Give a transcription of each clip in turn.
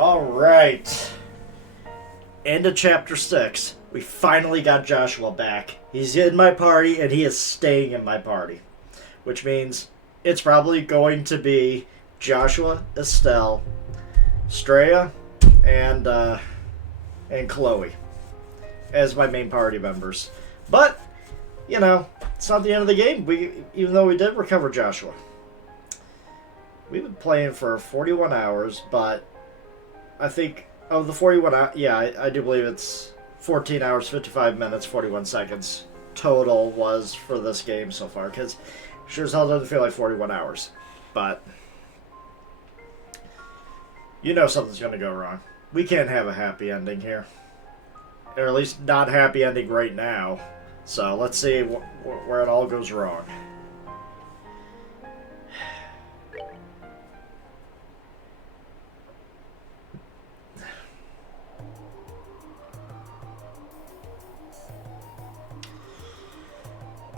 Alright. End of chapter 6. We finally got Joshua back. He's in my party, and he is staying in my party. Which means it's probably going to be Joshua, Estelle, Straya, and Chloe as my main party members. But, you know, it's not the end of the game. Even though we did recover Joshua. We've been playing for 41 hours, but I think of the 41 hours, yeah, I do believe it's 14 hours, 55 minutes, 41 seconds total was for this game so far, because sure as hell doesn't feel like 41 hours. But you know something's going to go wrong. We can't have a happy ending here. Or at least not happy ending right now. So let's see where it all goes wrong.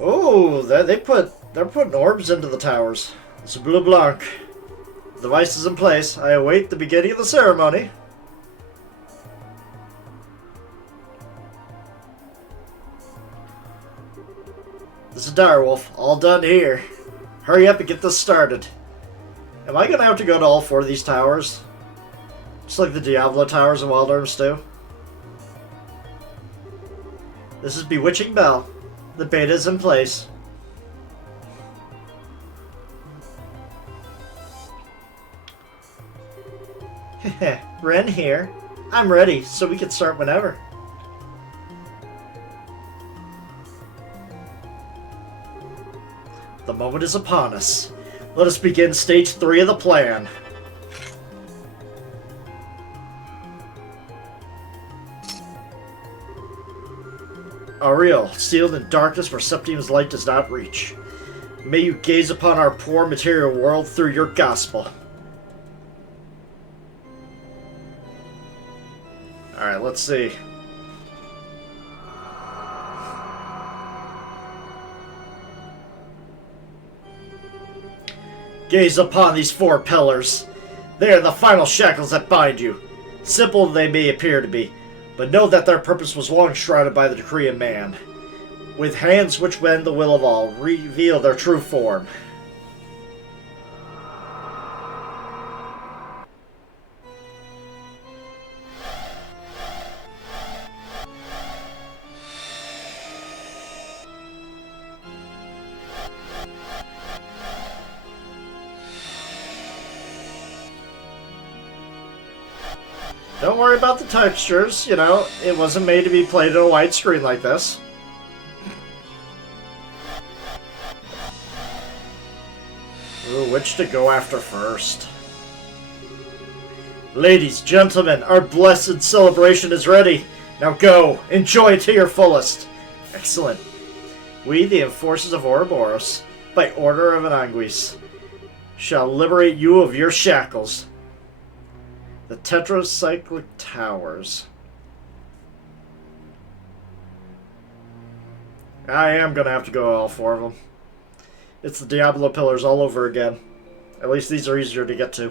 Oh, they're putting orbs into the towers. It's Bleu Blanc. The device is in place. I await the beginning of the ceremony. This is Direwolf. All done here. Hurry up and get this started. Am I gonna have to go to all 4 of these towers? Just like the Diablo towers in Wild Arms 2? This is Bewitching Bell. The beta is in place. Ren here. I'm ready, so we can start whenever. The moment is upon us. Let us begin stage 3 of the plan. Ariel, sealed in darkness where Septium's light does not reach. May you gaze upon our poor material world through your gospel. Alright, let's see. Gaze upon these 4 pillars. They are the final shackles that bind you. Simple they may appear to be, but know that their purpose was long shrouded by the decree of man. With hands which bend the will of all, reveal their true form. Don't worry about the textures, you know, it wasn't made to be played on a wide screen like this. Ooh, which to go after first? Ladies, gentlemen, our blessed celebration is ready. Now go, enjoy it to your fullest. Excellent. We, the enforcers of Ouroboros, by order of Ananguis, shall liberate you of your shackles. The Tetracyclic Towers. I am going to have to go all 4 of them. It's the Diablo pillars all over again. At least these are easier to get to.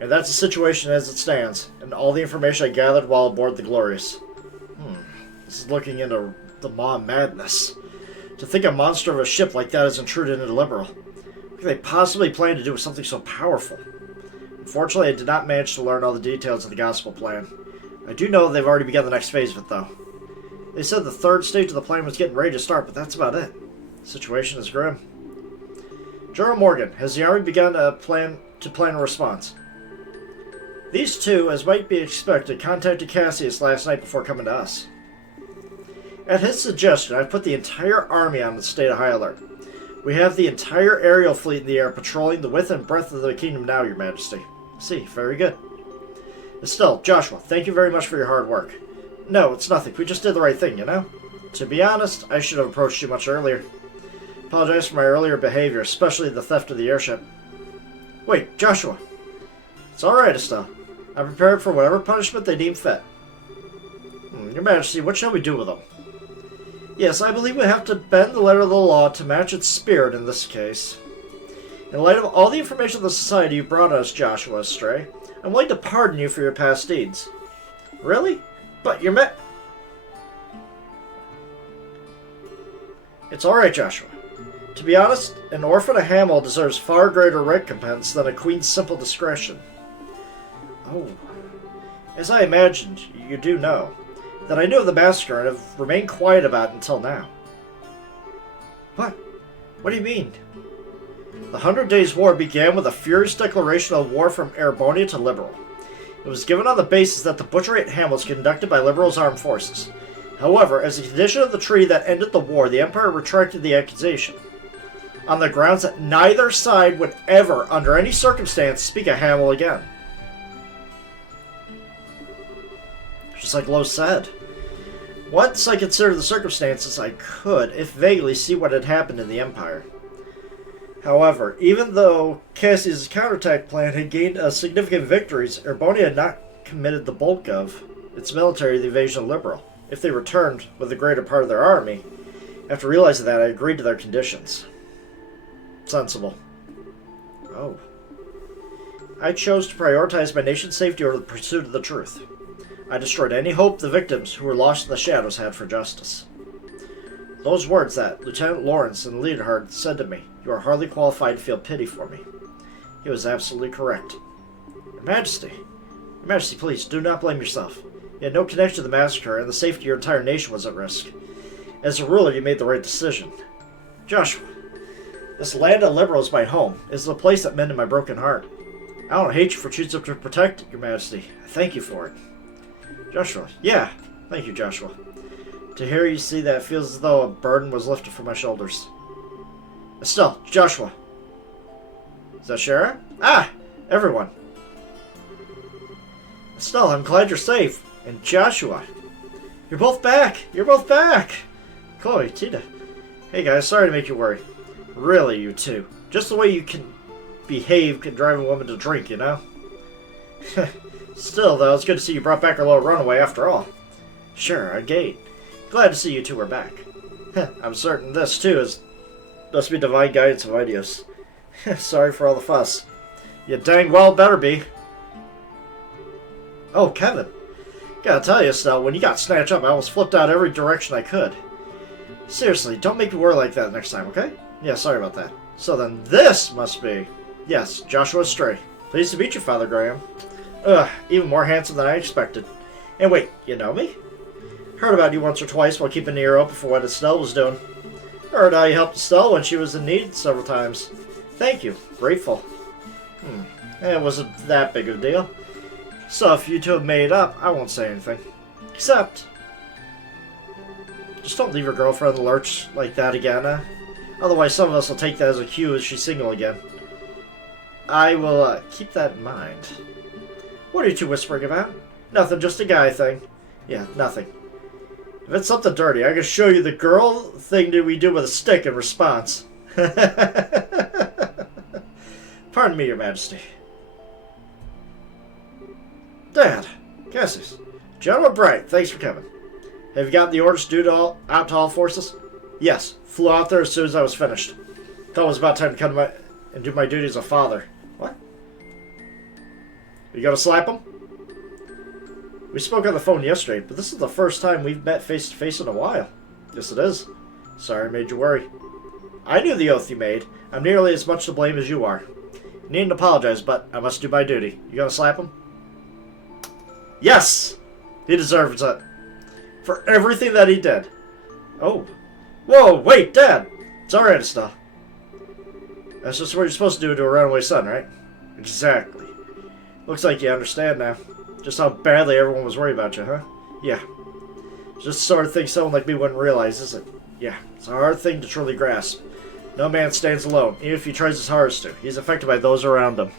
And that's the situation as it stands, and all the information I gathered while aboard the Glorious. This is looking into the Maw madness. To think a monster of a ship like that is intruded into Liberal. What could they possibly plan to do with something so powerful? Unfortunately, I did not manage to learn all the details of the gospel plan. I do know they've already begun the next phase of it, though. They said the 3rd stage of the plan was getting ready to start, but that's about it. The situation is grim. General Morgan, has the army begun to plan a response? These 2, as might be expected, contacted Cassius last night before coming to us. At his suggestion, I've put the entire army on the state of high alert. We have the entire aerial fleet in the air patrolling the width and breadth of the kingdom now, Your Majesty. See, very good. Estelle, Joshua, thank you very much for your hard work. No, it's nothing. We just did the right thing, you know? To be honest, I should have approached you much earlier. Apologize for my earlier behavior, especially the theft of the airship. Wait, Joshua. It's alright, Estelle. I'm prepared for whatever punishment they deem fit. Your Majesty, what shall we do with them? Yes, I believe we have to bend the letter of the law to match its spirit in this case. In light of all the information of the society you brought us, Joshua Stray, I'm willing to pardon you for your past deeds. Really? But you're It's alright, Joshua. To be honest, an orphan of Hamel deserves far greater recompense than a queen's simple discretion. Oh. As I imagined, you do know that I knew of the massacre and have remained quiet about it until now. What? What do you mean? The 100 Days' War began with a furious declaration of war from Erebonia to Liberl. It was given on the basis that the butchery at Hamel was conducted by Liberl's armed forces. However, as a condition of the treaty that ended the war, the Empire retracted the accusation, on the grounds that neither side would ever, under any circumstance, speak of Hamel again. Just like Lo said. Once I considered the circumstances, I could, if vaguely, see what had happened in the Empire. However, even though Cassius' counterattack plan had gained significant victories, Erebonia had not committed the bulk of its military to the invasion of Liberl. If they returned with the greater part of their army, after realizing that, I agreed to their conditions. Sensible. Oh. I chose to prioritize my nation's safety over the pursuit of the truth. I destroyed any hope the victims who were lost in the shadows had for justice. Those words that Lieutenant Lawrence and Leonhard said to me, you are hardly qualified to feel pity for me. He was absolutely correct. Your Majesty, please, do not blame yourself. You had no connection to the massacre, and the safety of your entire nation was at risk. As a ruler, you made the right decision. Joshua, this land of Liberl is my home. It is the place that mended my broken heart. I don't hate you for choosing to protect it, Your Majesty. I thank you for it. Joshua, yeah. Thank you, Joshua. To hear you say that, it feels as though a burden was lifted from my shoulders. Estelle, Joshua. Is that Shara? Ah! Everyone. Estelle, I'm glad you're safe. And Joshua. You're both back! You're both back! Chloe, Tina. Hey guys, sorry to make you worry. Really, you two. Just the way you can behave can drive a woman to drink, you know? Still, though, it's good to see you brought back our little runaway after all. Sure, a gate. Glad to see you two are back. I'm certain this, too, must be divine guidance of Idios. Sorry for all the fuss. You dang well better be. Oh, Kevin. Gotta tell you, Estelle, when you got snatched up, I almost flipped out every direction I could. Seriously, don't make me worry like that next time, okay? Yeah, sorry about that. So then this must be... Yes, Joshua Stray. Pleased to meet you, Father Graham. Ugh, even more handsome than I expected. And wait, you know me? Heard about you once or twice while keeping an ear open for what Estelle was doing. Heard how you helped Estelle when she was in need several times. Thank you. Grateful. It wasn't that big of a deal. So if you two have made up, I won't say anything. Except... just don't leave your girlfriend in the lurch like that again, huh? Otherwise some of us will take that as a cue as she's single again. I will keep that in mind. What are you two whispering about? Nothing, just a guy thing. Yeah, nothing. If it's something dirty, I can show you the girl thing that we do with a stick in response. Pardon me, Your Majesty. Dad, Cassius, General Bright, thanks for coming. Have you gotten the orders due out to all forces? Yes, flew out there as soon as I was finished. Thought it was about time to come and do my duty as a father. What? You gonna slap him? We spoke on the phone yesterday, but this is the first time we've met face to face in a while. Yes, it is. Sorry I made you worry. I knew the oath you made. I'm nearly as much to blame as you are. You needn't apologize, but I must do my duty. You gonna slap him? Yes! He deserves it. For everything that he did. Oh. Whoa, wait, Dad! It's alright, Estelle. That's just what you're supposed to do to a runaway son, right? Exactly. Looks like you understand now. Just how badly everyone was worried about you, huh? Yeah. It's just the sort of thing someone like me wouldn't realize, is it? Yeah, it's a hard thing to truly grasp. No man stands alone, even if he tries his hardest to. He's affected by those around him.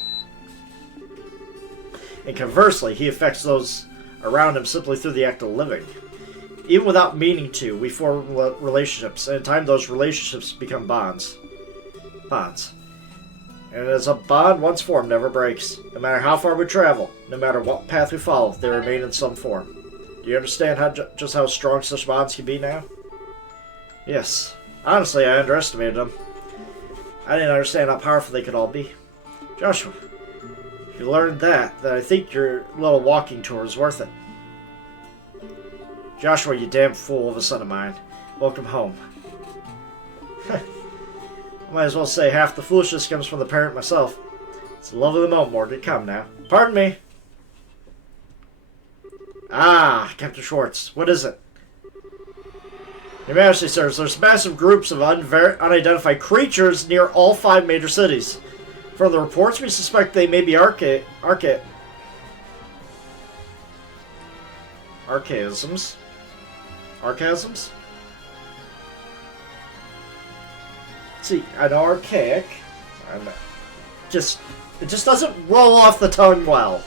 And conversely, he affects those around him simply through the act of living. Even without meaning to, we form relationships, and in time those relationships become bonds. Bonds. And as a bond once formed never breaks. No matter how far we travel, no matter what path we follow, they remain in some form. Do you understand just how strong such bonds can be now? Yes. Honestly, I underestimated them. I didn't understand how powerful they could all be. Joshua, if you learned that, then I think your little walking tour is worth it. Joshua, you damn fool of a son of mine. Welcome home. I might as well say half the foolishness comes from the parent myself. It's the love of the moment, Morgan. Come now. Pardon me. Ah, Captain Schwartz. What is it? Your Majesty, sirs, there's massive groups of unidentified creatures near all 5 major cities. From the reports, we suspect they may be archaisms. Archaisms? See, I know archaic. It just doesn't roll off the tongue well.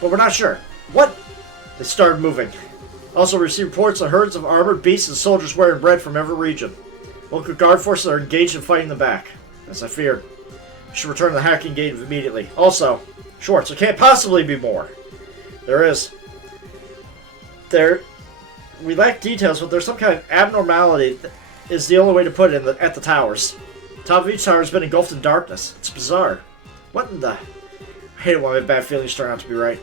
But we're not sure. What? They started moving. Also received reports of herds of armored beasts and soldiers wearing red from every region. Local guard forces are engaged in fighting them back. As I feared. We should return to the Hacking Gate immediately. Also, Schwartz, there can't possibly be more. There is. We lack details, but there's some kind of abnormality that is the only way to put it at the towers. The top of each tower has been engulfed in darkness. It's bizarre. What in the... I hate it when my bad feelings turn out to be right.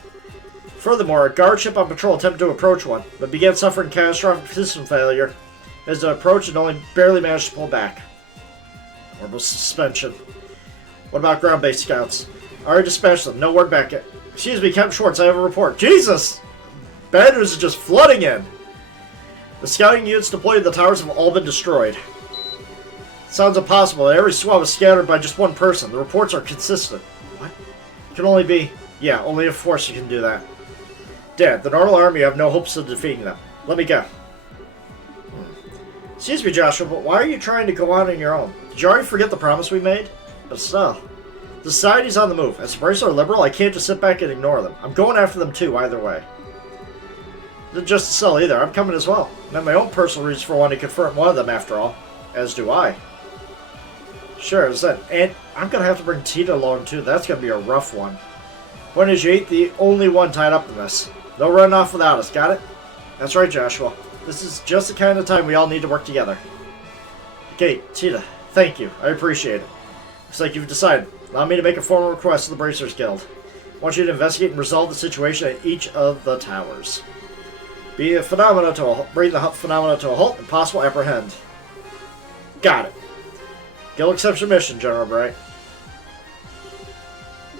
Furthermore, a guard ship on patrol attempted to approach one, but began suffering catastrophic system failure as it approached and only barely managed to pull back. Horrible suspension. What about ground-based scouts? I already dispatched them. No word back yet. Excuse me, Captain Schwartz, I have a report. Jesus! Bad news is just flooding in! The scouting units deployed to the towers have all been destroyed. It sounds impossible. Every squad was scattered by just one person. The reports are consistent. What? It can only be... Yeah, only a force can do that. Dad, the Normal Army have no hopes of defeating them. Let me go. Excuse me, Joshua, but why are you trying to go on your own? Did you already forget the promise we made? But still. The society's on the move. As Bracer are liberal, I can't just sit back and ignore them. I'm going after them too, either way. Not just to sell either. I'm coming as well. I have my own personal reasons for wanting to confront one of them, after all. As do I. Sure, is that... And I'm going to have to bring Tita along too. That's going to be a rough one. Point is, you ain't the only one tied up in this. No running off without us, got it? That's right, Joshua. This is just the kind of time we all need to work together. Okay, Tita, thank you. I appreciate it. Looks like you've decided. Allow me to make a formal request to the Bracers Guild. I want you to investigate and resolve the situation at each of the towers. Bring the phenomena to a halt and possible apprehend. Got it. Guild accepts your mission, General Bright.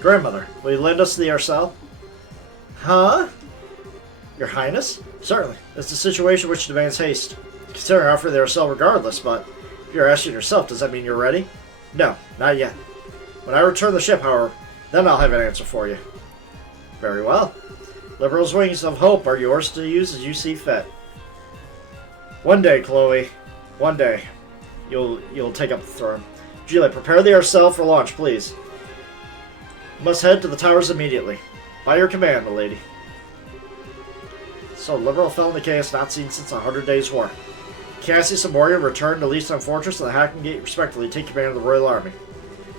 Grandmother, will you lend us the Arcel? Huh? Your Highness? Certainly. It's a situation which demands haste. Consider offering the Arcel regardless, but if you're asking yourself, does that mean you're ready? No, not yet. When I return the ship, however, then I'll have an answer for you. Very well. Liberal's wings of hope are yours to use as you see fit. One day, Chloe. One day. You'll take up the throne. Julia, prepare the Arcel for launch, please. You must head to the towers immediately. By your command, milady. So, Liberal fell in the chaos not seen since the 100 Days' War. Cassius and Morgan returned to Leestown Fortress and the Hacking Gate respectively to take command of the Royal Army.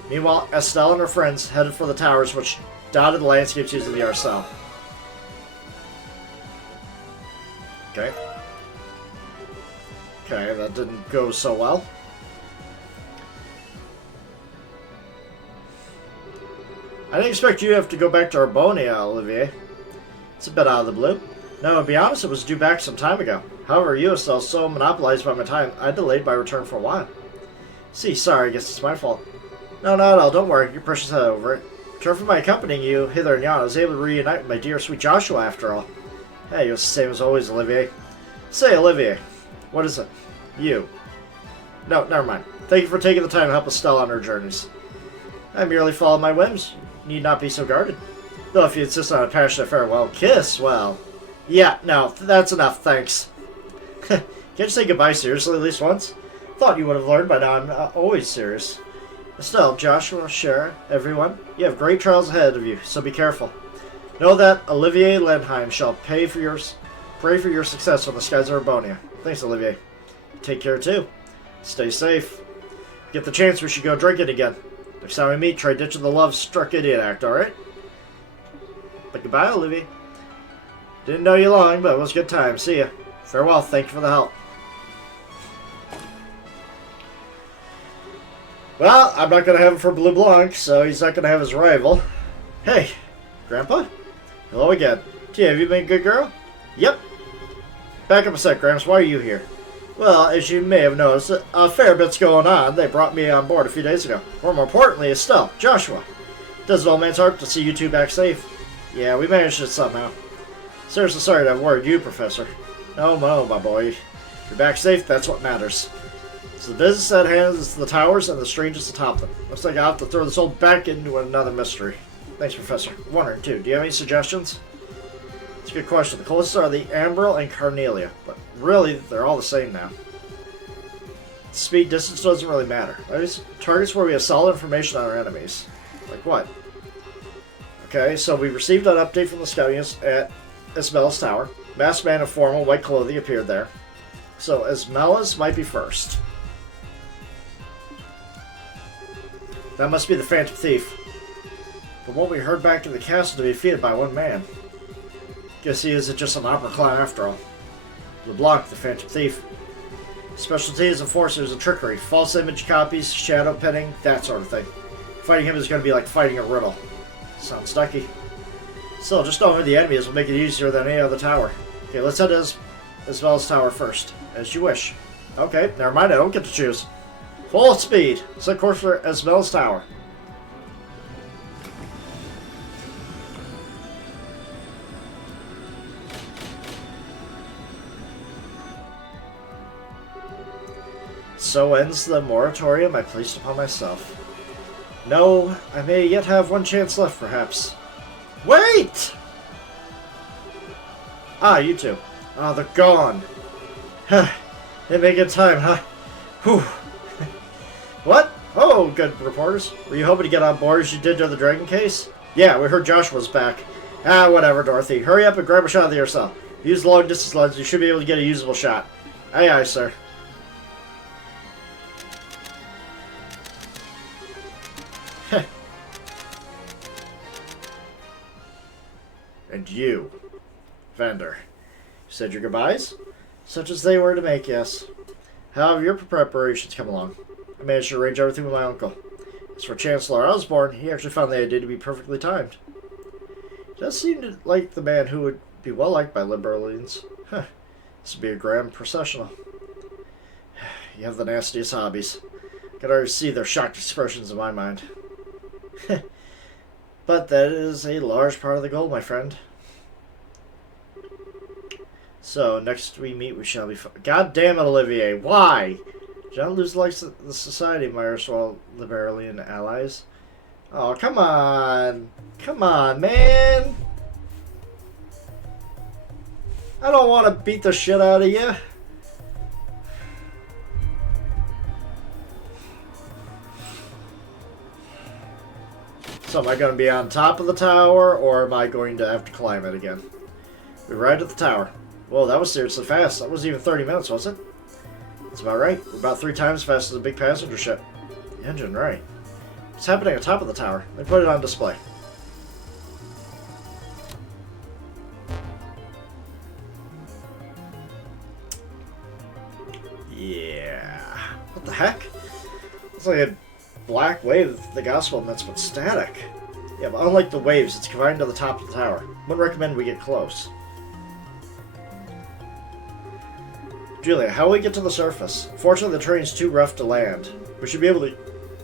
Meanwhile, Estelle and her friends headed for the towers which dotted the landscapes using the Arcel. Okay. Okay, that didn't go so well. I didn't expect you to have to go back to Arbonia, Olivier. It's a bit out of the blue. No, to be honest, it was due back some time ago. However, you, Estelle, so monopolized by my time, I delayed my return for a while. See, sorry, I guess it's my fault. No, not at all, don't worry, your precious head over it. Return from my accompanying you hither and yon, I was able to reunite with my dear sweet Joshua after all. Hey, you're the same as always, Olivier. Say, Olivier, what is it? You. No, never mind. Thank you for taking the time to help Estelle on her journeys. I merely follow my whims. You need not be so guarded. Though if you insist on a passionate farewell kiss, well... Yeah, no, that's enough, thanks. Can't you say goodbye seriously at least once? Thought you would have learned by now I'm always serious. Estelle, Joshua, Shara, everyone, you have great trials ahead of you, so be careful. Know that Olivier Lenheim shall pray for your success on the skies of Arbonia. Thanks, Olivier. Take care, too. Stay safe. Get the chance, we should go drinking again. Next time we meet, try ditching the love-struck idiot act, alright? But goodbye, Olivier. Didn't know you long, but it was a good time. See ya. Farewell, thank you for the help. Well, I'm not going to have him for Blue Blanc, so he's not going to have his rival. Hey, Grandpa? Hello again. Gee, have you been a good girl? Yep. Back up a sec, Gramps. Why are you here? Well, as you may have noticed, a fair bit's going on. They brought me on board a few days ago. Or more importantly, Estelle, Joshua. Does an old man's heart to see you two back safe. Yeah, we managed it somehow. Seriously sorry to have worried you, Professor. No, my boy. If you're back safe, that's what matters. So the business at hand is the towers and the strangers atop them. Looks like I'll have to throw this whole back into another mystery. Thanks, Professor. Wondering, too, do you have any suggestions? It's a good question. The closest are the Ambril and Carnelia, but really, they're all the same now. Speed, distance doesn't really matter. There's targets where we have solid information on our enemies. Like what? Okay, so we received an update from the scouting at Isabela's tower. Masked man in formal white clothing appeared there. So Isabela's might be first. That must be the Phantom Thief. From what we heard back in the castle, to be defeated by one man. Guess he isn't just an opera clown after all. LeBlanc, the Phantom Thief. Specialty is enforcers and trickery, false image copies, shadow penning, that sort of thing. Fighting him is going to be like fighting a riddle. Sounds ducky. Still, just knowing who the enemy is will make it easier than any other tower. Okay, let's head to Isabela's tower first. As you wish. Okay, never mind, I don't get to choose. Full speed! Set course for Isabela's tower. So ends the moratorium I placed upon myself. No, I may yet have one chance left, perhaps. Wait! Ah, you two. Ah, they're gone. They make it time, huh? Whew. What? Oh, good reporters. Were you hoping to get on board as you did to the Dragon case? Yeah, we heard Josh was back. Ah, whatever, Dorothy. Hurry up and grab a shot of the aircell. Use the long distance lens. You should be able to get a usable shot. Aye, aye, sir. And you, Vander, said your goodbyes? Such as they were to make, yes. How have your preparations come along? I managed to arrange everything with my uncle. As for Chancellor Osborne, he actually found the idea to be perfectly timed. He does seem like the man who would be well liked by Liberalians. Huh. This would be a grand processional. You have the nastiest hobbies. I can already see their shocked expressions in my mind. But that is a large part of the goal, my friend. So, next we meet, we shall be... God damn it, Olivier. Why? John lose likes the society of my erstwhile Liberalian allies. Oh, come on. Come on, man. I don't want to beat the shit out of you. So am I going to be on top of the tower, or am I going to have to climb it again? We arrived at the tower. Whoa, that was seriously fast. That wasn't even 30 minutes, was it? That's about right. We're about 3 times fast as a big passenger ship. The engine, right. What's happening on top of the tower? They put it on display. Yeah. What the heck? It's like a black wave of the gospel that's been static. Yeah, but unlike the waves, it's confined to the top of the tower. Wouldn't recommend we get close. Julia, how will we get to the surface? Fortunately, the terrain's too rough to land. We should be able to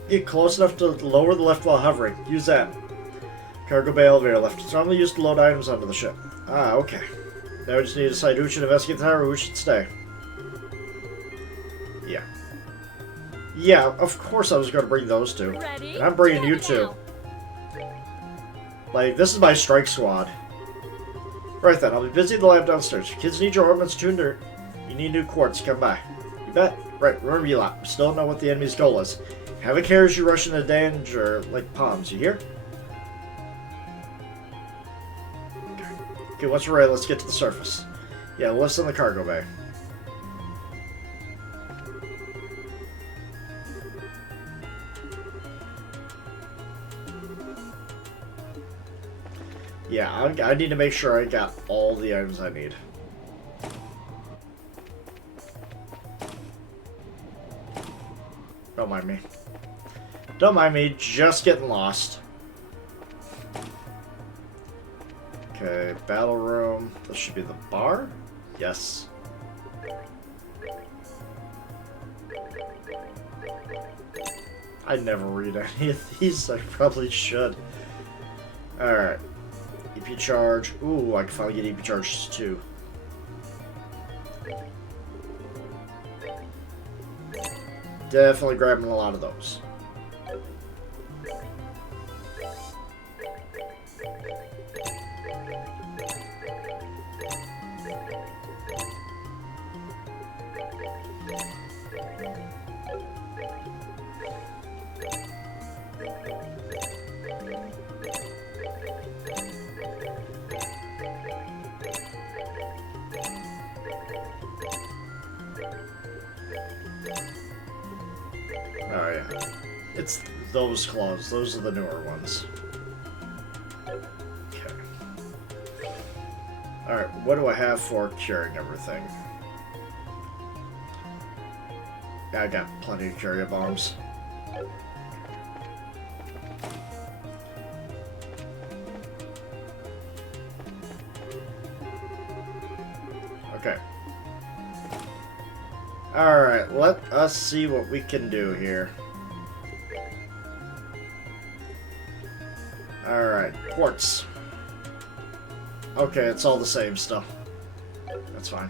get close enough to lower the lift while hovering. Use that. Cargo bay elevator lift. It's normally used to load items onto the ship. Ah, okay. Now we just need to decide who should investigate the tower or who should stay. Yeah. Yeah, of course I was going to bring those two. Ready? And I'm bringing you two. Like, this is my strike squad. Right then, I'll be busy at the lab downstairs. If kids need your ornaments tuned or you need new quartz, come by. You bet. Right, remember you lot. We still don't know what the enemy's goal is. Have a care as you rush into danger like palms, you hear? Okay, once we're ready, let's get to the surface. Yeah, lift's in the cargo bay. Yeah, I need to make sure I got all the items I need. Don't mind me. Don't mind me, just getting lost. Okay, battle room. This should be the bar? Yes. I never read any of these. I probably should. Alright. EP charge. Ooh, I can finally get EP charges too. Definitely grabbing a lot of those. Oh yeah. It's those claws. Those are the newer ones. Okay. Alright, what do I have for curing everything? Yeah, I got plenty of curia bombs. Okay. Alright, let us see what we can do here. Alright, quartz. Okay, it's all the same still. That's fine.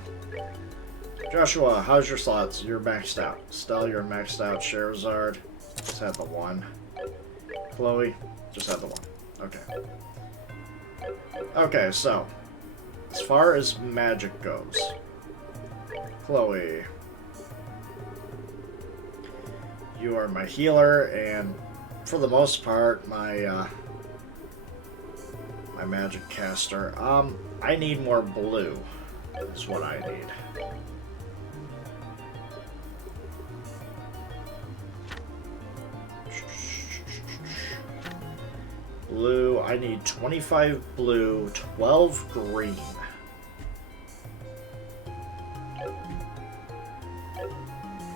Joshua, how's your slots? You're maxed out. Stell, you're maxed out. Charizard, just had the one. Chloe, just had the one. Okay. Okay, so, as far as magic goes, Chloe, you are my healer, and for the most part, my my magic caster. I need more blue. Is what I need. Blue. I need 25 blue, 12 green.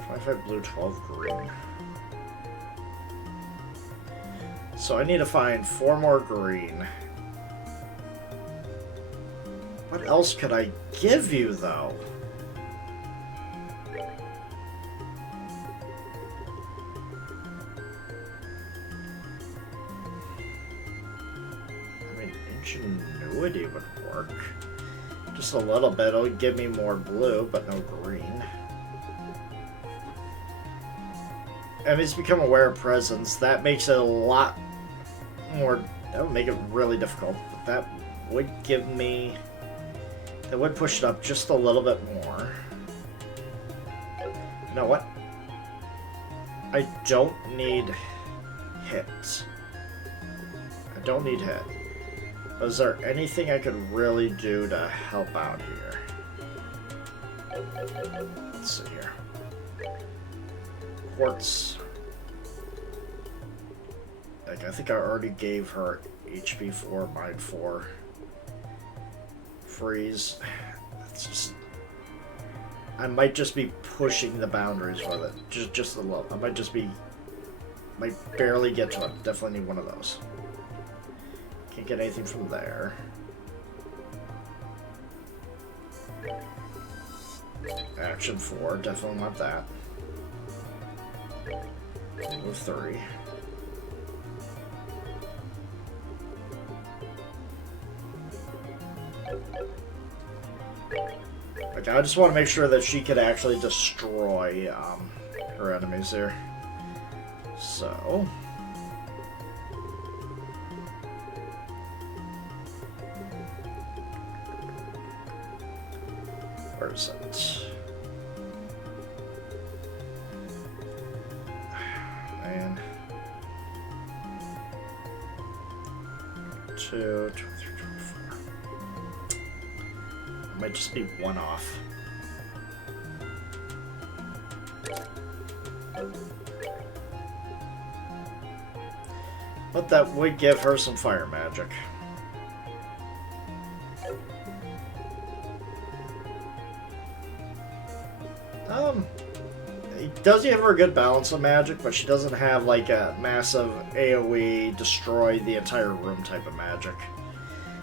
25 blue, 12 green. So I need to find 4 more green. What else could I give you, though? I mean, ingenuity would work. Just a little bit. It'll give me more blue, but no green. And it's become aware of presence. That makes it a lot more... That would make it really difficult. But that would give me... That would push it up just a little bit more. You know what? I don't need hits. I don't need hit. But is there anything I could really do to help out here? Let's see here. Quartz. Like, I think I already gave her HP 4, Mind 4. Freeze. It's just... I might just be pushing the boundaries with it. Just a little. I might just be... Might barely get to it. Definitely need one of those. Can't get anything from there. Action 4. Definitely want that. Move 3. Okay, I just want to make sure that she could actually destroy her enemies here. So... Where is it? Man. 2, 2, 3, 4. Might just be one off. But that would give her some fire magic. does give her a good balance of magic, but she doesn't have like a massive AoE destroy the entire room type of magic.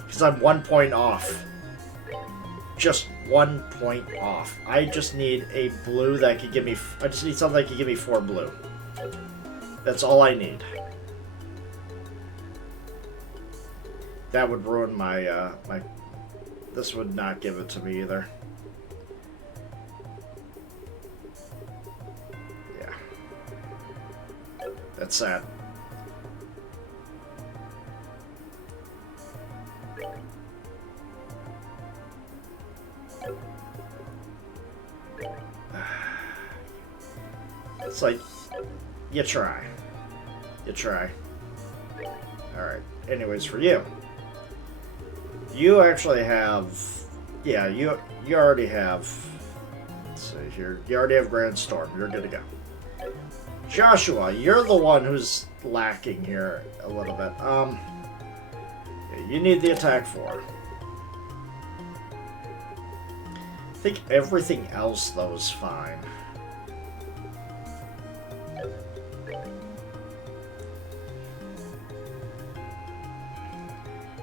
Because I'm 1 point off. Just 1 point off. I just need a blue that could give me... I just need something that could give me 4 blue. That's all I need. That would ruin my... This would not give it to me either. Yeah. That's sad. It's like, you try. You try. Alright. Anyways, for you. You actually have... Yeah, you already have... Let's see here. You already have Grand Storm. You're good to go. Joshua, you're the one who's lacking here a little bit. You need the attack 4. I think everything else, though, is fine.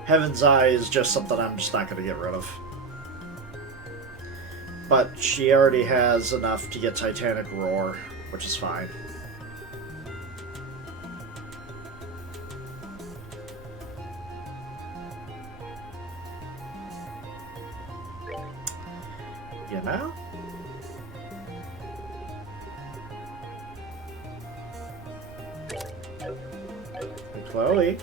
Heaven's Eye is just something I'm just not going to get rid of. But she already has enough to get Titanic Roar, which is fine. You know? And Chloe.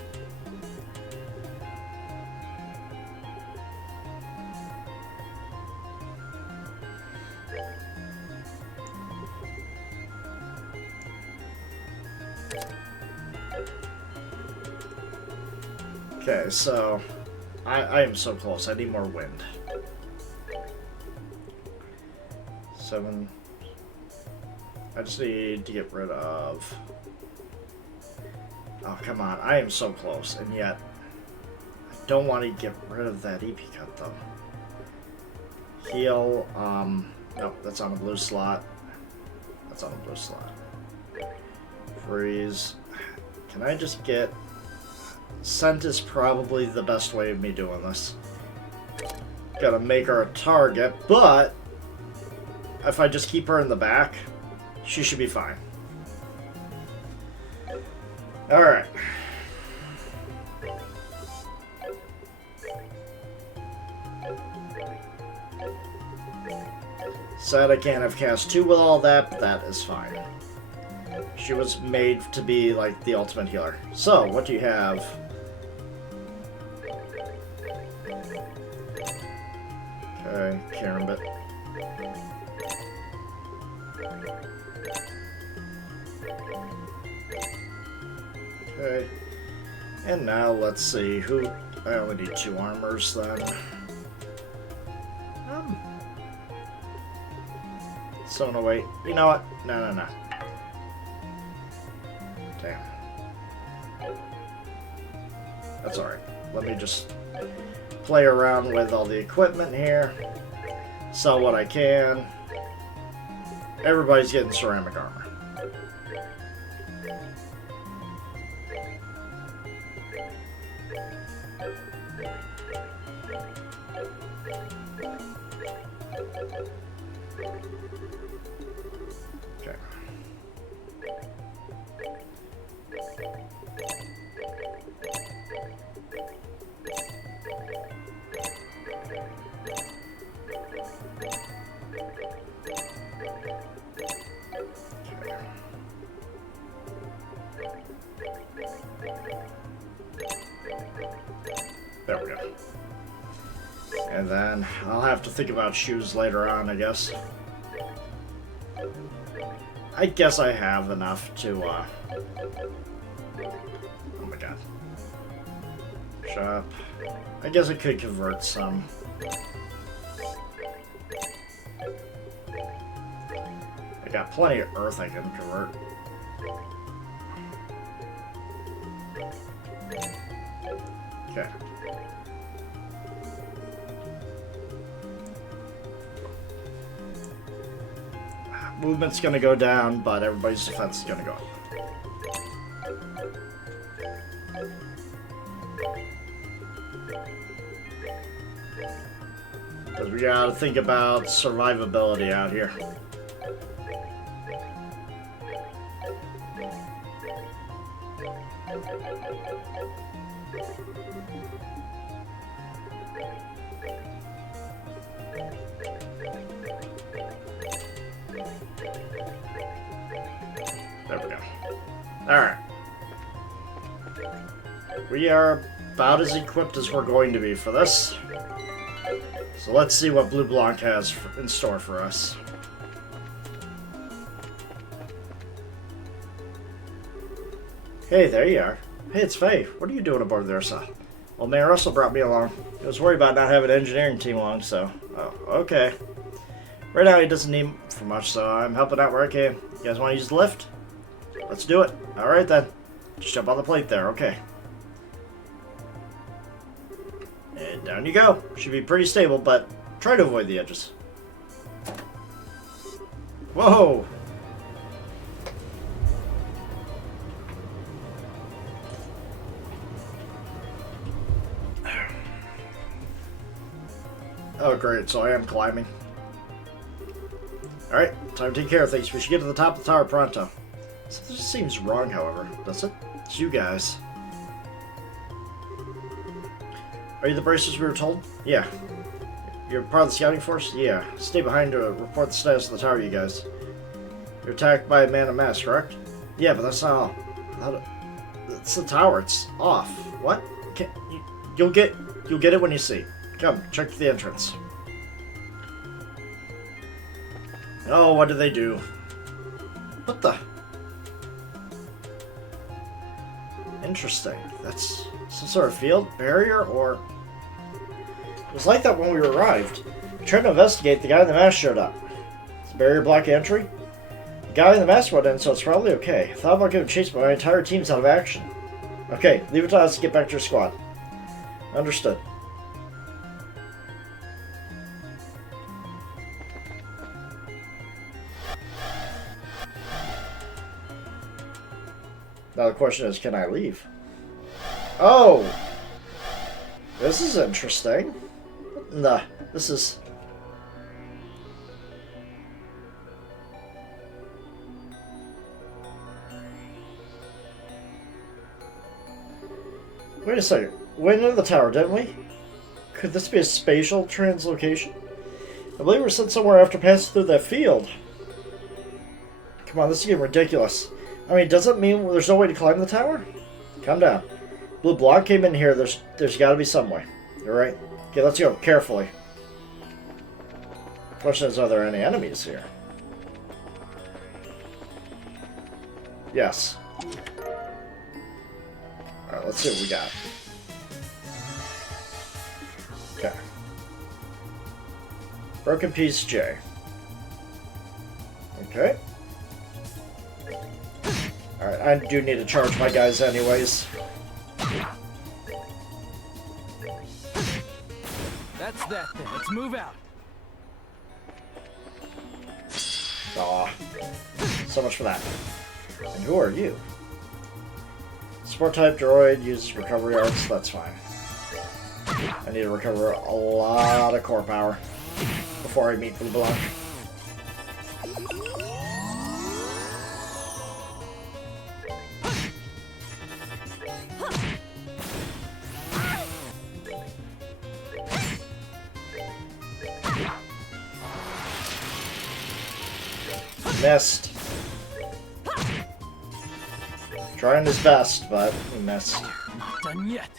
Okay, so I am so close. I need more wind. 7. I just need to get rid of... Oh, come on. I am so close, and yet I don't want to get rid of that EP cut, though. Heal, no, that's on the blue slot. That's on the blue slot. Freeze. Can I just get... Scent is probably the best way of me doing this. Gotta make her a target, but if I just keep her in the back, she should be fine. Alright. Sad I can't have cast 2 with all that, but that is fine. She was made to be like the ultimate healer. So, what do you have? Okay, Karambit. Okay. And now let's see who... I only need 2 armors then. So no wait. You know what? No. Damn. That's alright. Let me just play around with all the equipment here. Sell what I can. Everybody's getting ceramic armor. Okay. There we go. And then I'll have to think about shoes later on, I guess. I guess I have enough to, oh my god. Shop. I guess I could convert some. I got plenty of earth I can convert. Okay. movement's gonna go down, but everybody's defense is gonna go up. Because we gotta think about survivability out here. There we go. Alright. We are about as equipped as we're going to be for this. So let's see what Blue Blanc has in store for us. Hey, there you are. Hey, it's Faye. What are you doing aboard the Ursa? Well, Mayor Russell brought me along. He was worried about not having an engineering team along, so... Oh, okay. Right now, he doesn't need for much, so I'm helping out where I can. You guys want to use the lift? Let's do it. Alright then. Just jump on the plate there, okay. And down you go. Should be pretty stable, but try to avoid the edges. Whoa! Oh great, so I am climbing. Alright, time to take care of things. We should get to the top of the tower pronto. Something just seems wrong, however. Does it? It's you guys. Are you the bracers we were told? Yeah. You're part of the scouting force? Yeah. Stay behind to report the status of the tower, you guys. You're attacked by a man in mask, correct? Yeah, but that's not all. It's the tower. It's off. What? You'll get it when you see. Come, check the entrance. Oh, what did they do? What the? Interesting. That's some sort of field barrier, or... It was like that when we arrived. We tried to investigate, the guy in the mask showed up. Is the barrier block entry? The guy in the mask went in, so it's probably okay. I thought about getting chased, but my entire team's out of action. Okay, leave it to us to get back to your squad. Understood. Now the question is, can I leave? Oh! This is interesting. Nah, this is... Wait a second. We went into the tower, didn't we? Could this be a spatial translocation? I believe we were sent somewhere after passing through that field. Come on, this is getting ridiculous. I mean, does it mean there's no way to climb the tower? Calm down. Blue Blanc came in here. There's got to be some way. You're right. Okay, let's go carefully. Question is, are there any enemies here? Yes. Alright, let's see what we got. Okay. Broken piece J. Okay. Alright, I do need to charge my guys anyways. That's that then. Let's move out. Aw. So much for that. And who are you? Support type droid uses recovery arts, that's fine. I need to recover a lot of core power before I meet Blue Blanc. Missed. Trying his best, but he missed. Not done yet.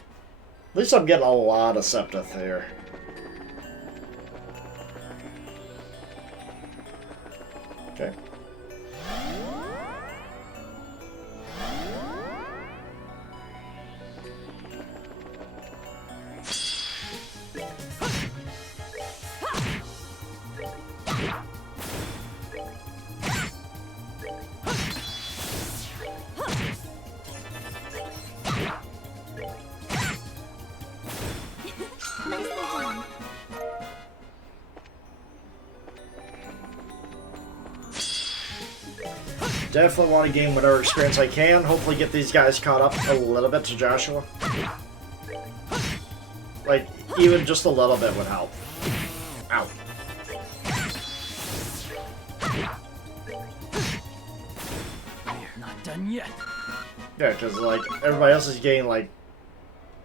At least I'm getting a lot of Septith here. Okay. Definitely want to gain whatever experience I can. Hopefully get these guys caught up a little bit to Joshua. Like, even just a little bit would help. Ow. We're not done yet. Yeah, because, like, everybody else is getting, like,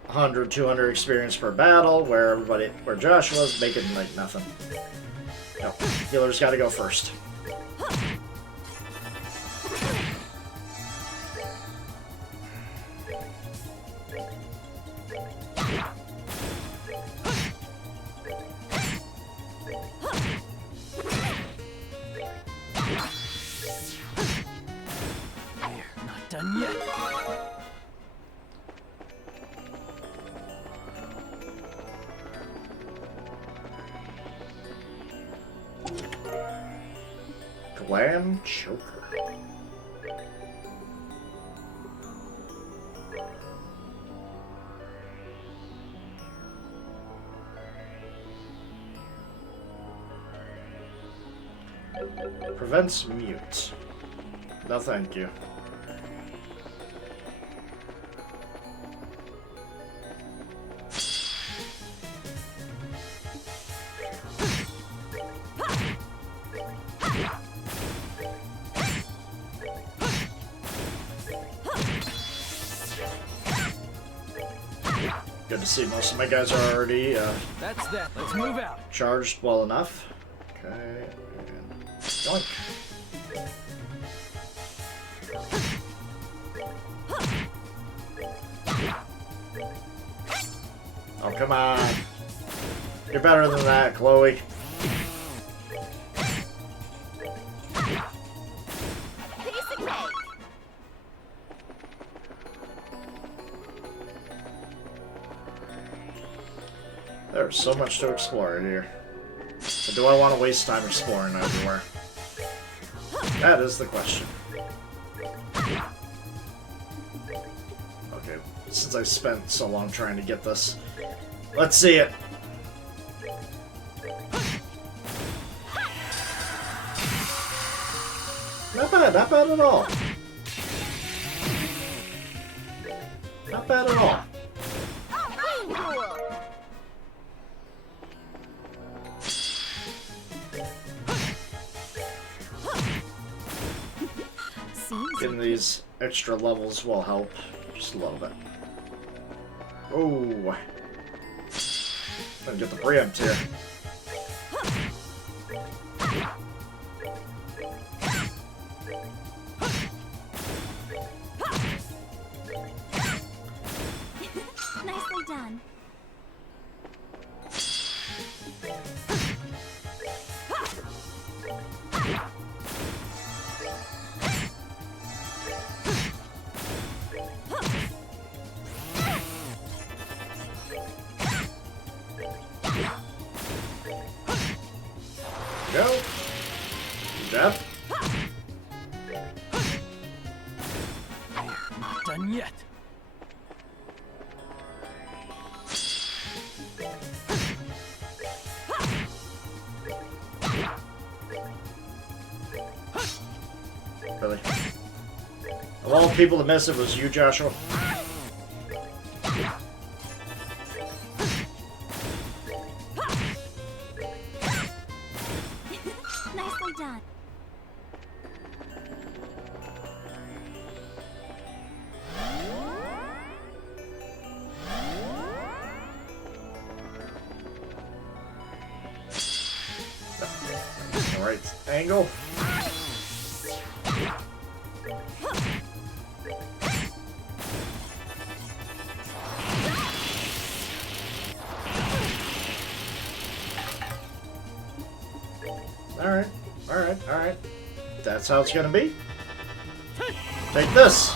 100, 200 experience per battle, where Joshua's making, like, nothing. No, healer's gotta go first. We're not done yet. Glam Choker. Prevents mute. No thank you. Good to see most of my guys are already That's that. Let's move out. charged well enough. Okay, and yoink. Oh, come on. You're better than that, Chloe. There's so much to explore in here. But do I want to waste time exploring everywhere? That is the question. Okay, since I spent so long trying to get this, let's see it. Not bad at all. Not bad at all. Getting these extra levels will help just a little bit. Oh, gonna get the preempt here. Nicely done. Go. Jab. We're not done yet. Really? Of all the people to miss, it was you, Joshua. Nicely done. All right, angle. All right. That's how it's gonna be. Take this.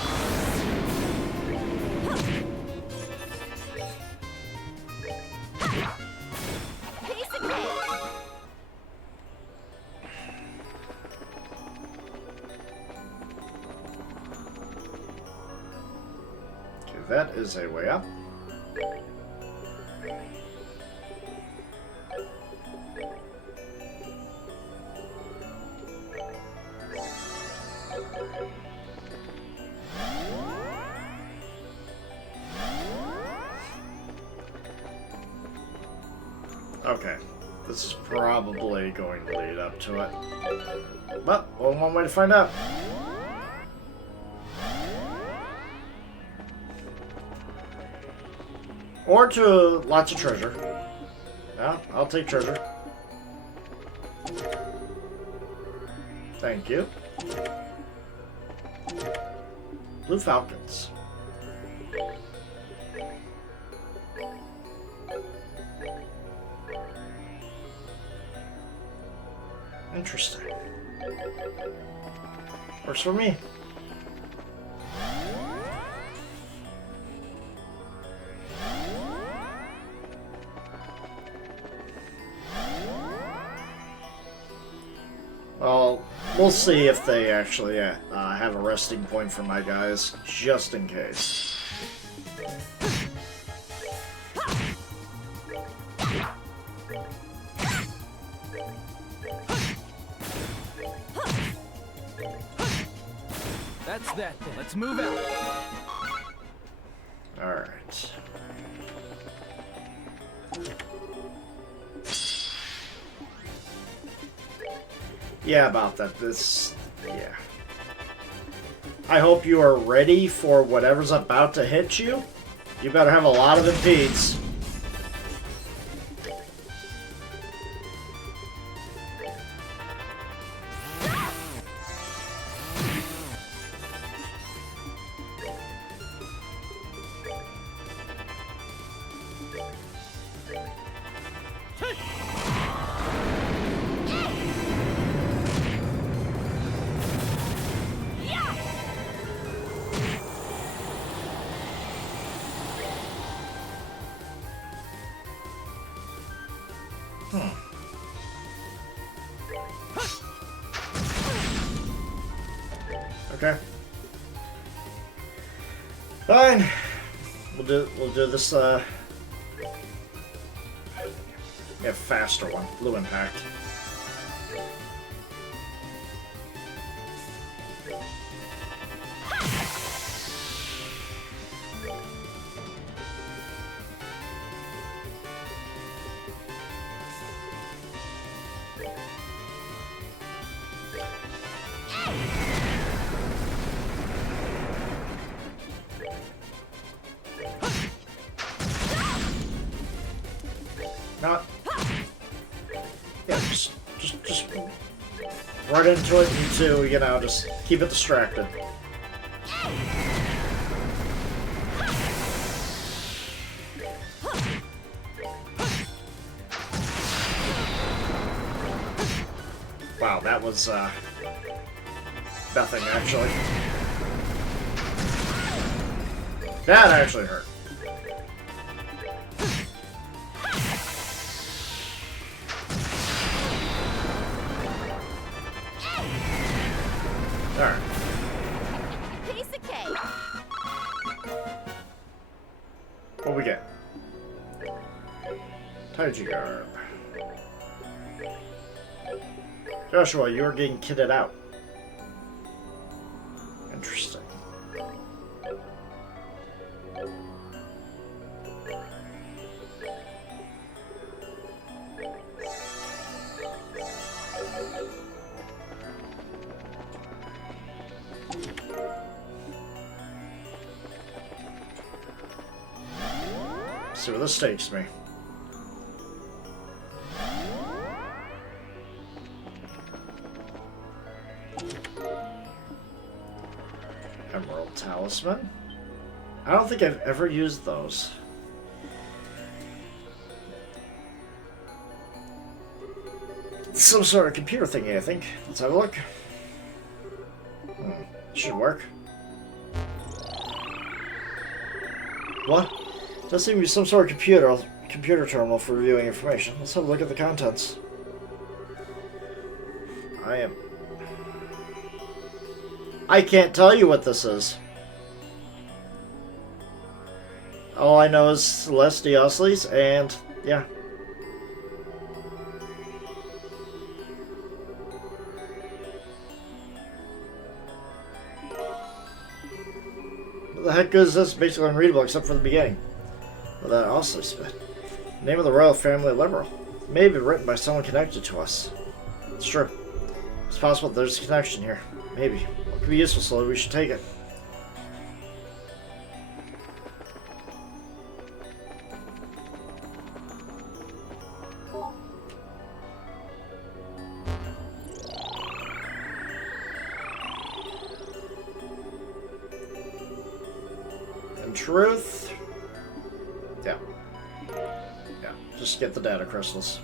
Okay, that is a way up. Okay. This is probably going to lead up to it. But, only one way to find out. Or to lots of treasure. Yeah, I'll take treasure. Thank you. Blue Falcons. Interesting. Works for me. Well, we'll see if they actually have a resting point for my guys, just in case. That's that then. Let's move out. Alright. Yeah, about that. Yeah. I hope you are ready for whatever's about to hit you. You better have a lot of impedes. Okay. Fine. We'll do this faster one. Blue Impact. Not. Yeah, just right into it. You two, you know, just keep it distracted. Wow, that was nothing actually. That actually hurt. Alright. Piece of cake. What we get? Taiji Garb. Joshua, you're getting kitted out. Interesting. See where this takes me. Emerald Talisman? I don't think I've ever used those. Some sort of computer thingy, I think. Let's have a look. Should work. What? Does seem to be some sort of computer terminal for reviewing information. Let's have a look at the contents. I can't tell you what this is. All I know is Celeste Diosles, and yeah. What the heck is this? Basically unreadable except for the beginning. Well, that also spit. Name of the royal family liberal. Maybe written by someone connected to us. It's true. It's possible there's a connection here. Maybe. It could be useful, so we should take it. In truth, yeah. Just get the data crystals.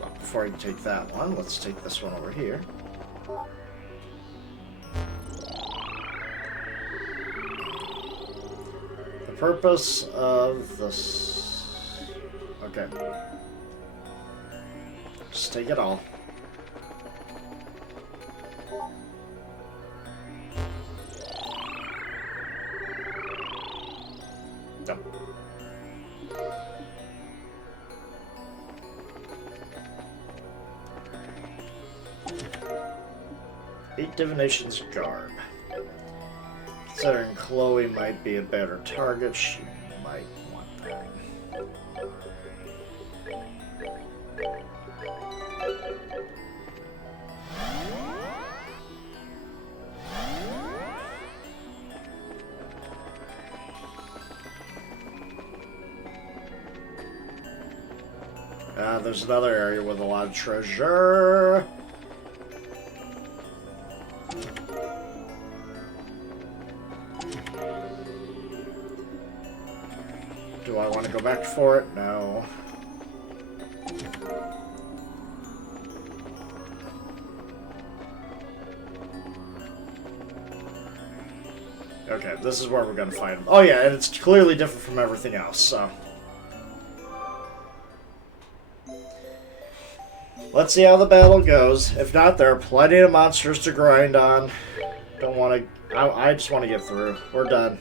Well, before I take that one, let's take this one over here. The purpose of this... Okay. Just take it all. Yep. Eight divination's garb. Considering Chloe might be a better target, she might want that. There's another area with a lot of treasure. Do I want to go back for it? No. Okay, this is where we're gonna find him. Oh yeah, and it's clearly different from everything else, so... Let's see how the battle goes. If not, there are plenty of monsters to grind on. Don't want to... I just want to get through. We're done.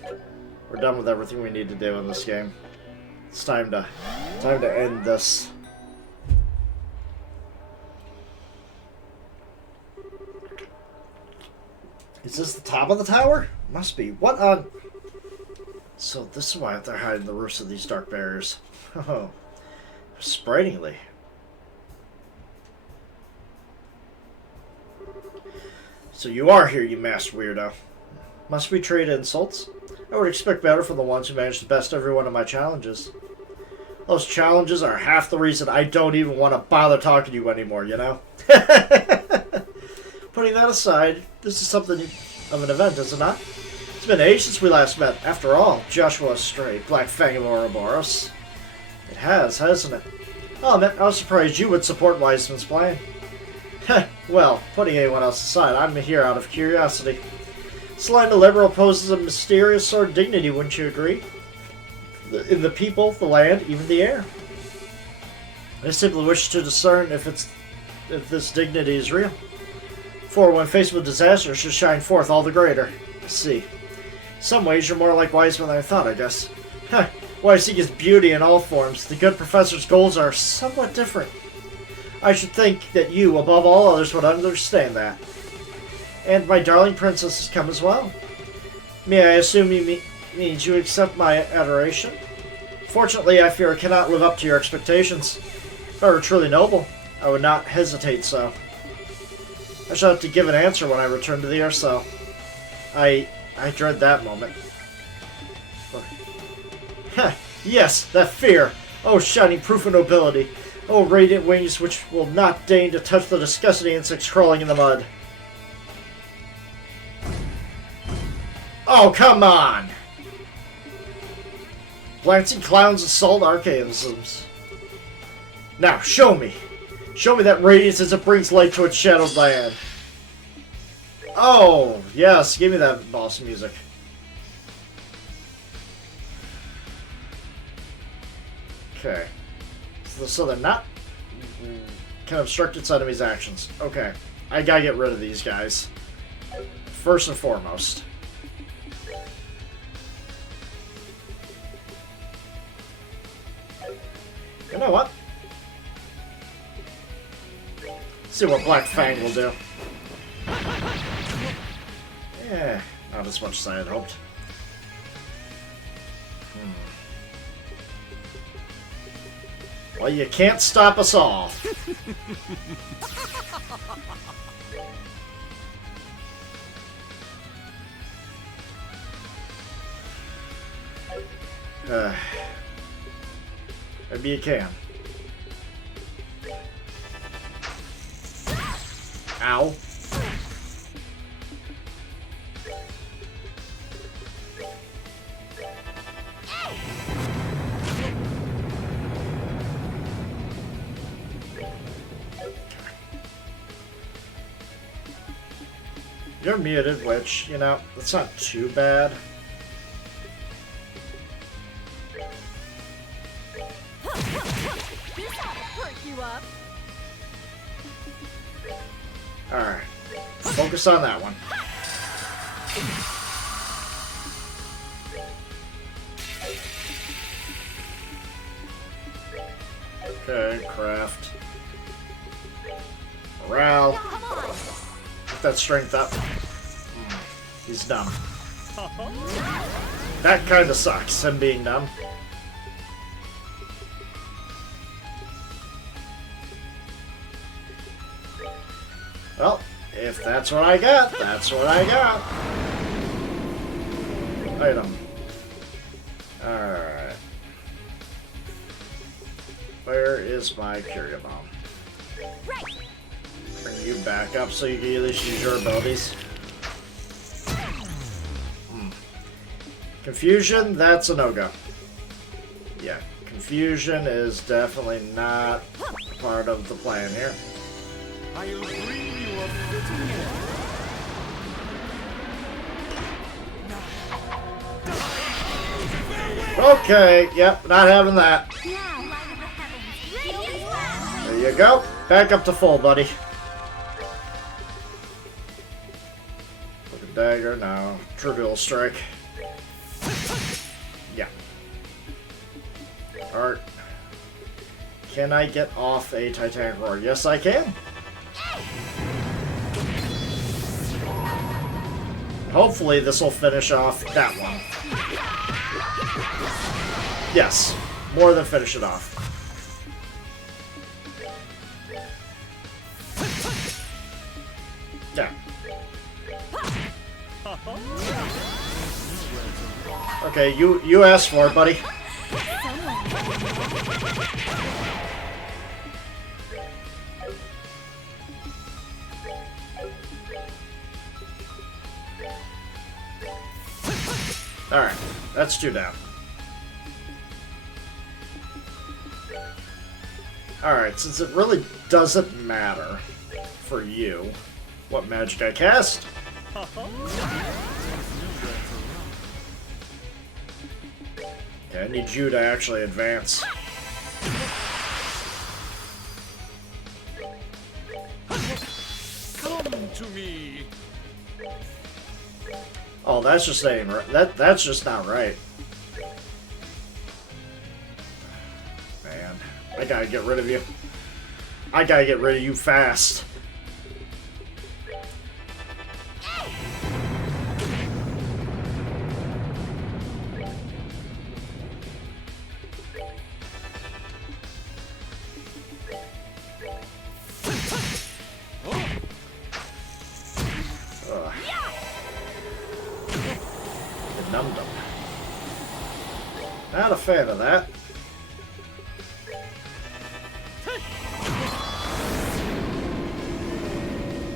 We're done with everything we need to do in this game. It's time to end this. Is this the top of the tower? Must be. What on... So this is why they're hiding the roofs of these dark barriers. Oh. Sprainingly. So you are here, you masked weirdo. Must we trade insults? I would expect better from the ones who managed to best every one of my challenges. Those challenges are half the reason I don't even want to bother talking to you anymore, you know? Putting that aside, this is something of an event, is it not? It's been ages since we last met. After all, Joshua Stray, Black Fang of Ouroboros. It has, hasn't it? Oh, man, I was surprised you would support Weissman's plan. Well, putting anyone else aside, I'm here out of curiosity. Slime the Liberal poses a mysterious sort of dignity, wouldn't you agree? In the people, the land, even the air. I simply wish to discern if this dignity is real. For when faced with disaster, it should shine forth all the greater. I see. In some ways, you're more like Weissman than I thought, I guess. Why I seek is beauty in all forms. The good professor's goals are somewhat different. I should think that you, above all others, would understand that. And my darling princess has come as well. May I assume you means you accept my adoration? Fortunately, I fear I cannot live up to your expectations. If I were truly noble, I would not hesitate so. I shall have to give an answer when I return to the Earth Cell. I dread that moment. Yes, that fear! Oh, shining proof of nobility! Oh, radiant wings which will not deign to touch the disgusting insects crawling in the mud. Oh, come on! Glancing clowns assault archaisms. Now, show me! Show me that radiance as it brings light to its shadowed land. Oh, yes, give me that boss music. Okay. So they're not... can obstruct its enemy's actions. Okay. I gotta get rid of these guys. First and foremost. You know what? Let's see what Black Fang will do. Yeah, not as much as I had hoped. Well, you can't stop us all. Maybe you can. Ow. You're muted, which, you know, that's not too bad. This ought to perk you up. Alright. Focus on that one. Okay, craft. Morale. Come on. Get that strength up. He's dumb. That kind of sucks, him being dumb. Well, if that's what I got, that's what I got. Item. Alright. Where is my Curia Bomb? Right. Bring you back up so you can at least use your abilities. Confusion, that's a no-go. Yeah, confusion is definitely not part of the plan here. I'll bring you a fitting end. Okay, yep, not having that. Now, light of the heavens. There you go. Back up to full, buddy. Look at dagger, no. Trivial strike. Yeah. Alright. Can I get off a Titanic Roar? Yes, I can. Hopefully this will finish off that one. Yes. More than finish it off. Yeah. Okay, you asked for it, buddy. Alright, that's 2 down. Alright, since it really doesn't matter for you what magic I cast, okay, I need you to actually advance. Come to me. Oh, that's just ain't right. That's just not right. Man, I gotta get rid of you. I gotta get rid of you fast. Ugh. Num-dum. Not a fan of that.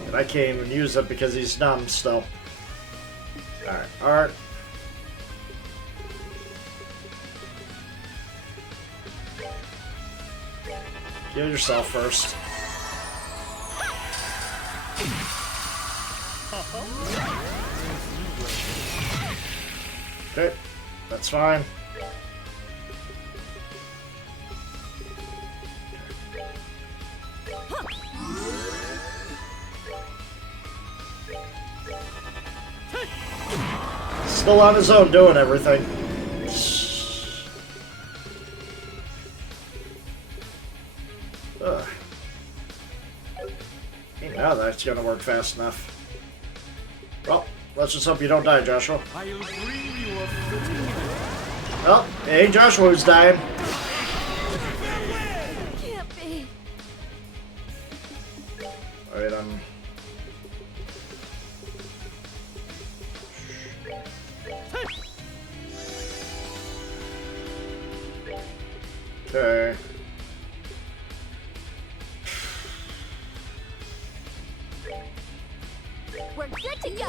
And I can't even use it because he's dumb still. Alright, Art. Kill yourself first. Okay, that's fine. Still on his own doing everything. Ugh. Ain't now that's gonna work fast enough. Well, let's just hope you don't die, Joshua. I'll bring you a fitting end. Well, it ain't Joshua who's dying. Item. Okay. We're good to go.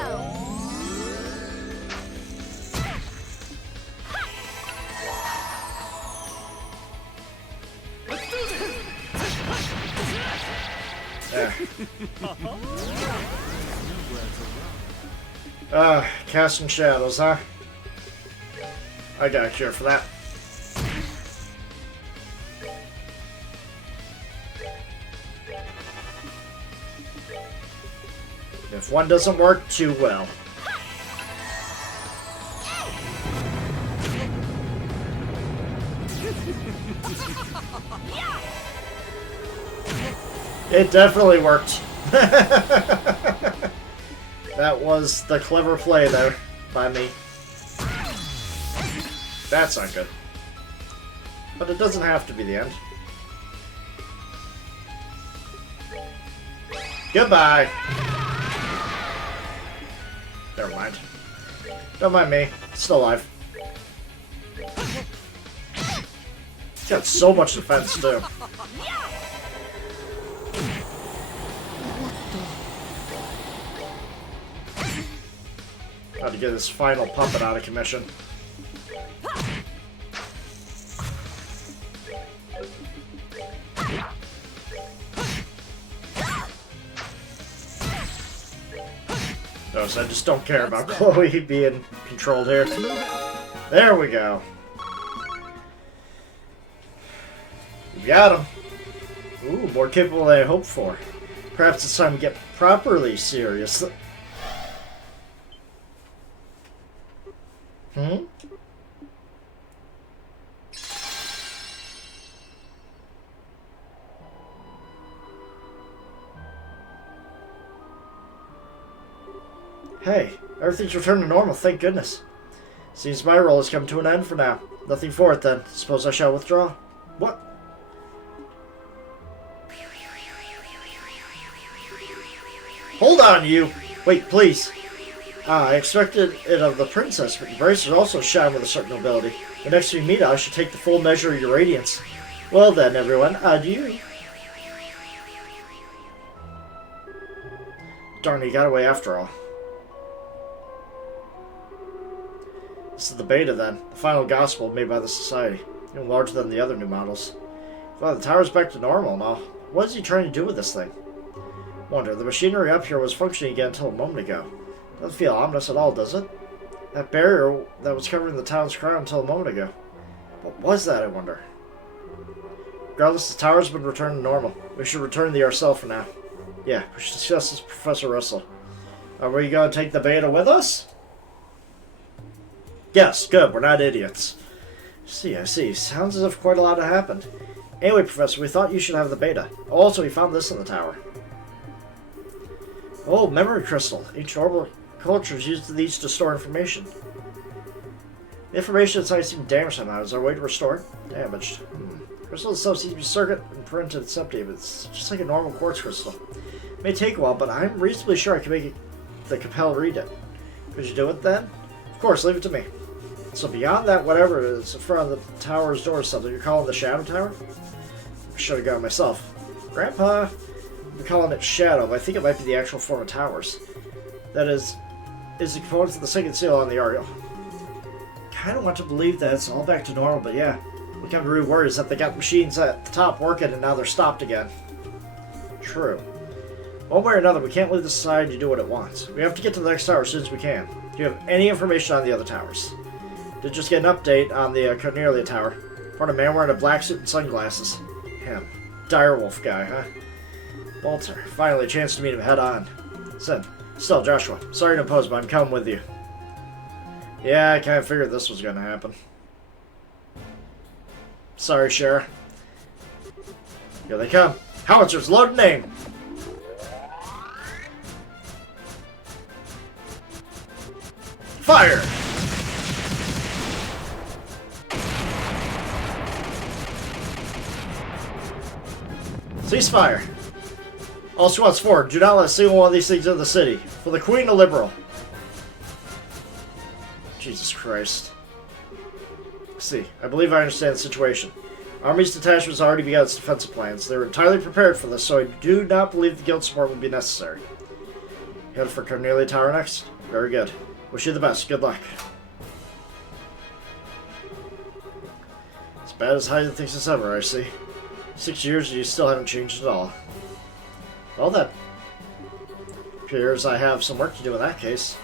There. Casting shadows, huh? I got a cure for that. If one doesn't work, two will. It definitely worked. That was the clever play there by me. That's not good. But it doesn't have to be the end. Goodbye. Never mind. Don't mind me. Still alive. He's got so much defense too. How to get this final puppet out of commission. Notice I just don't care about Chloe being controlled here. There we go. We got him. Ooh, more capable than I hoped for. Perhaps it's time to get properly serious. Hmm? Hey, everything's returned to normal, thank goodness. Seems my role has come to an end for now. Nothing for it then. Suppose I shall withdraw. What? Hold on, you! Wait, please. I expected it of the princess, but your bracelets also shine with a certain nobility. The next we meet, I should take the full measure of your radiance. Well then, everyone, adieu. Darn, he got away after all. This is the beta then, the final gospel made by the Society, even larger than the other new models. Well, the tower's back to normal now. What is he trying to do with this thing? Wonder, the machinery up here was functioning again until a moment ago. Doesn't feel ominous at all, does it? That barrier that was covering the town's crown until a moment ago. What was that, I wonder? Regardless, the tower's been returned to normal. We should return the Arcel for now. Yeah, we should discuss this with Professor Russell. Are we going to take the beta with us? Yes, good, we're not idiots. I see. Sounds as if quite a lot had happened. Anyway, Professor, we thought you should have the beta. Also, we found this in the tower. Oh, memory crystal. Ancient orbital cultures used these to store information. The information inside seemed damaged somehow. Is there a way to restore it? Damaged. Crystal itself seems to be circuit and printed septic, but it's just like a normal quartz crystal. It may take a while, but I'm reasonably sure I can make the Capel read it. Could you do it then? Of course, leave it to me. So beyond that, whatever it is in front of the tower's door or something, you're calling the Shadow Tower? I should have gone myself. Grandpa, I'm calling it Shadow, but I think it might be the actual form of towers. That is the components of the second seal on the Ariel. Kind of want to believe that it's all back to normal, but yeah. What kind of really worries that they got machines at the top working and now they're stopped again. True. One way or another, we can't leave the society to do what it wants. We have to get to the next tower as soon as we can. Do you have any information on the other towers? Did just get an update on the Cornelia Tower. Found a man wearing a black suit and sunglasses. Him. Direwolf guy, huh? Walter. Finally, a chance to meet him head on. Still, Joshua. Sorry to impose, but I'm coming with you. Yeah, I kind of figured this was going to happen. Sorry, Shara. Here they come. Howitzers, load and aim! Fire! Ceasefire! All squads forward. Do not let a single one of these things into the city. For the Queen, a liberal. Jesus Christ. See, I believe I understand the situation. Army's detachments already begun its defensive plans. They were entirely prepared for this, so I do not believe the guild support will be necessary. Headed for Cornelia Tower next? Very good. Wish you the best. Good luck. As bad as Hyden thinks it's ever, I see. 6 years and you still haven't changed at all. Well then. Appears I have some work to do in that case.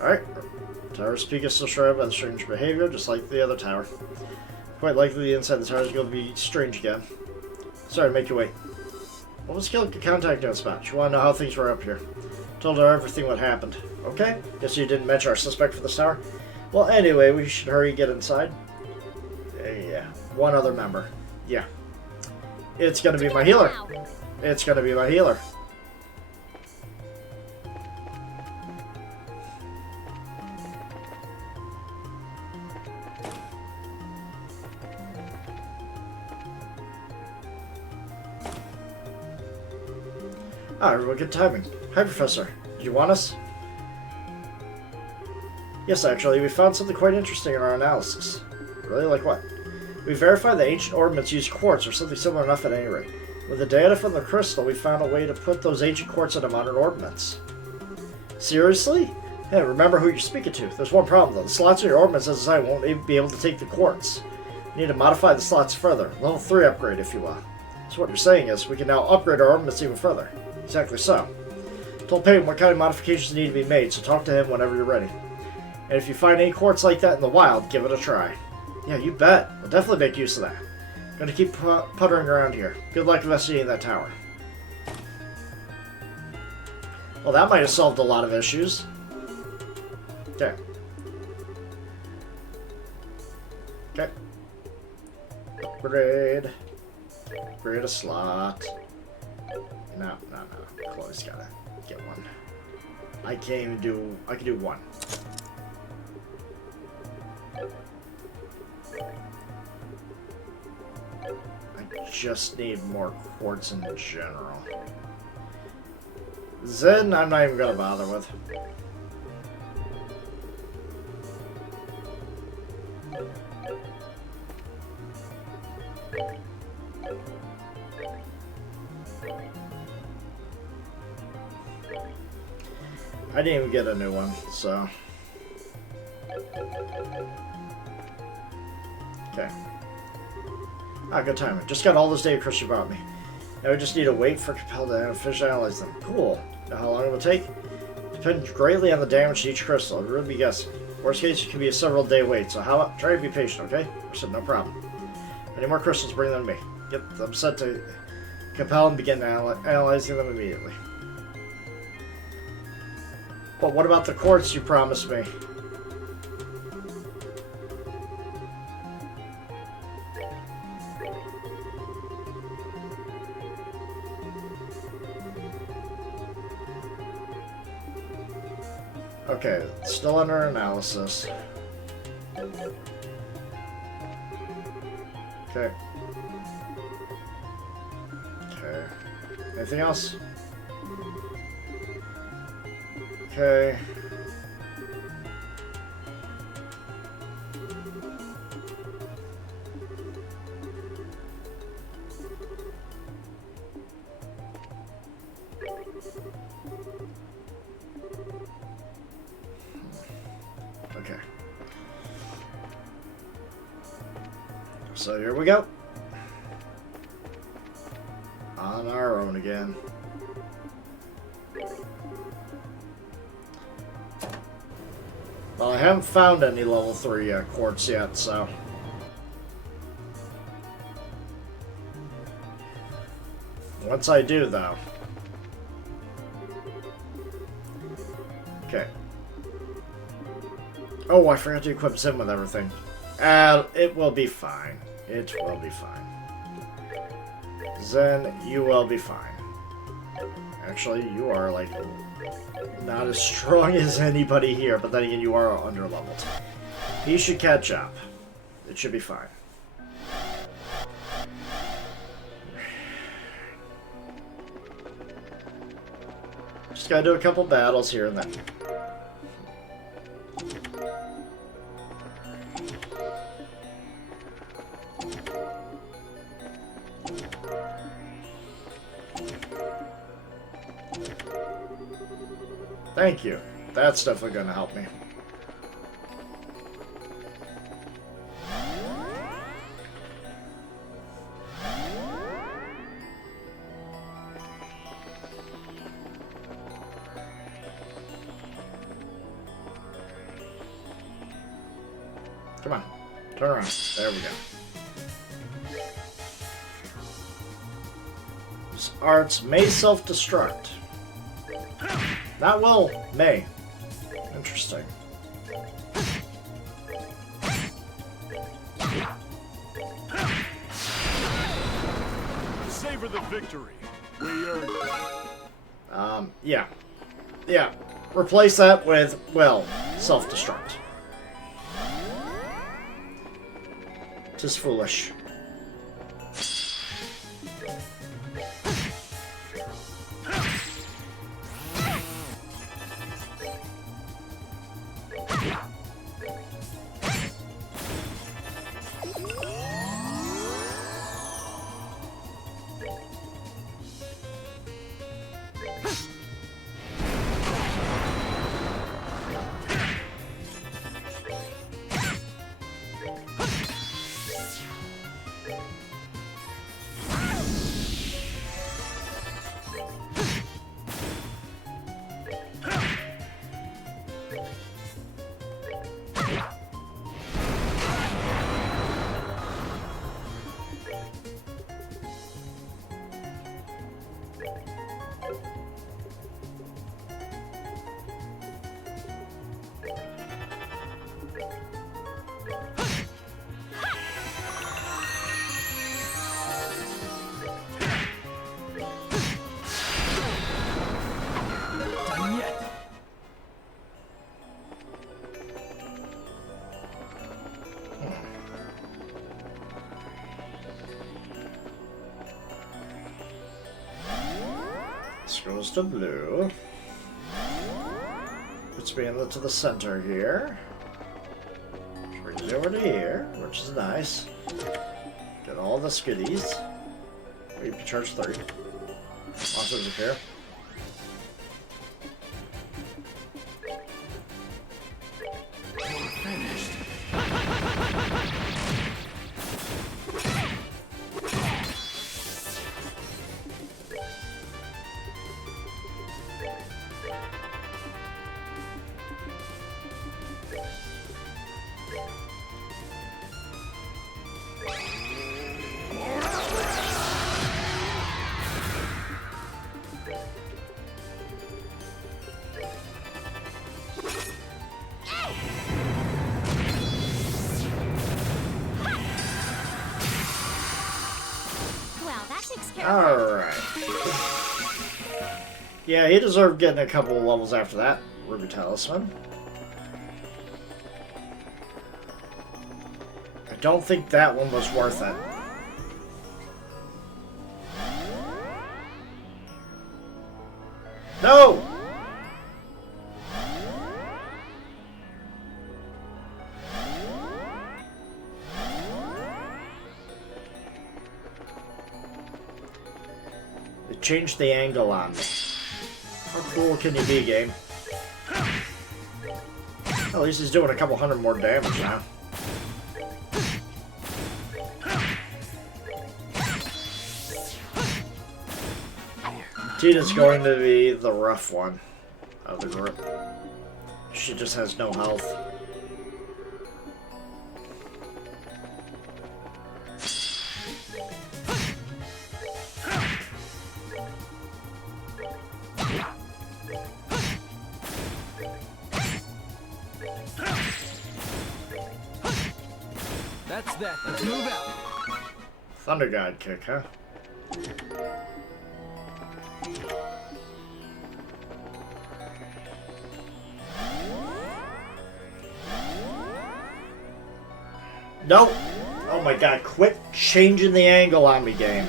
Alright. Tower's peak is still shrouded by the strange behavior, just like the other tower. Quite likely the inside of the tower is going to be strange again. Sorry to make you wait. What was Kill contacting us about? She wanted to know how things were up here. Told her everything what happened. Okay, guess you didn't mention our suspect for this tower. Well, anyway, we should hurry and get inside. Yeah, one other member. Yeah. It's gonna be my healer. It's gonna be my healer. Ah, everyone, good timing. Hi, Professor. Did you want us? Yes, actually, we found something quite interesting in our analysis. Really? Like what? We verified that ancient ornaments use quartz, or something similar enough at any rate. With the data from the crystal, we found a way to put those ancient quartz into modern ornaments. Seriously? Yeah, remember who you're speaking to. There's one problem, though. The slots in your ornaments as designed won't even be able to take the quartz. You need to modify the slots further. Level 3 upgrade, if you will. So what you're saying is, we can now upgrade our ornaments even further. Exactly so. Told Peyton what kind of modifications need to be made, so talk to him whenever you're ready. And if you find any quartz like that in the wild, give it a try. Yeah, you bet. We'll definitely make use of that. Gonna keep puttering around here. Good luck investigating that tower. Well, that might have solved a lot of issues. Okay. Okay. Upgrade. Upgrade a slot. No. Chloe's gotta get one. I can't even do... I can do one. I just need more quartz in general. Zen, I'm not even gonna bother with. I didn't even get a new one, so... Okay. Ah, good timing. Just got all this data Chris brought me. Now we just need to wait for Capel to finish analyze them. Cool. Know how long it will take? Depends greatly on the damage to each crystal. I'd really be guessing. Worst case, it could be a several-day wait, so try to be patient, okay? I said no problem. Any more crystals, bring them to me. Get them sent to Capel and begin analyzing them immediately. But what about the quartz you promised me? Okay, still under analysis. Okay. Okay. Anything else? Okay. Okay. So here we go. On our own again. Well, I haven't found any level 3 quartz yet, so... Once I do, though... Okay. Oh, I forgot to equip Sim with everything. It will be fine. It will be fine. then you will be fine. Actually, you are, like, not as strong as anybody here, but then again, you are under-leveled. He should catch up. It should be fine. Just gotta do a couple battles here and there. Thank you. That's definitely gonna help me. Come on. Turn around. There we go. These arts may self-destruct. Not will, may. Interesting. Savor the victory. We earned it. Yeah. Yeah. Replace that with, well, self-destruct. 'Tis foolish. This goes to blue. Puts me into the center here. Brings me over to here, which is nice. Get all the skitties. We can charge 30. Monsters appear. Finished. Well, that takes care of Alright. Yeah, he deserved getting a couple of levels after that. Ruby Talisman. I don't think that one was worth it. No! They changed the angle on me. How cool can you be, game? At least he's doing a couple hundred more damage now. Tina's going to be the rough one of the group. She just has no health. That's that. Let's move out. Thunder God kick, huh? Nope. Oh my god, quit changing the angle on me, game.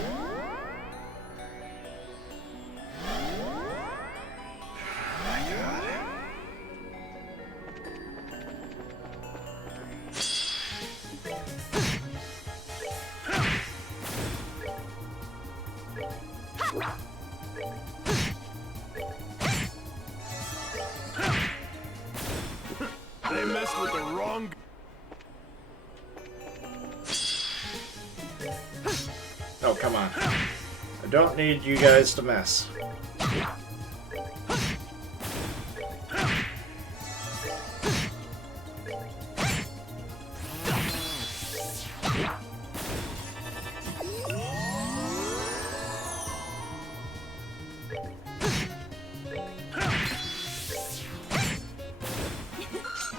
They messed with the wrong. Oh, come on. I don't need you guys to mess.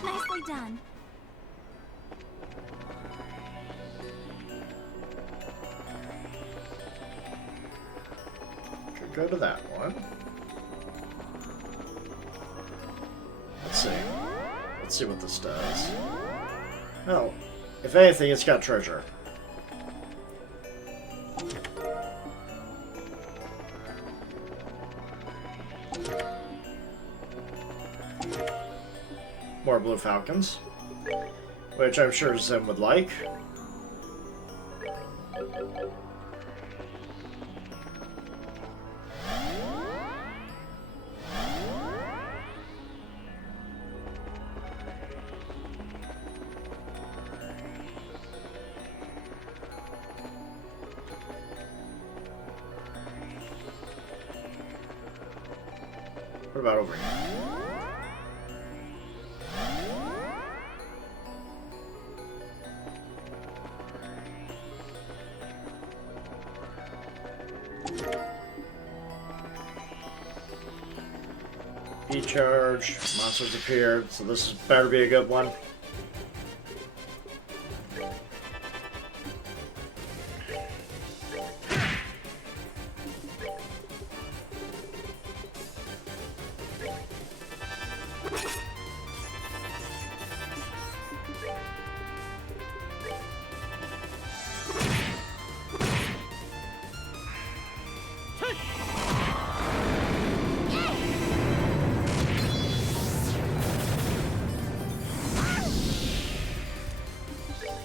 Nicely done. Could go to that one. Let's see. Let's see what this does. Oh, if anything, it's got treasure. More blue falcons, which I'm sure Zim would like. What about over here? E-charge, monsters appeared, so this better be a good one.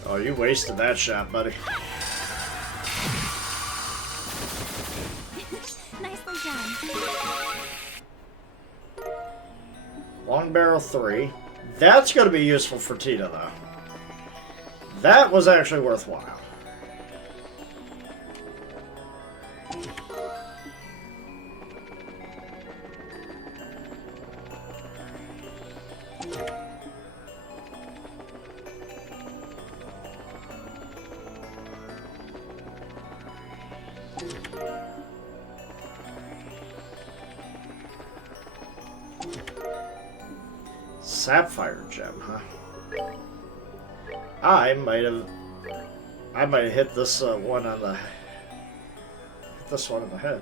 Oh, you wasted that shot, buddy. Nicely done. Long barrel 3. That's going to be useful for Tita, though. That was actually worthwhile. Sapphire gem, huh? I might have hit this one on the in the head.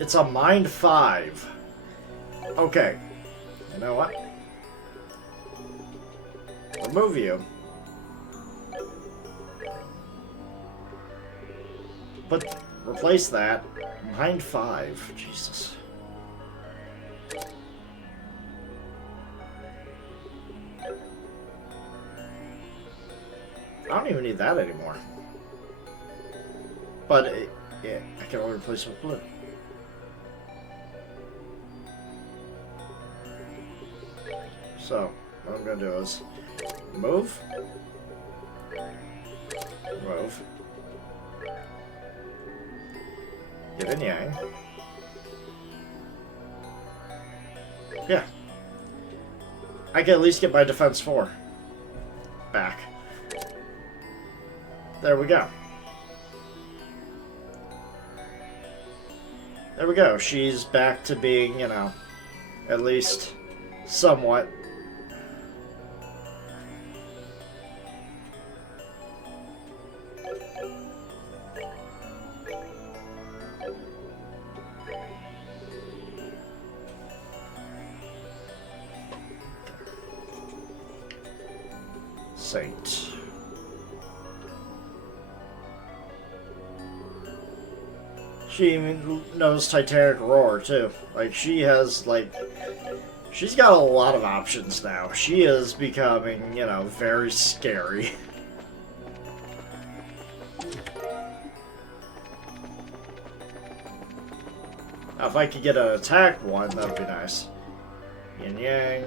It's a Mind 5. Okay. You know what? Remove you. But replace that. Mind 5. Jesus. I don't even need that anymore. But, yeah, I can only replace it with blue. So, what I'm going to do is move. Move. Get in Yang. Yeah. I can at least get my defense 4 back. There we go. There we go. She's back to being, you know, at least somewhat. Saint. She even knows Titanic Roar, too. Like, she has, like... She's got a lot of options now. She is becoming, you know, very scary. Now, if I could get an attack one, that would be nice. Yin Yang.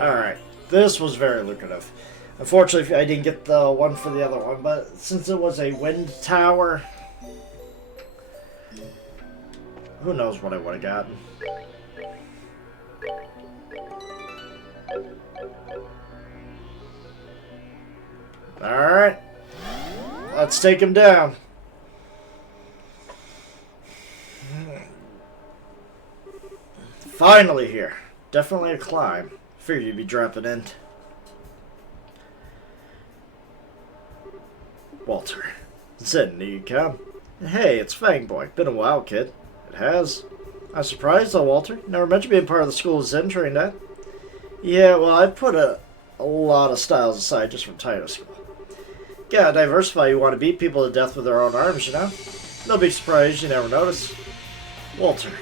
Alright, this was very lucrative. Unfortunately, I didn't get the one for the other one, but since it was a wind tower, who knows what I would have gotten. Alright, let's take him down. Finally here. Definitely a climb. Figured you'd be dropping in. Walter. Zen, you come. Hey, it's Fangboy. Been a while, kid. It has. I'm surprised though, Walter. Never mentioned being part of the school Zen trained at. Yeah, well, I put a lot of styles aside just from Taito school. Gotta diversify. You want to beat people to death with their own arms, you know? No big surprise, you never notice. Walter.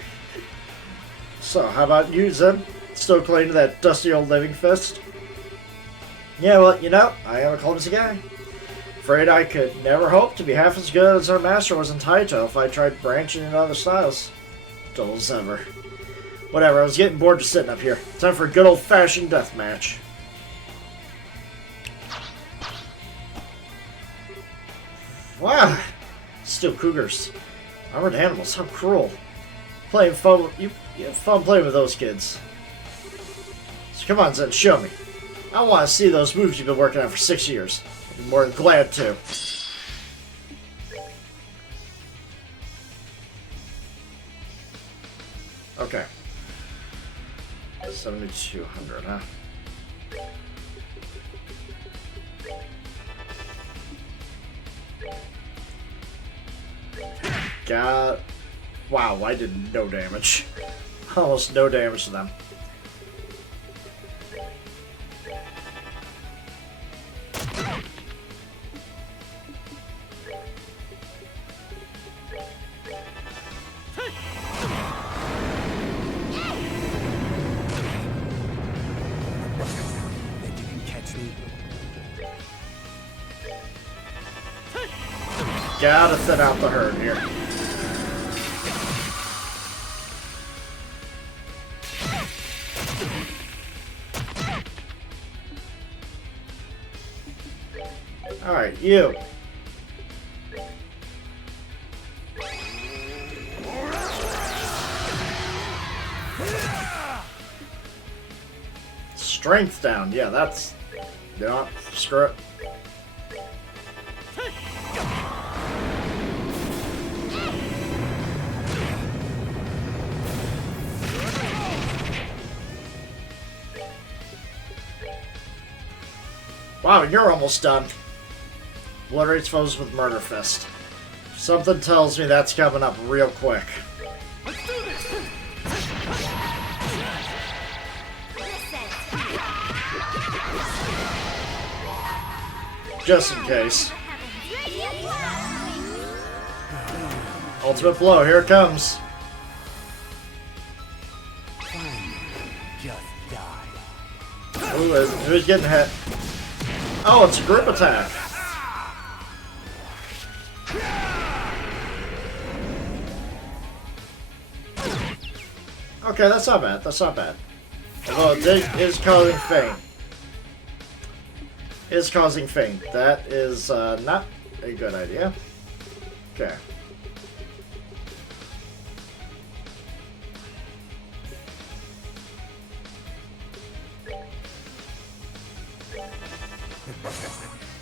So, how about you, Zen? Still clinging to that dusty old living fist? Yeah, well, you know, I am a clumsy guy. Afraid I could never hope to be half as good as our master was in Taito if I tried branching into other styles. Dull as ever. Whatever, I was getting bored just sitting up here. Time for a good old-fashioned death match. Wow! Still cougars. Armored animals, how cruel. You have fun playing with those kids. So come on, Zen, show me. I want to see those moves you've been working on for 6 years. I'd be more than glad to. Okay. 7,200, huh? God. Wow, I did no damage. Almost no damage to them. Think you can catch me? Gotta thin out the herd here. Alright, you. Strength down. Yeah, that's... Yeah, screw it. Wow, you're almost done. Obliterates foes with Murder Fist. Something tells me that's coming up real quick. Let's do this! Just in case. Ultimate blow, here it comes. Just die. Ooh, who's getting hit? Oh, it's a group attack. Okay, that's not bad. That's not bad. Although it is causing faint. Is causing faint. That is not a good idea. Okay.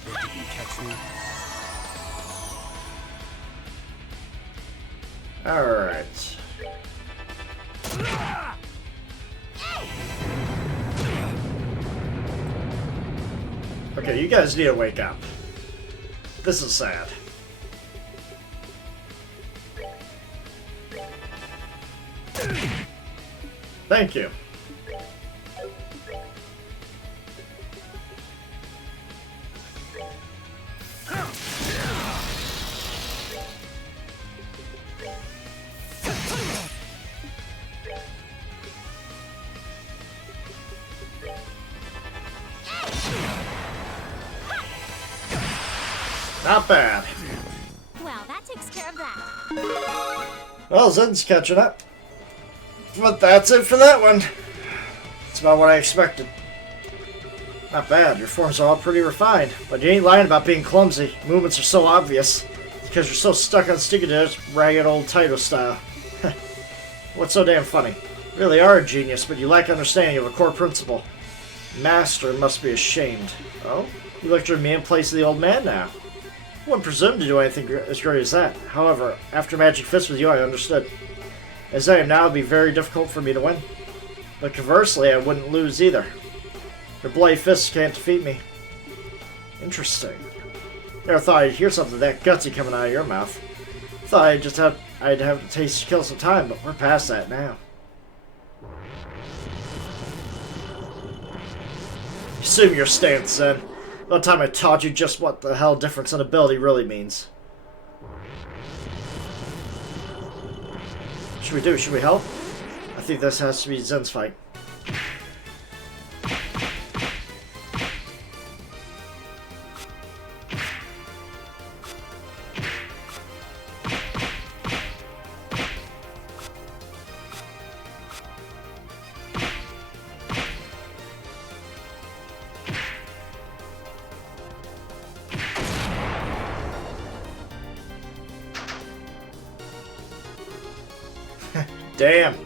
Think you can catch me? Alright. Okay, you guys need to wake up. This is sad. Thank you. Not bad. Well, that takes care of that. Well, Zen's catching up. But that's it for that one. That's about what I expected. Not bad. Your forms are all pretty refined. But you ain't lying about being clumsy. Movements are so obvious. It's because you're so stuck on Stigada's ragged old Taito style. What's so damn funny? You really are a genius, but you lack understanding of a core principle. Master must be ashamed. Oh? You lecture me in place of the old man now. I wouldn't presume to do anything as great as that. However, after Magic Fist with you, I understood. As I am now, it would be very difficult for me to win. But conversely, I wouldn't lose either. Your bloody fists can't defeat me. Interesting. Never thought I'd hear something that gutsy coming out of your mouth. Thought I'd have to taste to kill some time, but we're past that now. Assume your stance, then. By the time I taught you just what the hell difference in ability really means. Should we do? Should we help? I think this has to be Zen's fight. Damn.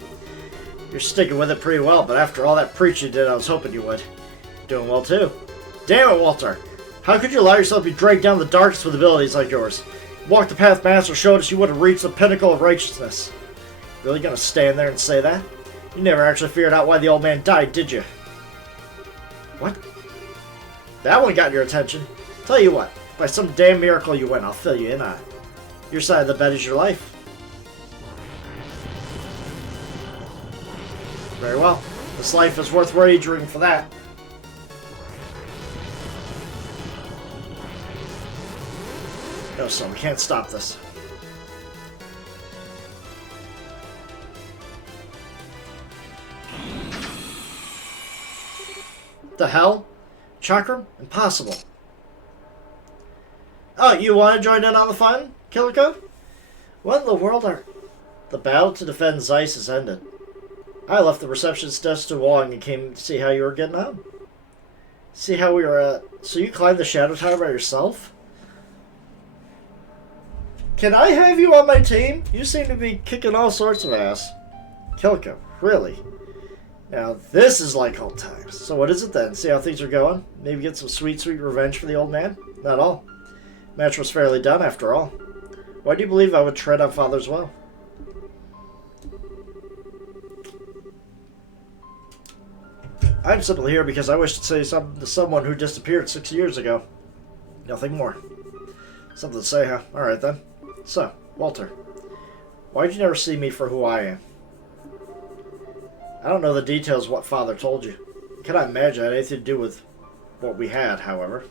You're sticking with it pretty well, but after all that preach you did, I was hoping you would. Doing well, too. Damn it, Walter. How could you allow yourself to be dragged down the darkness with abilities like yours? Walk the path Master showed us, you would have reached the pinnacle of righteousness. Really gonna stand there and say that? You never actually figured out why the old man died, did you? What? That one got your attention. Tell you what, by some damn miracle you win, I'll fill you in on it. Your side of the bet is your life. Very well. This life is worth wagering for that. No, son, we can't stop this. The hell? Chakram? Impossible. Oh, you want to join in on the fun, Killiko? What in the world are... The battle to defend Zeiss has ended. I left the receptionist desk to Wong and came to see how you were getting on. See how we were So you climbed the Shadow Tower by yourself? Can I have you on my team? You seem to be kicking all sorts of ass. Killiko, really? Now this is like old times. So what is it then? See how things are going? Maybe get some sweet, sweet revenge for the old man? Not all. Match was fairly done after all. Why do you believe I would tread on Father's well? I'm simply here because I wish to say something to someone who disappeared 6 years ago. Nothing more. Something to say, huh? Alright then. So, Walter, why'd you never see me for who I am? I don't know the details of what Father told you. I cannot imagine it had anything to do with what we had, however.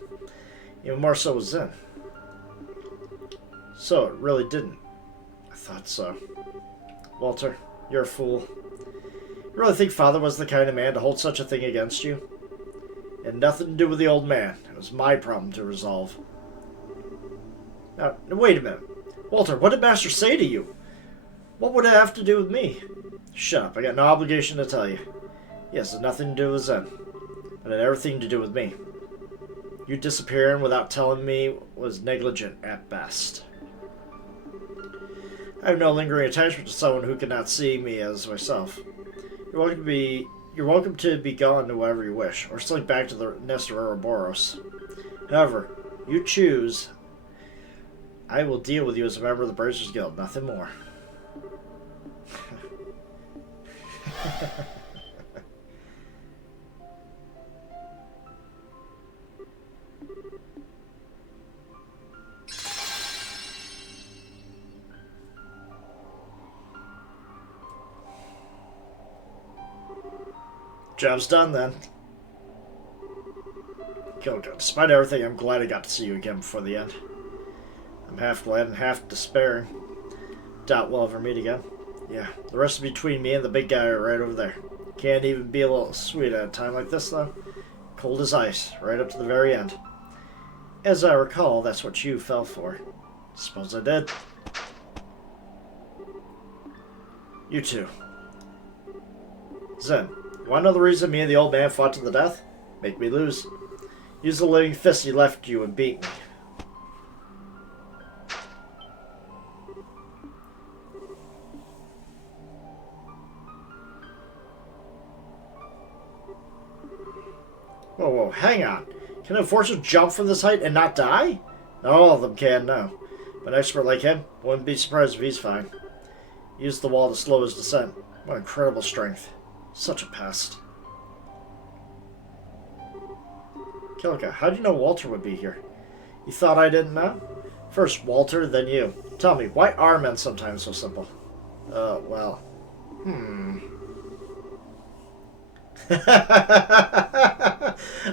Even more so with Zen. So, it really didn't. I thought so. Walter, you're a fool. You really think Father was the kind of man to hold such a thing against you? It had nothing to do with the old man. It was my problem to resolve. Now, wait a minute. Walter, what did Master say to you? What would it have to do with me? Shut up. I got no obligation to tell you. Yes, it had nothing to do with Zen. But it had everything to do with me. You disappearing without telling me was negligent at best. I have no lingering attachment to someone who cannot see me as myself. You're welcome to be gone to wherever you wish, or slink back to the nest of Ouroboros. However, you choose. I will deal with you as a member of the Brazers Guild, nothing more. Job's done then. Kilika, despite everything, I'm glad I got to see you again before the end. I'm half glad and half despairing. Doubt we'll ever meet again. Yeah, the rest between me and the big guy are right over there. Can't even be a little sweet at a time like this, though. Cold as ice, right up to the very end. As I recall, that's what you fell for. Suppose I did. You too. Zen, wanna know the reason me and the old man fought to the death? Make me lose. Use the living fist he left you and beat me. Whoa, whoa, hang on. Can an enforcer jump from this height and not die? Not all of them can, no. But an expert like him, wouldn't be surprised if he's fine. Used the wall to slow his descent. What incredible strength. Such a pest. Kilika, how do you know Walter would be here? You thought I didn't know? First Walter, then you. Tell me, why are men sometimes so simple? Well...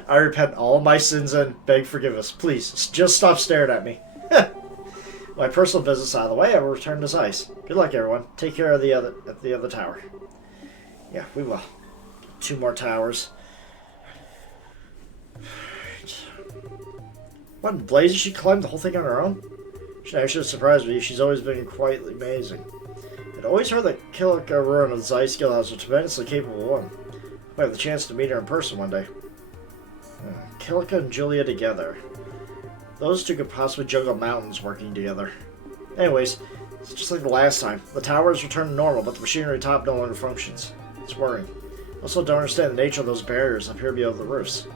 I repent all my sins and beg forgiveness. Please, just stop staring at me. My personal business out of the way, I will return this ice. Good luck, everyone. Take care of the other tower. Yeah, we will. 2 more towers. What in blazes she climbed the whole thing on her own? She actually surprised me. She's always been quite amazing. I'd always heard that Kilika Ruin of the Zeiss Guild was a tremendously capable woman. I have the chance to meet her in person one day. Kilika and Julia together. Those two could possibly juggle mountains working together. Anyways, it's just like the last time. The tower has returned to normal, but the machinery top no longer functions. It's worrying. Also don't understand the nature of those barriers up here below the roofs.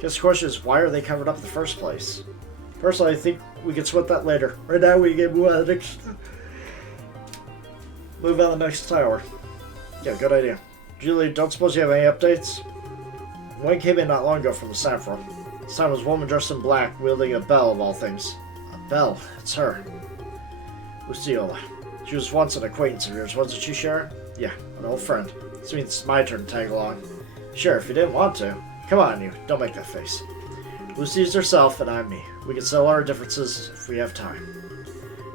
Guess the question is, why are they covered up in the first place? Personally, I think we can sweat that later. Right now, we can move on to the next tower. Yeah, good idea. Julie, don't suppose you have any updates? One came in not long ago from the Saffron. This time was a woman dressed in black, wielding a bell of all things. A bell? It's her. Luciola. She was once an acquaintance of yours, wasn't she, Sharon? Yeah, an old friend. This means it's my turn to tag along. Sure, if you didn't want to. Come on, you. Don't make that face. Lucy's herself, and I'm me. We can settle our differences if we have time.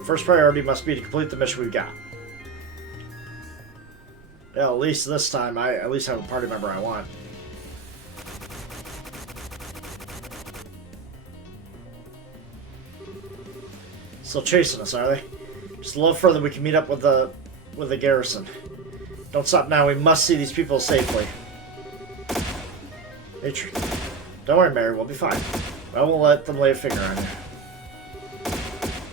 First priority must be to complete the mission we've got. Well, at least this time, I at least have a party member I want. Still chasing us, are they? Just a little further, we can meet up with the garrison. Don't stop now. We must see these people safely. Atri. Don't worry, Mary. We'll be fine. I won't let them lay a finger on you.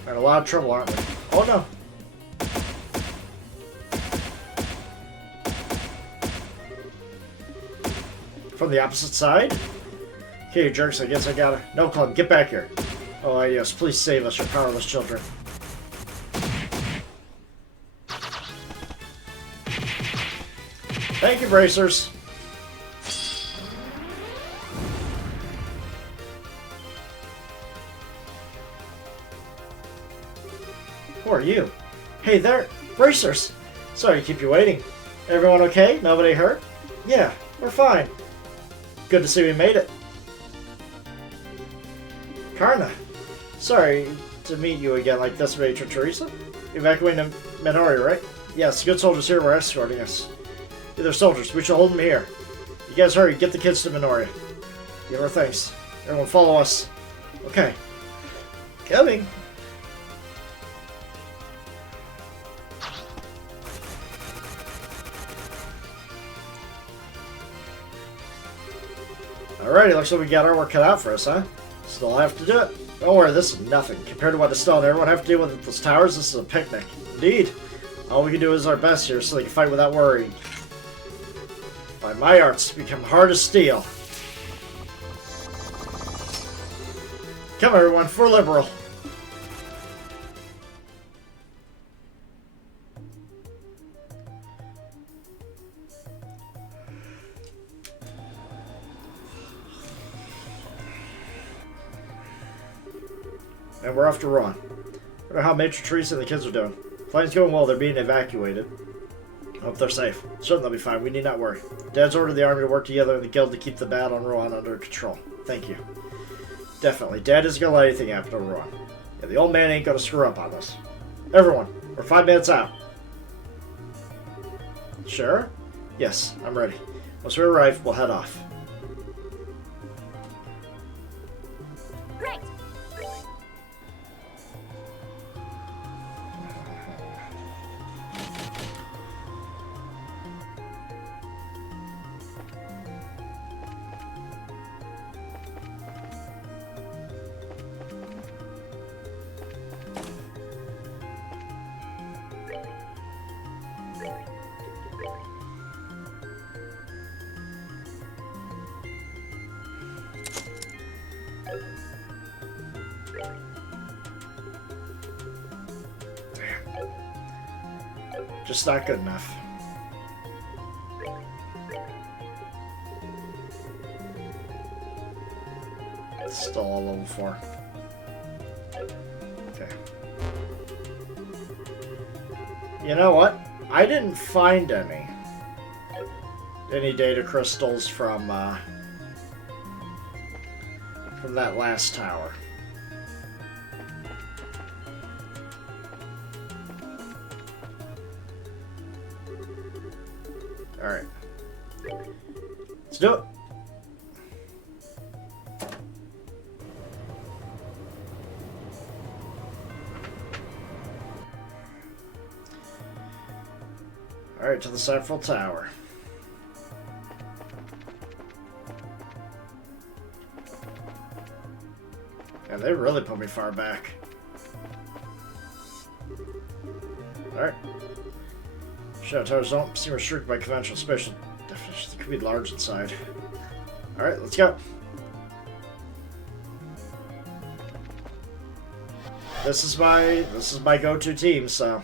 We're in a lot of trouble, aren't we? Oh, no. From the opposite side? Okay, you jerks. I guess I gotta... No, Club. Get back here. Oh, yes. Please save us, your powerless children. Thank you, bracers. Who are you? Hey there, bracers. Sorry to keep you waiting. Everyone okay? Nobody hurt? Yeah, we're fine. Good to see we made it. Karna. Sorry to meet you again like this, Major Teresa. Evacuating Minoria, right? Yes, good soldiers here were escorting us. They're soldiers. We shall hold them here. You guys hurry. Get the kids to Minoria. Give our thanks. Everyone follow us. Okay. Coming. Alrighty, looks like we got our work cut out for us, huh? Still have to do it. Don't worry, this is nothing. Compared to what the stone everyone have to deal with at those towers, this is a picnic. Indeed. All we can do is our best here so they can fight without worrying. By my arts, become hard as steel. Come everyone, for liberal. And we're off to Ron. I wonder how Major Teresa and the kids are doing. Flight's going well, they're being evacuated. Hope they're safe. Certain they'll be fine. We need not worry. Dad's ordered the army to work together in the guild to keep the battle on Rohan under control. Thank you. Definitely. Dad isn't going to let anything happen to Rohan. Yeah, the old man ain't going to screw up on us. Everyone, we're 5 minutes out. Sure? Yes, I'm ready. Once we arrive, we'll head off. Great. Just not good enough. It's still a level 4. Okay. You know what? I didn't find any data crystals from that last tower. Alright. Let's do it. Alright, to the Central Tower. And they really put me far back. Alright. Shadow towers don't seem restricted by conventional spatial definitions. They could be large inside. Alright, let's go. This is my go-to team, so.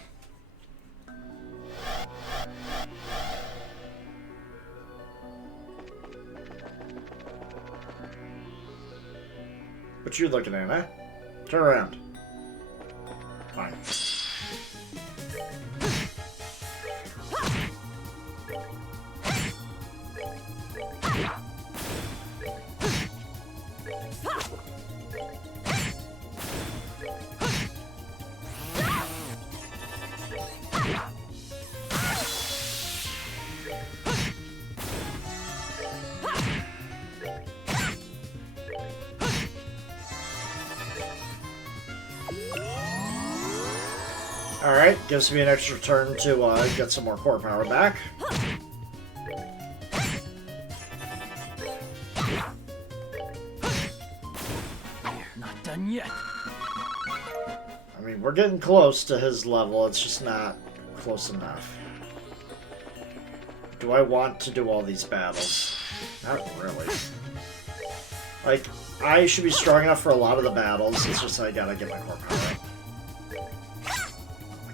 What you looking at, huh? Turn around. Fine. Alright, gives me an extra turn to get some more core power back. Not done yet. I mean, we're getting close to his level, it's just not close enough. Do I want to do all these battles? Not really. Like, I should be strong enough for a lot of the battles, it's just I gotta get my core power up.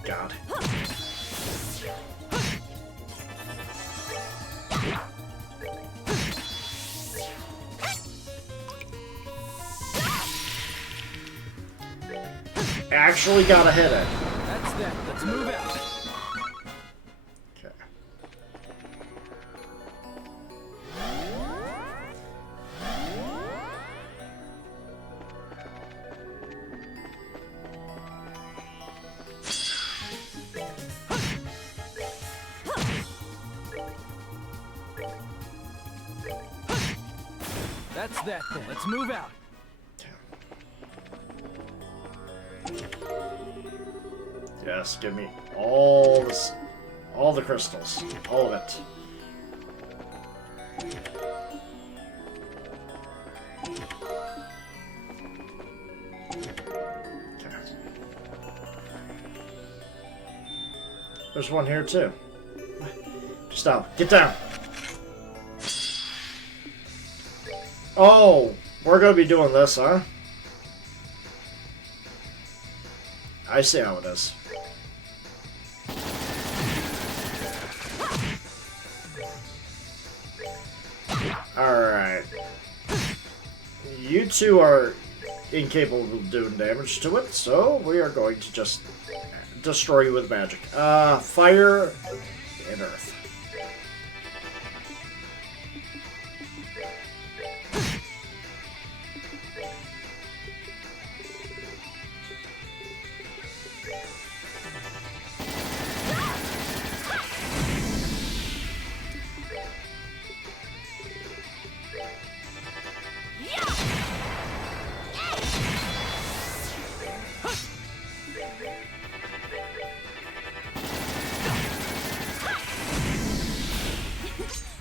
God. Actually gotta hit it. That's that. Let's move out. Okay. That's that then. Let's move out. Yes, give me all this, all the crystals, all of it. Okay. There's one here too. Just down. Get down. Oh, we're gonna be doing this, huh? I see how it is. Alright. You two are incapable of doing damage to it, so we are going to just destroy you with magic. Fire and Earth.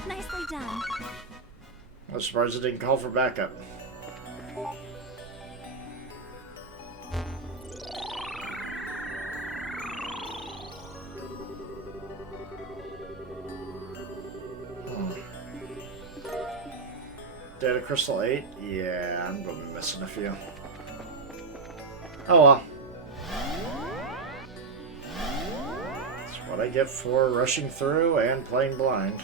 Nicely done. I'm surprised it didn't call for backup. Data Crystal 8? Yeah, I'm gonna be missing a few. Oh well. That's what I get for rushing through and playing blind.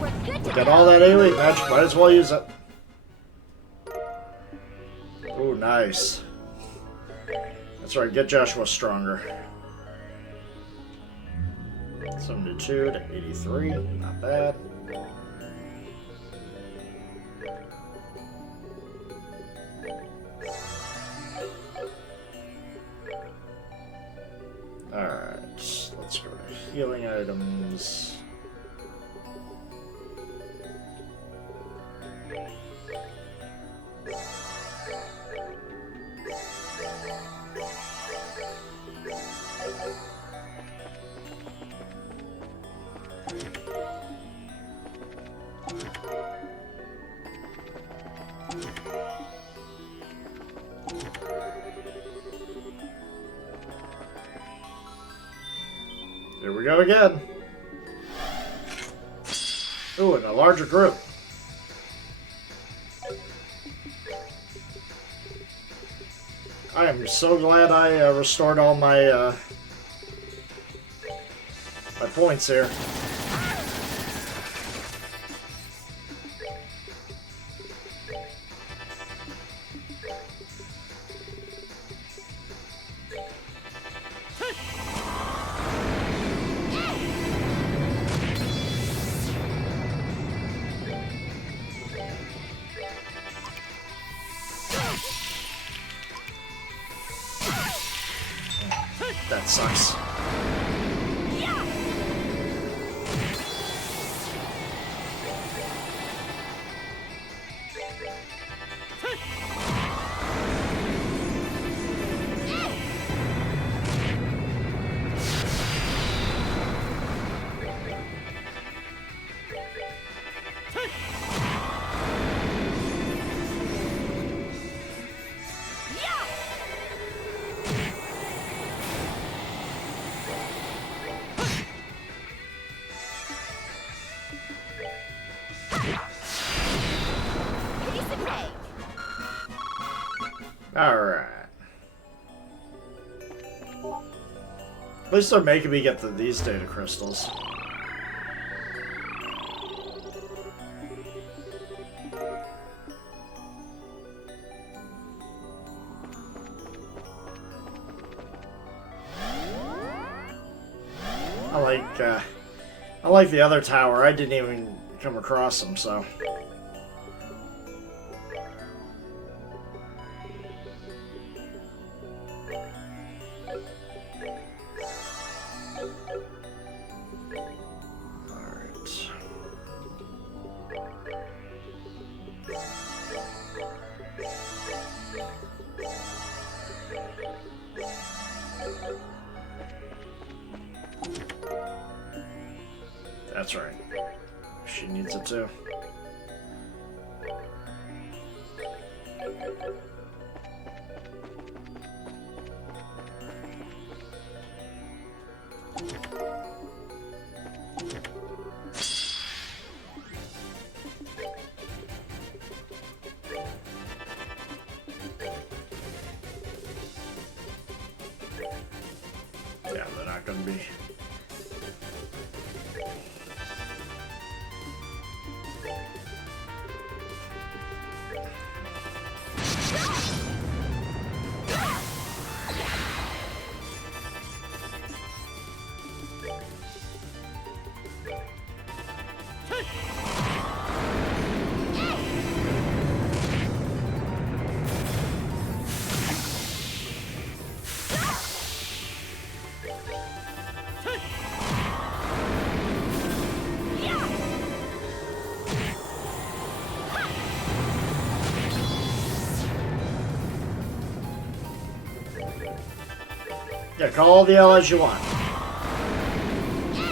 We're good to Got go. all that A-League magic, might as well use it. Ooh, nice. That's right, get Joshua stronger. 72 to 83, not bad. Alright, let's go to healing items. Here we go again. Ooh, and a larger group. I am so glad I restored all my my points here. That sucks. Piece of cake. Alright. At least they're making me get these data crystals. I like the other tower. I didn't even come across them, so. That's right. She needs it too. Yeah, they're not gonna be. Yeah, call all the allies you want.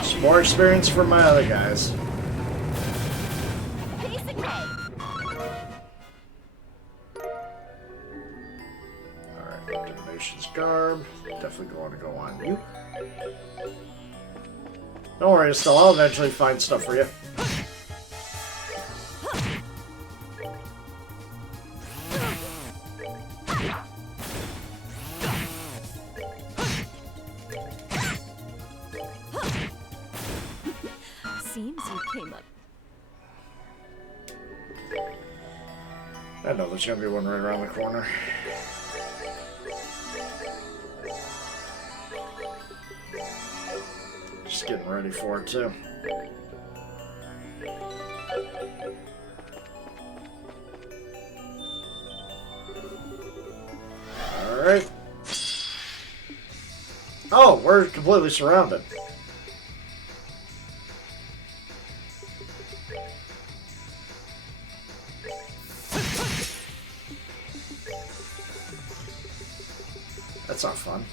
Some more experience for my other guys. Piece of cake. Alright, Donations Garb. Definitely going to go on you. Don't worry, Estelle, I'll eventually find stuff for you. Seems you came up. I know there's gonna be one right around the corner. Just getting ready for it too. Alright. Oh, we're completely surrounded. That's not fun.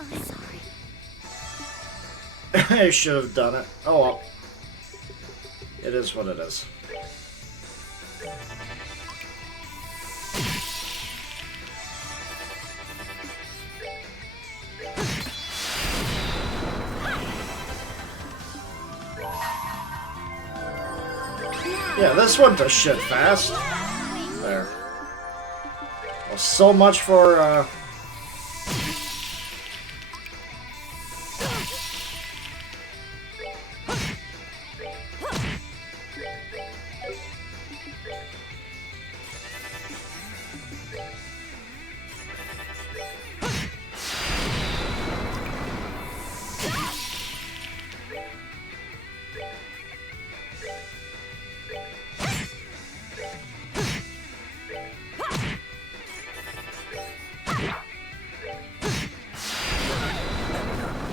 I'm sorry. I should have done it. Oh well. It is what it is. Yeah, this one does shit fast. There. Well, so much for,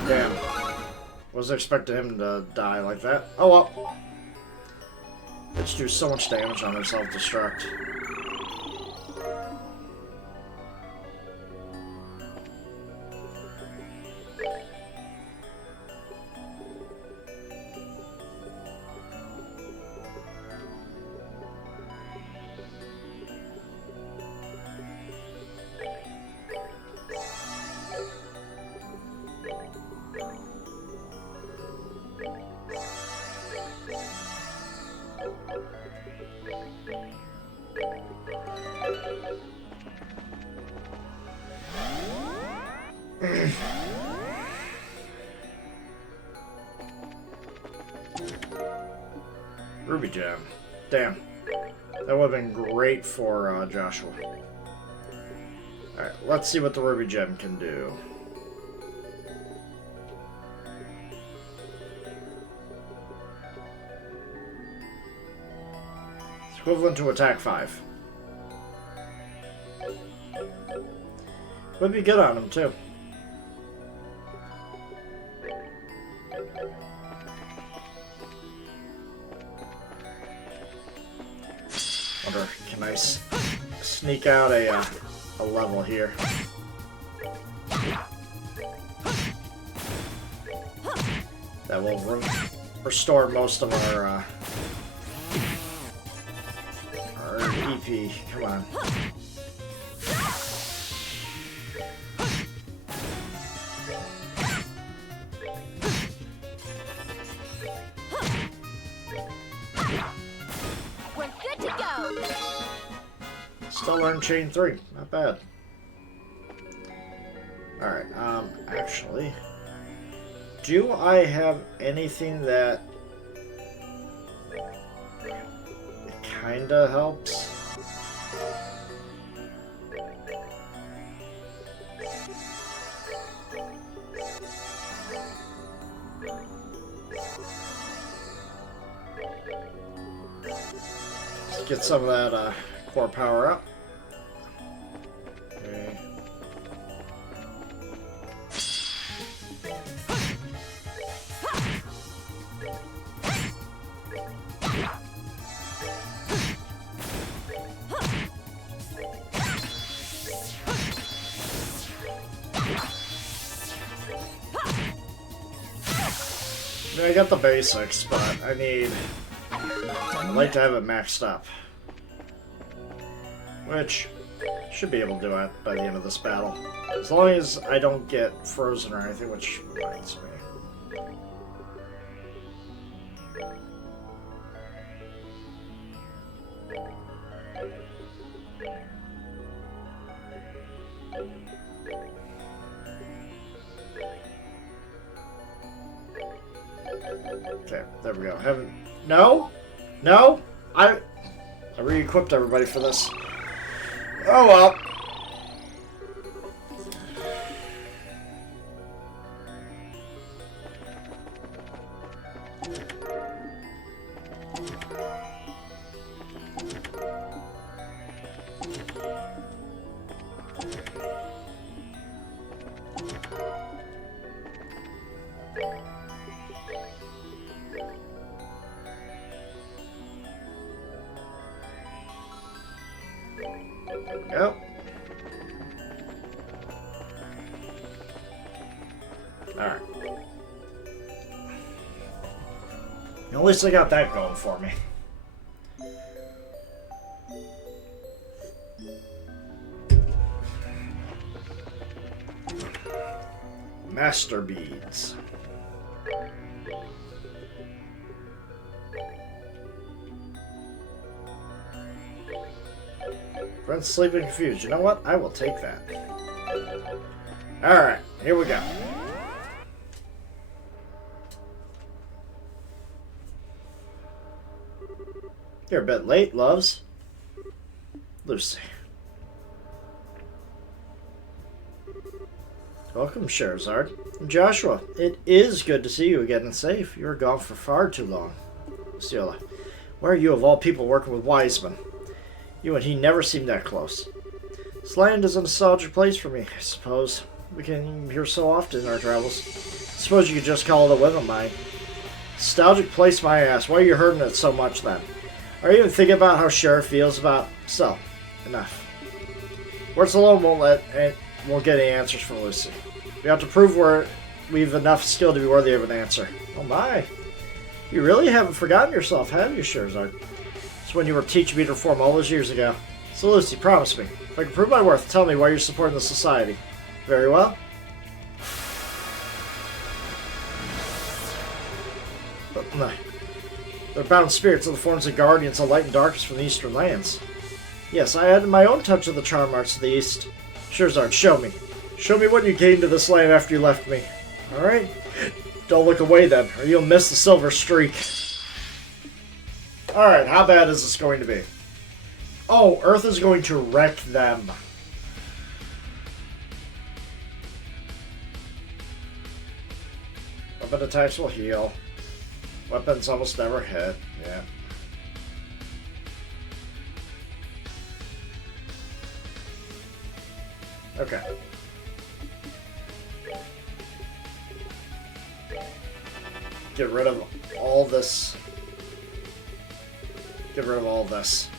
damn. Wasn't expecting him to die like that. Oh well. Bitch do so much damage on her self-destruct. Ruby Gem. Damn. That would have been great for Joshua. Alright, let's see what the Ruby Gem can do. It's equivalent to attack 5. Would be good on him, too. Wonder, can I sneak out a level here? That will restore most of our EP. Come on. We're good to go. Still learn chain 3. Not bad. Alright, actually, do I have anything that kinda helps? Let's get some of that core power up. Okay. I got the basics, but I'd like to have it maxed up. Which, should be able to do it by the end of this battle. As long as I don't get frozen or anything, which reminds me. Okay, there we go. No? No? I re-equipped everybody for this. Oh well. Yep. Alright. At least I got that going for me. Master beads. Friends sleeping confused. You know what? I will take that. Alright, here we go. You're a bit late, loves. Lucy. Welcome, Scheherazade. Joshua, it is good to see you again and safe. You were gone for far too long. Luciola, where are you of all people working with Wiseman? You and he never seemed that close. This land is a nostalgic place for me, I suppose. We came here so often in our travels. I suppose you could just call it a whim of mine. Nostalgic place, my ass. Why are you hurting it so much then? Are you even thinking about how Sheriff feels about... So, enough. Words alone won't get any answers from Lucy. We have to prove we've enough skill to be worthy of an answer. Oh my. You really haven't forgotten yourself, have you, Scheherazade? It's when you were teaching me to reform all those years ago. So Lucy, promise me. If I can prove my worth, tell me why you're supporting the society. Very well. But, no. They're bound spirits of the forms of guardians of light and darkness from the eastern lands. Yes, I added my own touch of the charm arts to the east. Scheherazade, show me. Show me what you gained to this land after you left me. Alright? Don't look away then, or you'll miss the silver streak. Alright, how bad is this going to be? Oh, Earth is going to wreck them. Weapon attacks will heal. Weapons almost never hit. Yeah. Okay. Get rid of all this. Get rid of all this.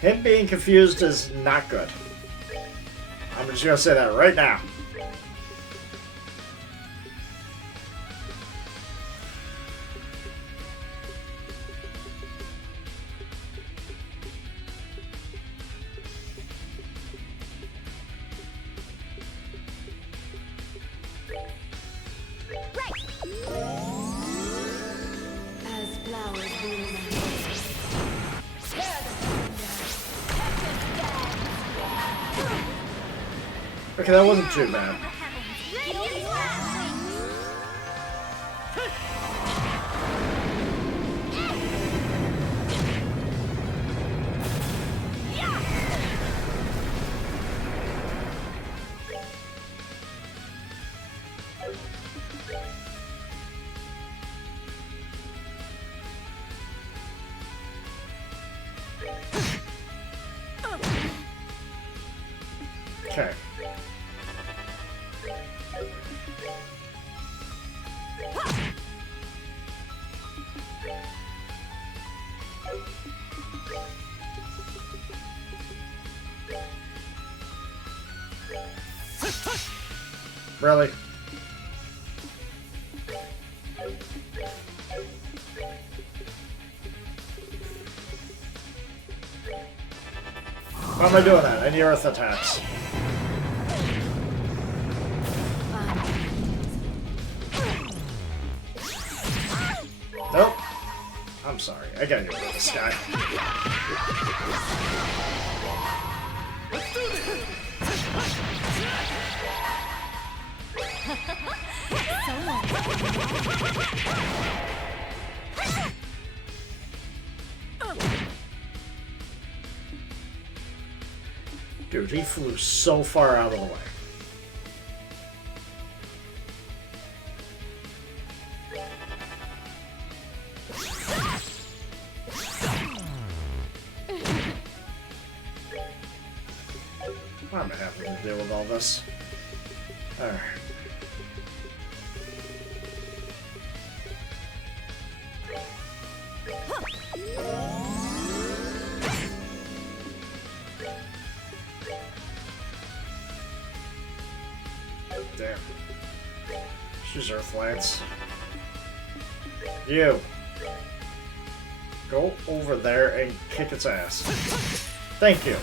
Him being confused is not good. I'm just gonna say that right now. As flowers bloom. Okay, that wasn't too bad. Okay. Really? Why am I doing that? Any earth attacks? Nope. I'm sorry. I gotta get rid of this guy. Dude, he flew so far out of the way. Why am I having to deal with all this? Alright. Damn. She's Earth Lance. You. Go over there and kick its ass. Thank you.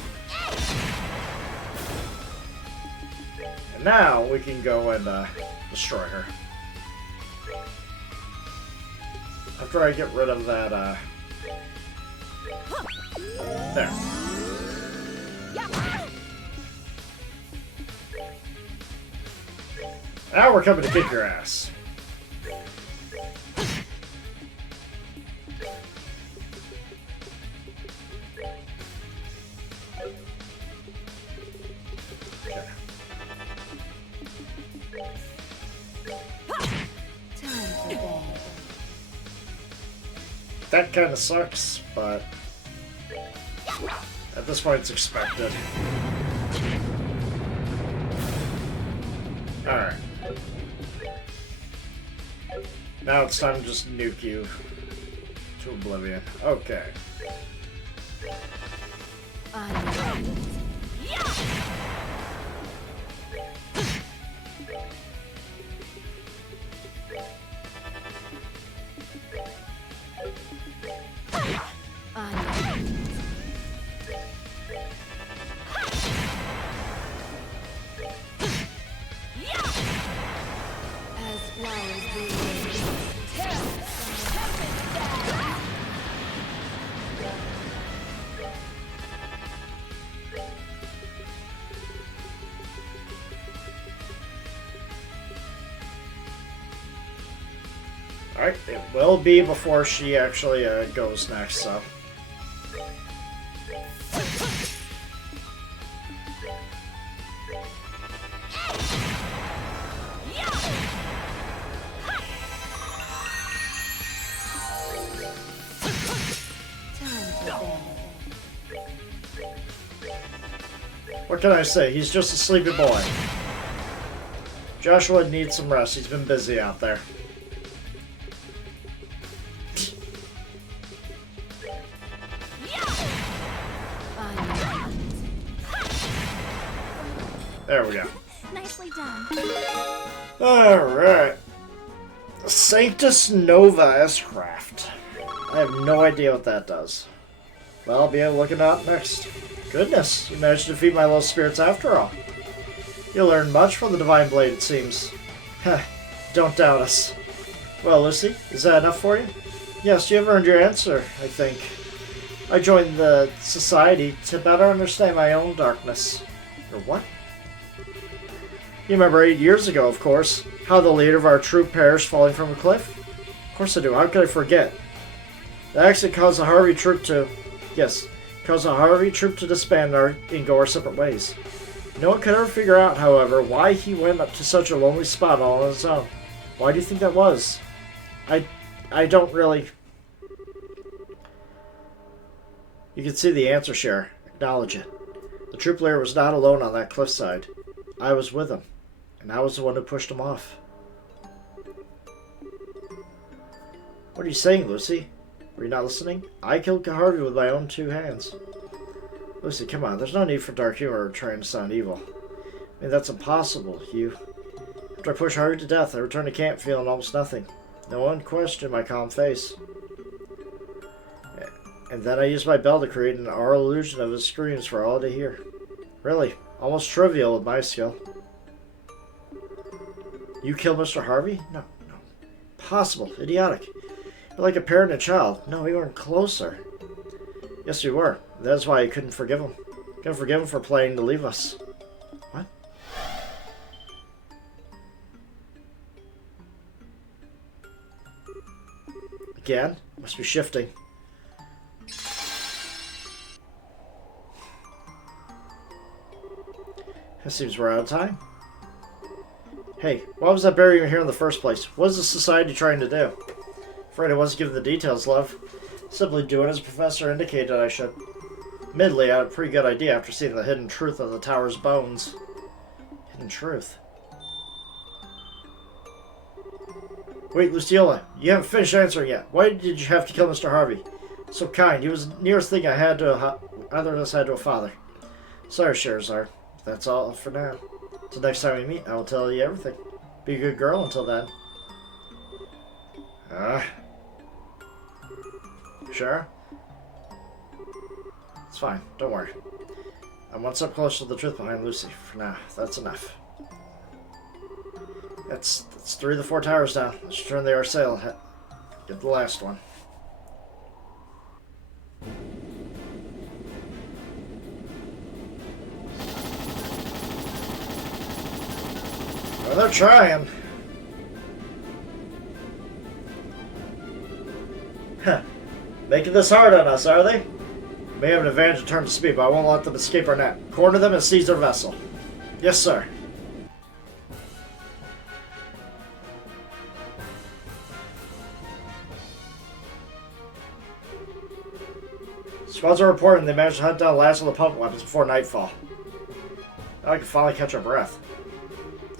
And now we can go and destroy her. After I get rid of that, there. Now we're coming to kick your ass. Okay. That kind of sucks, but at this point it's expected. Alright. Now it's time to just nuke you to oblivion. Okay. Alright, it will be before she actually goes next, so. What can I say? He's just a sleepy boy. Joshua needs some rest. He's been busy out there. There we go. Nicely done. Alright. Sanctus Nova S-Craft. I have no idea what that does. Well, I'll be looking out next. Goodness, you managed to defeat my little spirits after all. You learned much from the Divine Blade, it seems. Heh, don't doubt us. Well, Lucy, is that enough for you? Yes, you have earned your answer, I think. I joined the Society to better understand my own darkness. Or what? You remember 8 years ago, of course, how the leader of our troop perished falling from a cliff? Of course I do. How could I forget? That actually caused the Harvey troop to... Yes, caused the Harvey troop to disband and go our separate ways. No one could ever figure out, however, why he went up to such a lonely spot all on his own. Why do you think that was? I don't really... You can see the answer, Cher. Acknowledge it. The troop leader was not alone on that cliffside. I was with him, and I was the one who pushed him off. What are you saying, Lucy? Were you not listening? I killed Harvey with my own 2 hands. Lucy, come on. There's no need for dark humor or trying to sound evil. I mean, that's impossible, Hugh. After I pushed Harvey to death, I returned to camp feeling almost nothing. No one questioned my calm face. And then I used my bell to create an aural illusion of his screams for all to hear. Really, almost trivial with my skill. You killed Mr. Harvey? No. Possible. Idiotic. You're like a parent and a child. No, we weren't closer. Yes, we were. That's why I couldn't forgive him. Couldn't forgive him for planning to leave us. What? Again? Must be shifting. It seems we're out of time. Hey, why was that barrier here in the first place? What is the Society trying to do? Afraid I wasn't given the details, love. Simply doing as Professor indicated I should. Admittedly, I had a pretty good idea after seeing the hidden truth of the tower's bones. Hidden truth? Wait, Luciola, you haven't finished answering yet. Why did you have to kill Mr. Harvey? So kind. He was the nearest thing I had to either of us had to a father. Sorry, Scheherazade. That's all for now. Until next time we meet, I will tell you everything. Be a good girl until then. Sure? It's fine. Don't worry. I'm one step closer to the truth behind Lucy. For now, that's enough. That's 3 of the 4 towers down. Let's return the sail. Get the last one. Well, they're trying. Huh. Making this hard on us, are they? May have an advantage in terms of speed, but I won't let them escape our net. Corner them and seize their vessel. Yes, sir. Squads are reporting they managed to hunt down the last of the pump weapons before nightfall. Now I can finally catch our breath.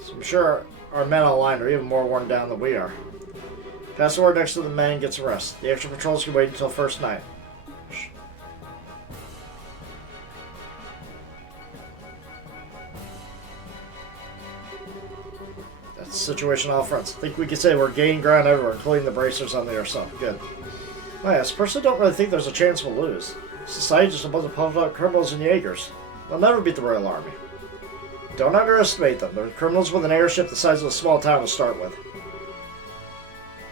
So I'm sure our men on the line are even more worn down than we are. Pass the word next to the men and get some rest. The extra patrols can wait until first night. That's the situation on all fronts. I think we could say we're gaining ground everywhere, including the bracers on the ourselves. Good. I personally don't really think there's a chance we'll lose. Society is just a bunch of puffed up criminals and Jaegers. They'll never beat the Royal Army. Don't underestimate them. They're criminals with an airship the size of a small town to start with.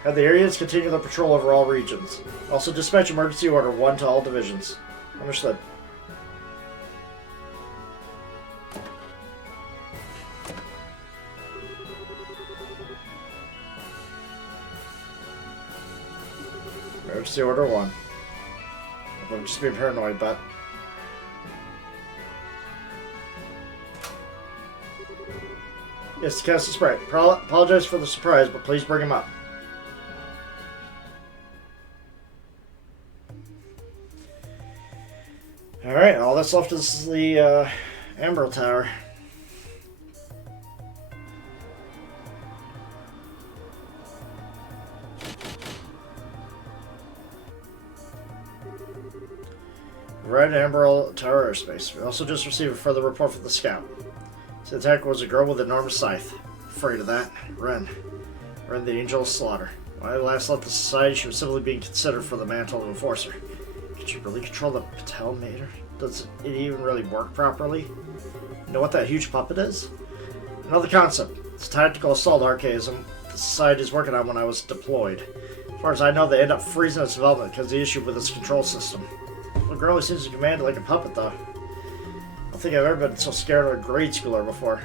Have the Arians continue their patrol over all regions. Also dispatch emergency order 1 to all divisions. Understood. Emergency Order 1. I'm just being paranoid, but... Yes, Cassie Sprite. Apologize for the surprise, but please bring him up. Alright, all that's left is the Emerald Tower. Red Emerald Tower airspace. We also just received a further report from the scout. The attacker was a girl with an enormous scythe. Afraid of that. Ren, the Angel of Slaughter. When I last left the society, she was simply being considered for the mantle of Enforcer. Could she really control the Patel Mater? Does it even really work properly? You know what that huge puppet is? Another concept. It's a tactical assault archaism the society is working on when I was deployed. As far as I know, they end up freezing its development because of the issue with its control system. The girl always seems to command it like a puppet, though. I don't think I've ever been so scared of a grade schooler before.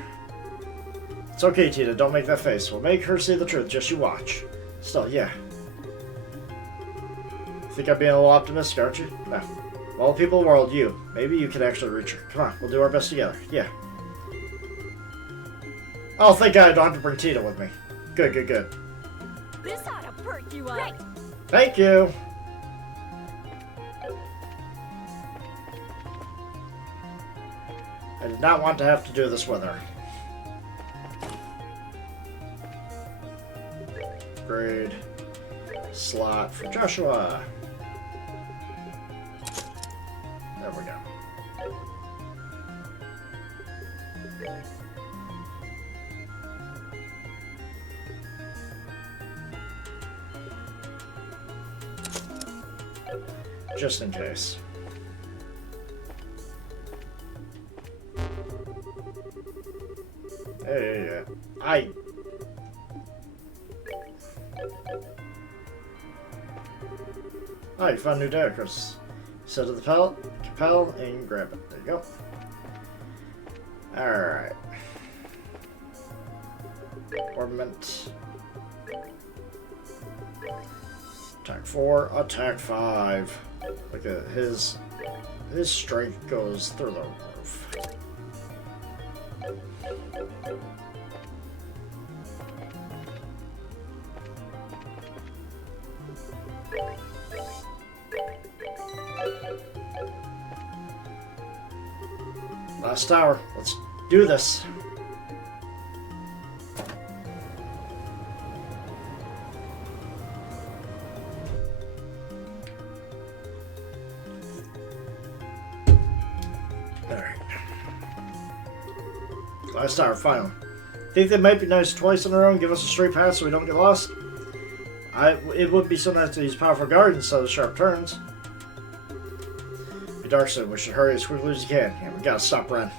It's okay, Tina. Don't make that face. We'll make her see the truth. Just you watch. Still, yeah. Think I'm being a little optimistic, aren't you? No. Of all the people in the world, you. Maybe you can actually reach her. Come on, we'll do our best together. Yeah. Oh, thank God I don't have to bring Tina with me. Good, good, good. This ought to perk you up. Right. Thank you. I did not want to have to do this with her. Upgrade slot for Joshua. There we go. Just in case. Hey, Oh, you found new Dacros. Set to the Capel and grab it. There you go. Alright. Ornament. Attack 4, attack 5. Look at his strength goes through the roof. Last tower. Let's do this. Alright. Last tower, final. Think they might be nice twice in a row and give us a straight path so we don't get lost? It would be so nice to use powerful guards instead of sharp turns. Be dark soon. We should hurry as quickly as you can. Yeah, we gotta stop Ren.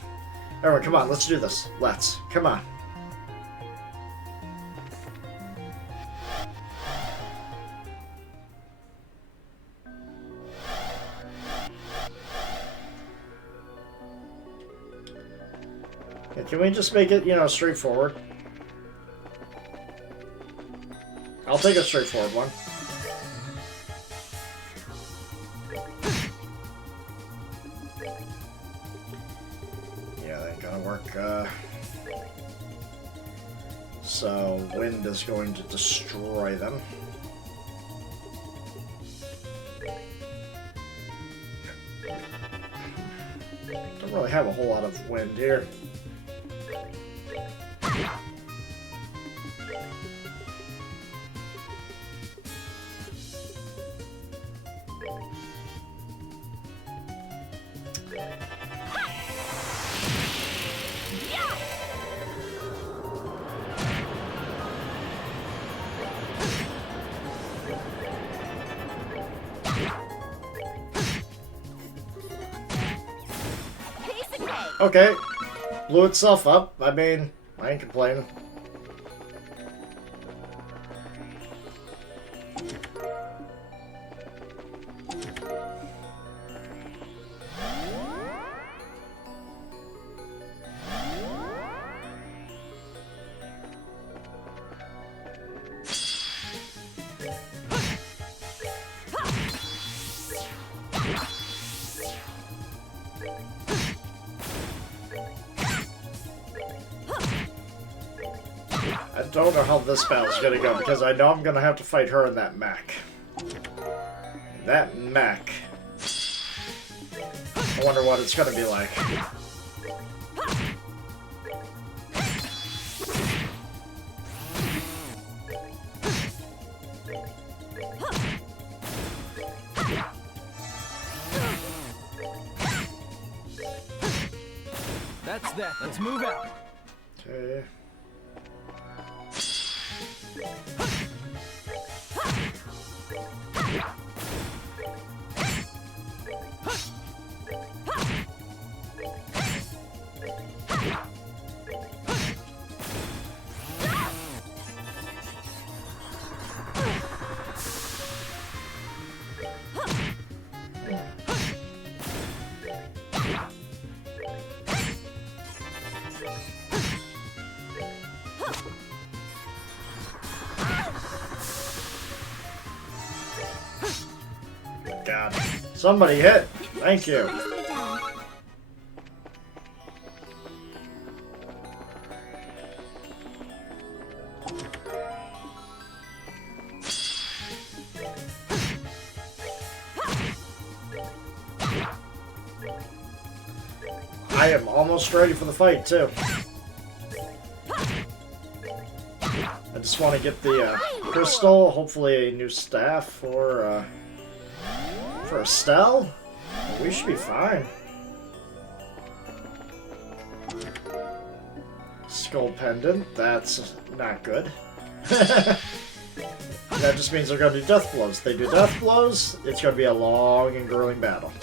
Everyone, come on. Let's do this. Let's. Come on. Yeah, can we just make it, straightforward? I'll take a straightforward one. Yeah, that ain't gonna work. So, wind is going to destroy them. Don't really have a whole lot of wind here. Okay, blew itself up. I mean, I ain't complaining. don't know how this battle's gonna go because I know I'm gonna have to fight her in that mech. That mech. I wonder what it's gonna be like. That's that. Let's move out. Okay. God. Somebody hit. Thank you. Nicely done. I am almost ready for the fight, too. I just want to get the crystal, hopefully a new staff for Estelle. We should be fine. Skull pendant, that's not good. That just means they're going to do death blows. If they do death blows, it's going to be a long and grueling battle.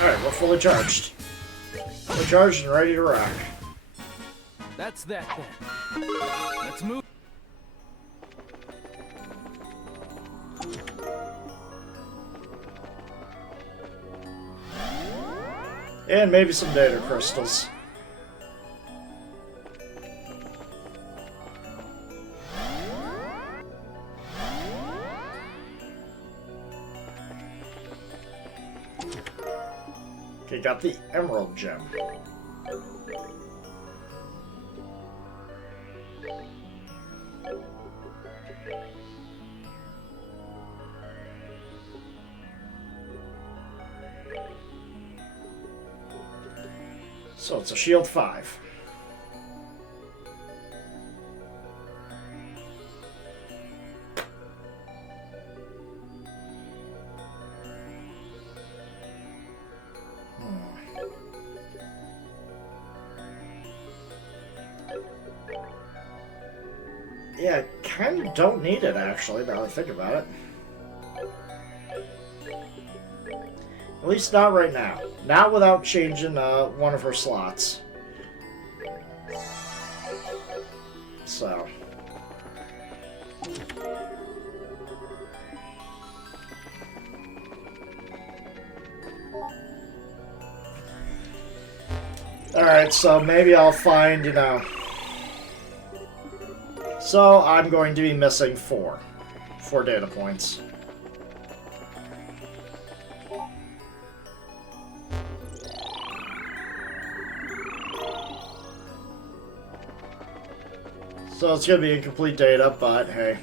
Alright, we're fully charged. Fully charged and ready to rock. That's that then. Let's move. And maybe some data crystals. Okay, got the emerald gem. So it's a shield 5. Yeah, kind of don't need it actually, now that I think about it. At least not right now. Not without changing one of her slots. So. Alright, so maybe I'll find, you know... So, I'm going to be missing 4 data points. So it's going to be incomplete data, but hey.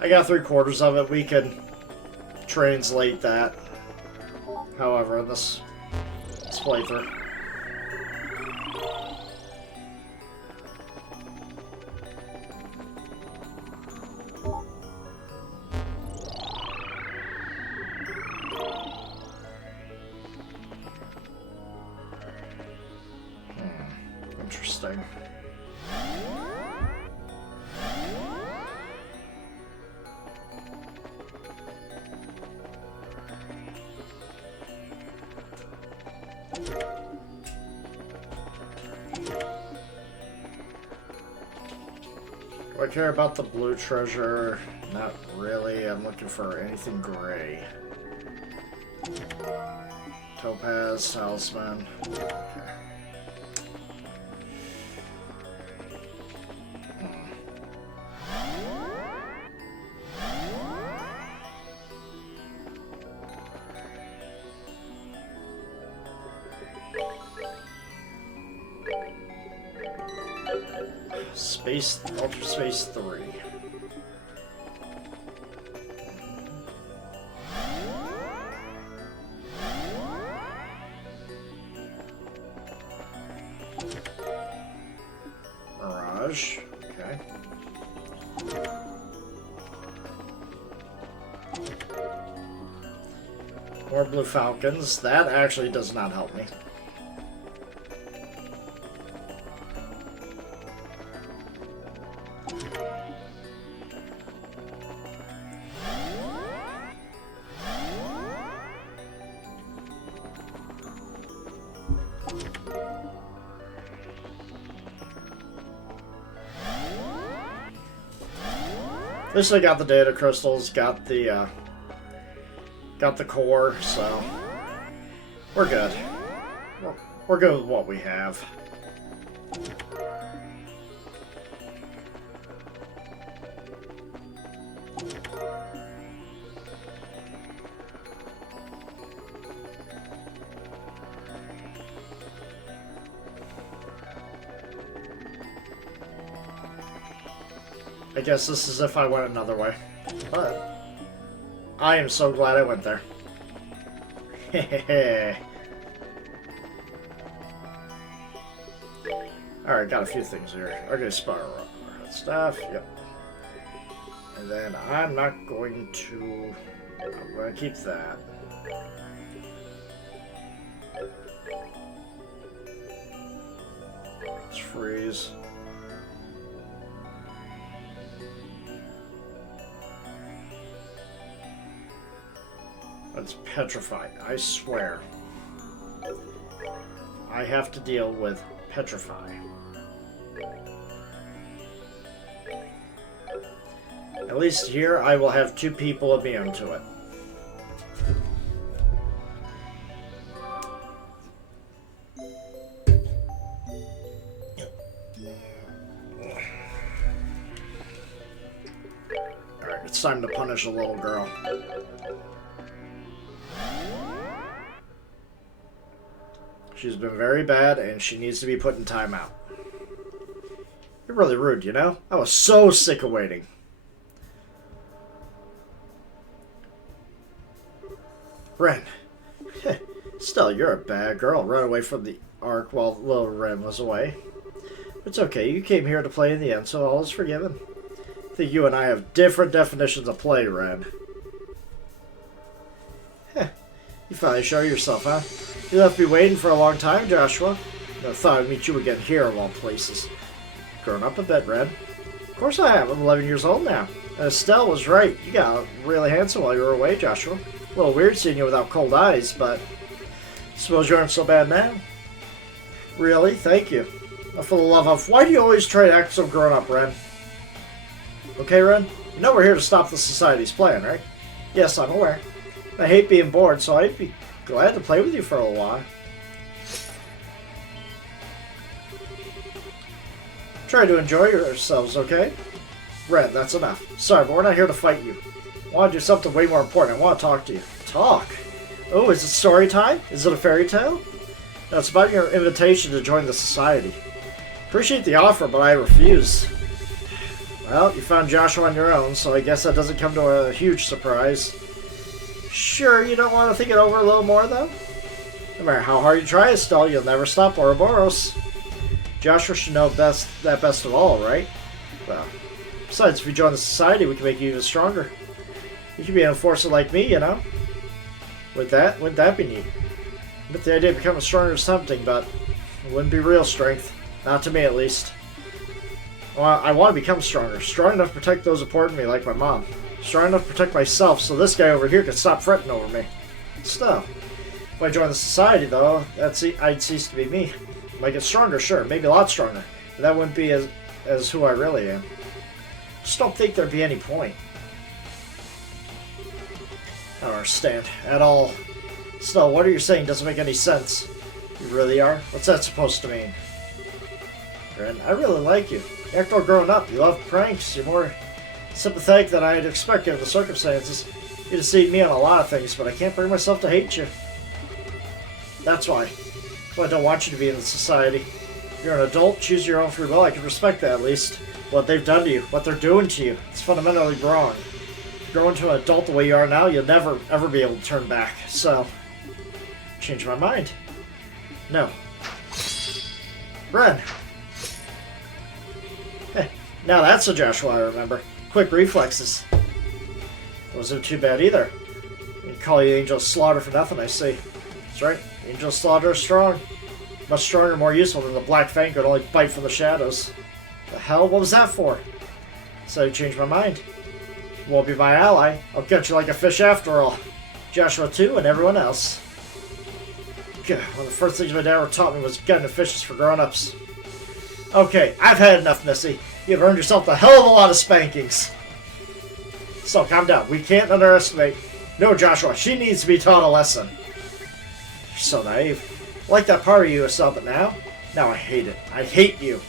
I got 3/4 of it. We can translate that. However, in this playthrough. Interesting. Do I care about the blue treasure? Not really. I'm looking for anything gray. Topaz, Talisman. Okay. Ultra Space 3. Mirage. Okay. More Blue Falcons. That actually does not help me. At least I got the data crystals, got the core, so we're good. We're good with what we have. I guess this is if I went another way. But I am so glad I went there. Hehehe. Alright, got a few things here. Okay, spiral staff, yep. And then I'm not going to... I'm going to keep that. Let's freeze. That's petrified, I swear. I have to deal with petrify. At least here I will have 2 people immune to it. Alright, it's time to punish a little girl. She's been very bad, and she needs to be put in timeout. You're really rude, you know? I was so sick of waiting. Ren. Still, you're a bad girl. Run away from the Ark while little Ren was away. It's okay. You came here to play in the end, so all is forgiven. I think you and I have different definitions of play, Ren. You finally show yourself, huh? You left me waiting for a long time, Joshua. I thought I'd meet you again here of all places. Grown up a bit, Red. Of course I have. I'm 11 years old now. And Estelle was right. You got really handsome while you were away, Joshua. A little weird seeing you without cold eyes, but I suppose you aren't so bad now. Really? Thank you. For the love of... Why do you always try to act so grown up, Ren? Okay, Ren? You know we're here to stop the Society's plan, right? Yes, I'm aware. I hate being bored, so I'd be glad to play with you for a while. Try to enjoy yourselves, okay? Ren, that's enough. Sorry, but we're not here to fight you. I want to do something way more important. I want to talk to you. Talk? Oh, is it story time? Is it a fairy tale? No, it's about your invitation to join the Society. Appreciate the offer, but I refuse. Well, you found Joshua on your own, so I guess that doesn't come to a huge surprise. Sure, you don't want to think it over a little more, though? No matter how hard you try, Estelle, you'll never stop Ouroboros. Joshua should know best of all, right? Well, besides, if you join the Society, we can make you even stronger. You can be an enforcer like me, you know? Wouldn't that be neat? But the idea of becoming stronger is tempting, but it wouldn't be real strength. Not to me, at least. Well, I want to become stronger. Strong enough to protect those important to me, like my mom. Strong enough to protect myself, so this guy over here can stop fretting over me. Still, if I join the Society, though, I'd cease to be me. Might get stronger, sure, maybe a lot stronger. But that wouldn't be as who I really am. Just don't think there'd be any point. I don't understand at all. Still, what are you saying doesn't make any sense. You really are? What's that supposed to mean? Grin, I really like you. You act all grown up. You love pranks. You're more sympathetic than I'd expect given the circumstances. You deceive me on a lot of things, but I can't bring myself to hate you. That's why. Well, I don't want you to be in the society. You're an adult, choose your own free will. I can respect that at least. What they've done to you, what they're doing to you, it's fundamentally wrong. Growing to an adult the way you are now, you'll never, ever be able to turn back. So, change my mind. No. Ren. Hey, now that's a Joshua I remember. Quick reflexes. Wasn't too bad either. I can call you Angel Slaughter for nothing, I see. That's right. Angel Slaughter is strong. Much stronger and more useful than the Black Fang could only bite from the shadows. The hell? What was that for? So you changed my mind. You won't be my ally. I'll catch you like a fish after all. Joshua too, and everyone else. God, one of the first things my dad ever taught me was gutting the fishes for grown-ups. Okay, I've had enough, Missy. You've earned yourself a hell of a lot of spankings. So, calm down. We can't underestimate. No, Joshua, she needs to be taught a lesson. You're so naive. I like that part of you yourself, but now I hate it. I hate you.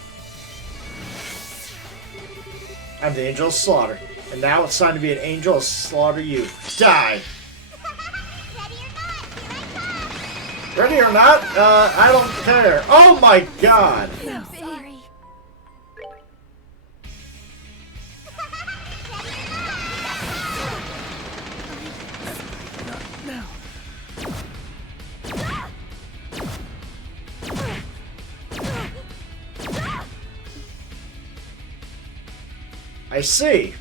I'm the Angel of Slaughter, and now it's time to be an Angel of Slaughter you. Die! Ready or not? I don't care. Oh my god! I'm sorry. I see.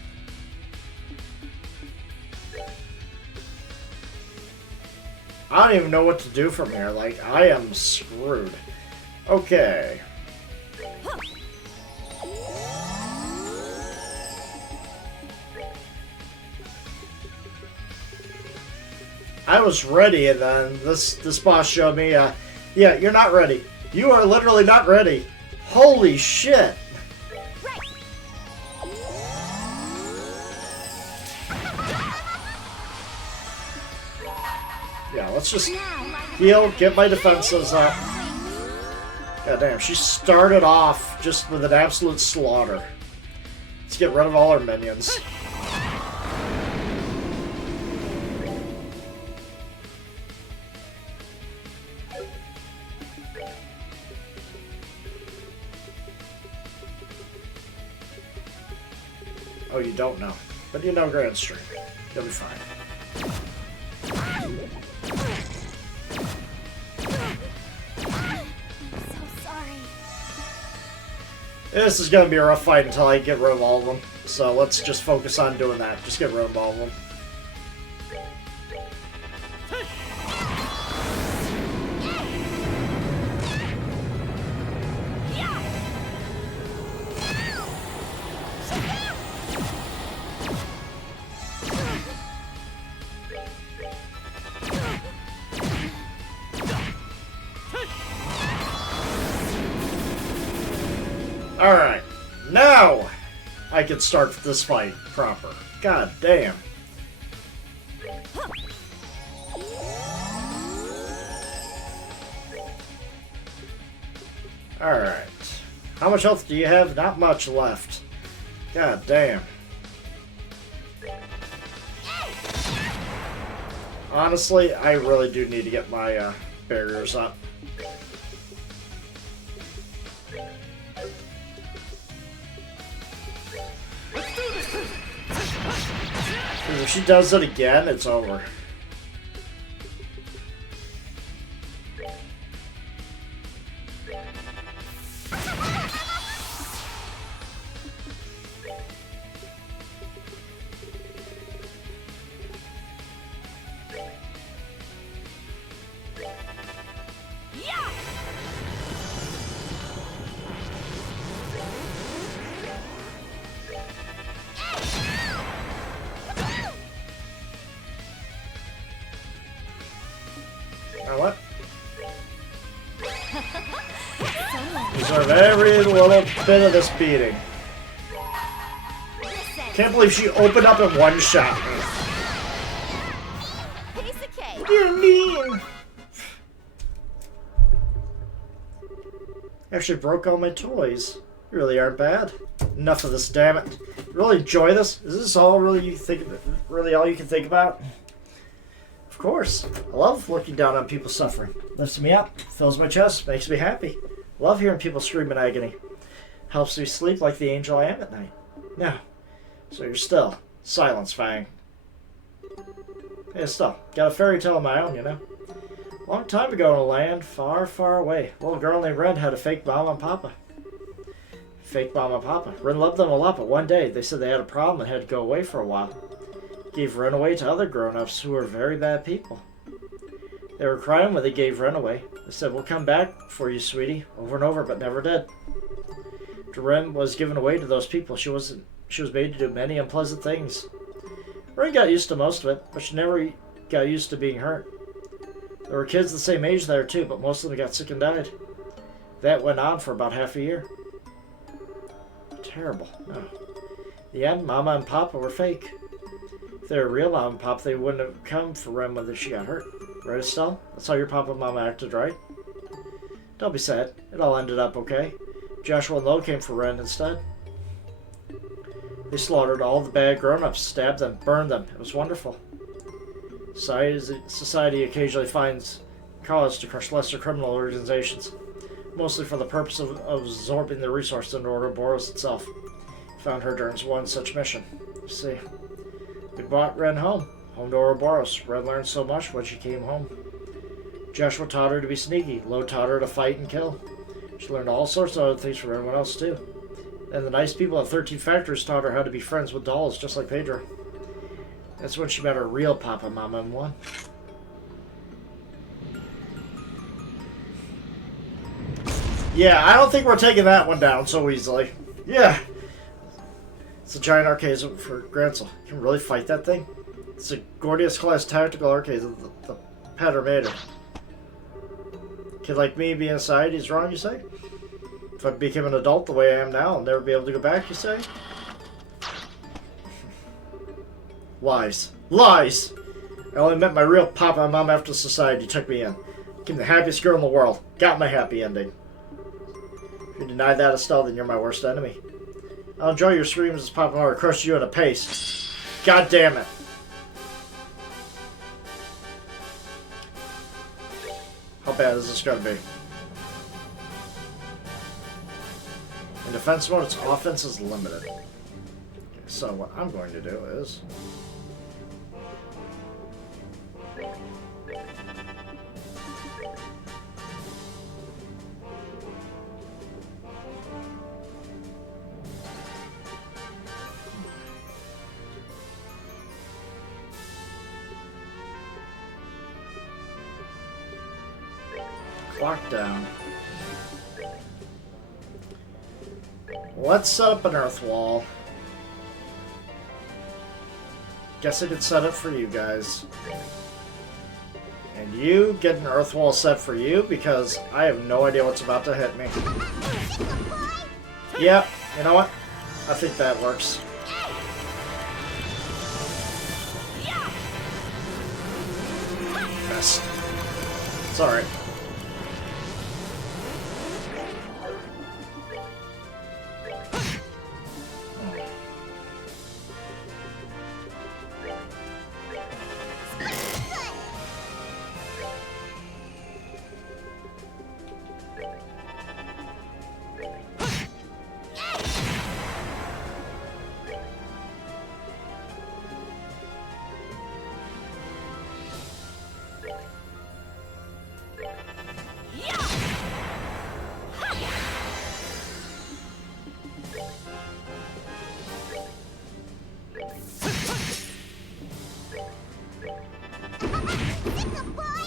I don't even know what to do from here. Like, I am screwed. Okay. I was ready, and then this boss showed me, yeah, you're not ready. You are literally not ready. Holy shit. Yeah, let's just heal, get my defenses up. God damn, she started off just with an absolute slaughter. Let's get rid of all our minions. Oh, you don't know. But you know Grand Stream. You'll be fine. This is going to be a rough fight until I get rid of all of them. So let's just focus on doing that. Just get rid of all of them. Alright, now I can start this fight proper. God damn. Alright. How much health do you have? Not much left. God damn. Honestly, I really do need to get my barriers up. If she does it again, it's over. Now what? Deserve every little bit of this beating. Can't believe she opened up and one-shot me. Piece of cake. What do you mean? Actually broke all my toys. You really aren't bad. Enough of this, damn it. You really enjoy this? Is this all really you think? Really all you can think about? Of course. I love looking down on people suffering. Lifts me up, fills my chest, makes me happy. Love hearing people scream in agony. Helps me sleep like the angel I am at night. Now, so you're still. Silence, Fang. Hey, still. Got a fairy tale of my own, you know. Long time ago in a land far, far away, a little girl named Ren had a fake mama and papa. Fake mama and papa. Ren loved them a lot, but one day they said they had a problem and had to go away for a while. Gave Ren away to other grown-ups who were very bad people. They were crying when they gave Ren away. They said, "We'll come back for you, sweetie," over and over, but never did. After Ren was given away to those people, she was made to do many unpleasant things. Ren got used to most of it, but she never got used to being hurt. There were kids the same age there too, but most of them got sick and died. That went on for about half a year. Terrible. No. In the end, Mama and Papa were fake. If they were real Mama and Papa, they wouldn't have come for Ren when she got hurt. Right, Estelle? That's how your Papa and Mama acted, right? Don't be sad. It all ended up okay. Joshua and Lo came for Ren instead. They slaughtered all the bad grown-ups, stabbed them, burned them. It was wonderful. Society occasionally finds cause to crush lesser criminal organizations, mostly for the purpose of absorbing the resources into Ouroboros itself. Found her during one such mission. You see, we brought Ren home to Ouroboros. Ren learned so much when she came home. Joshua taught her to be sneaky. Lo taught her to fight and kill. She learned all sorts of other things from everyone else too. And the nice people at 13 Factories taught her how to be friends with dolls, just like Pedro. That's when she met her real Papa, Mama, and one. Yeah, I don't think we're taking that one down so easily. Yeah. It's a giant arcade for Grancel. You can really fight that thing? It's a Gordius class tactical arcade that the Pater made it. Kid like me being inside is wrong, you say? If I became an adult the way I am now, I'll never be able to go back, you say? Lies. Lies! I only met my real Papa and Mom after society took me in. Became the happiest girl in the world. Got my happy ending. If you deny that, Estelle, then you're my worst enemy. I'll enjoy your screams as Papa Mara crushes you at a pace. God damn it. How bad is this gonna be? In defense mode, its offense is limited. Okay, so what I'm going to do is... clock down. Let's set up an earth wall. Guess I could set it for you guys. And you get an earth wall set for you because I have no idea what's about to hit me. Yeah, you know what? I think that works. Missed. It's alright.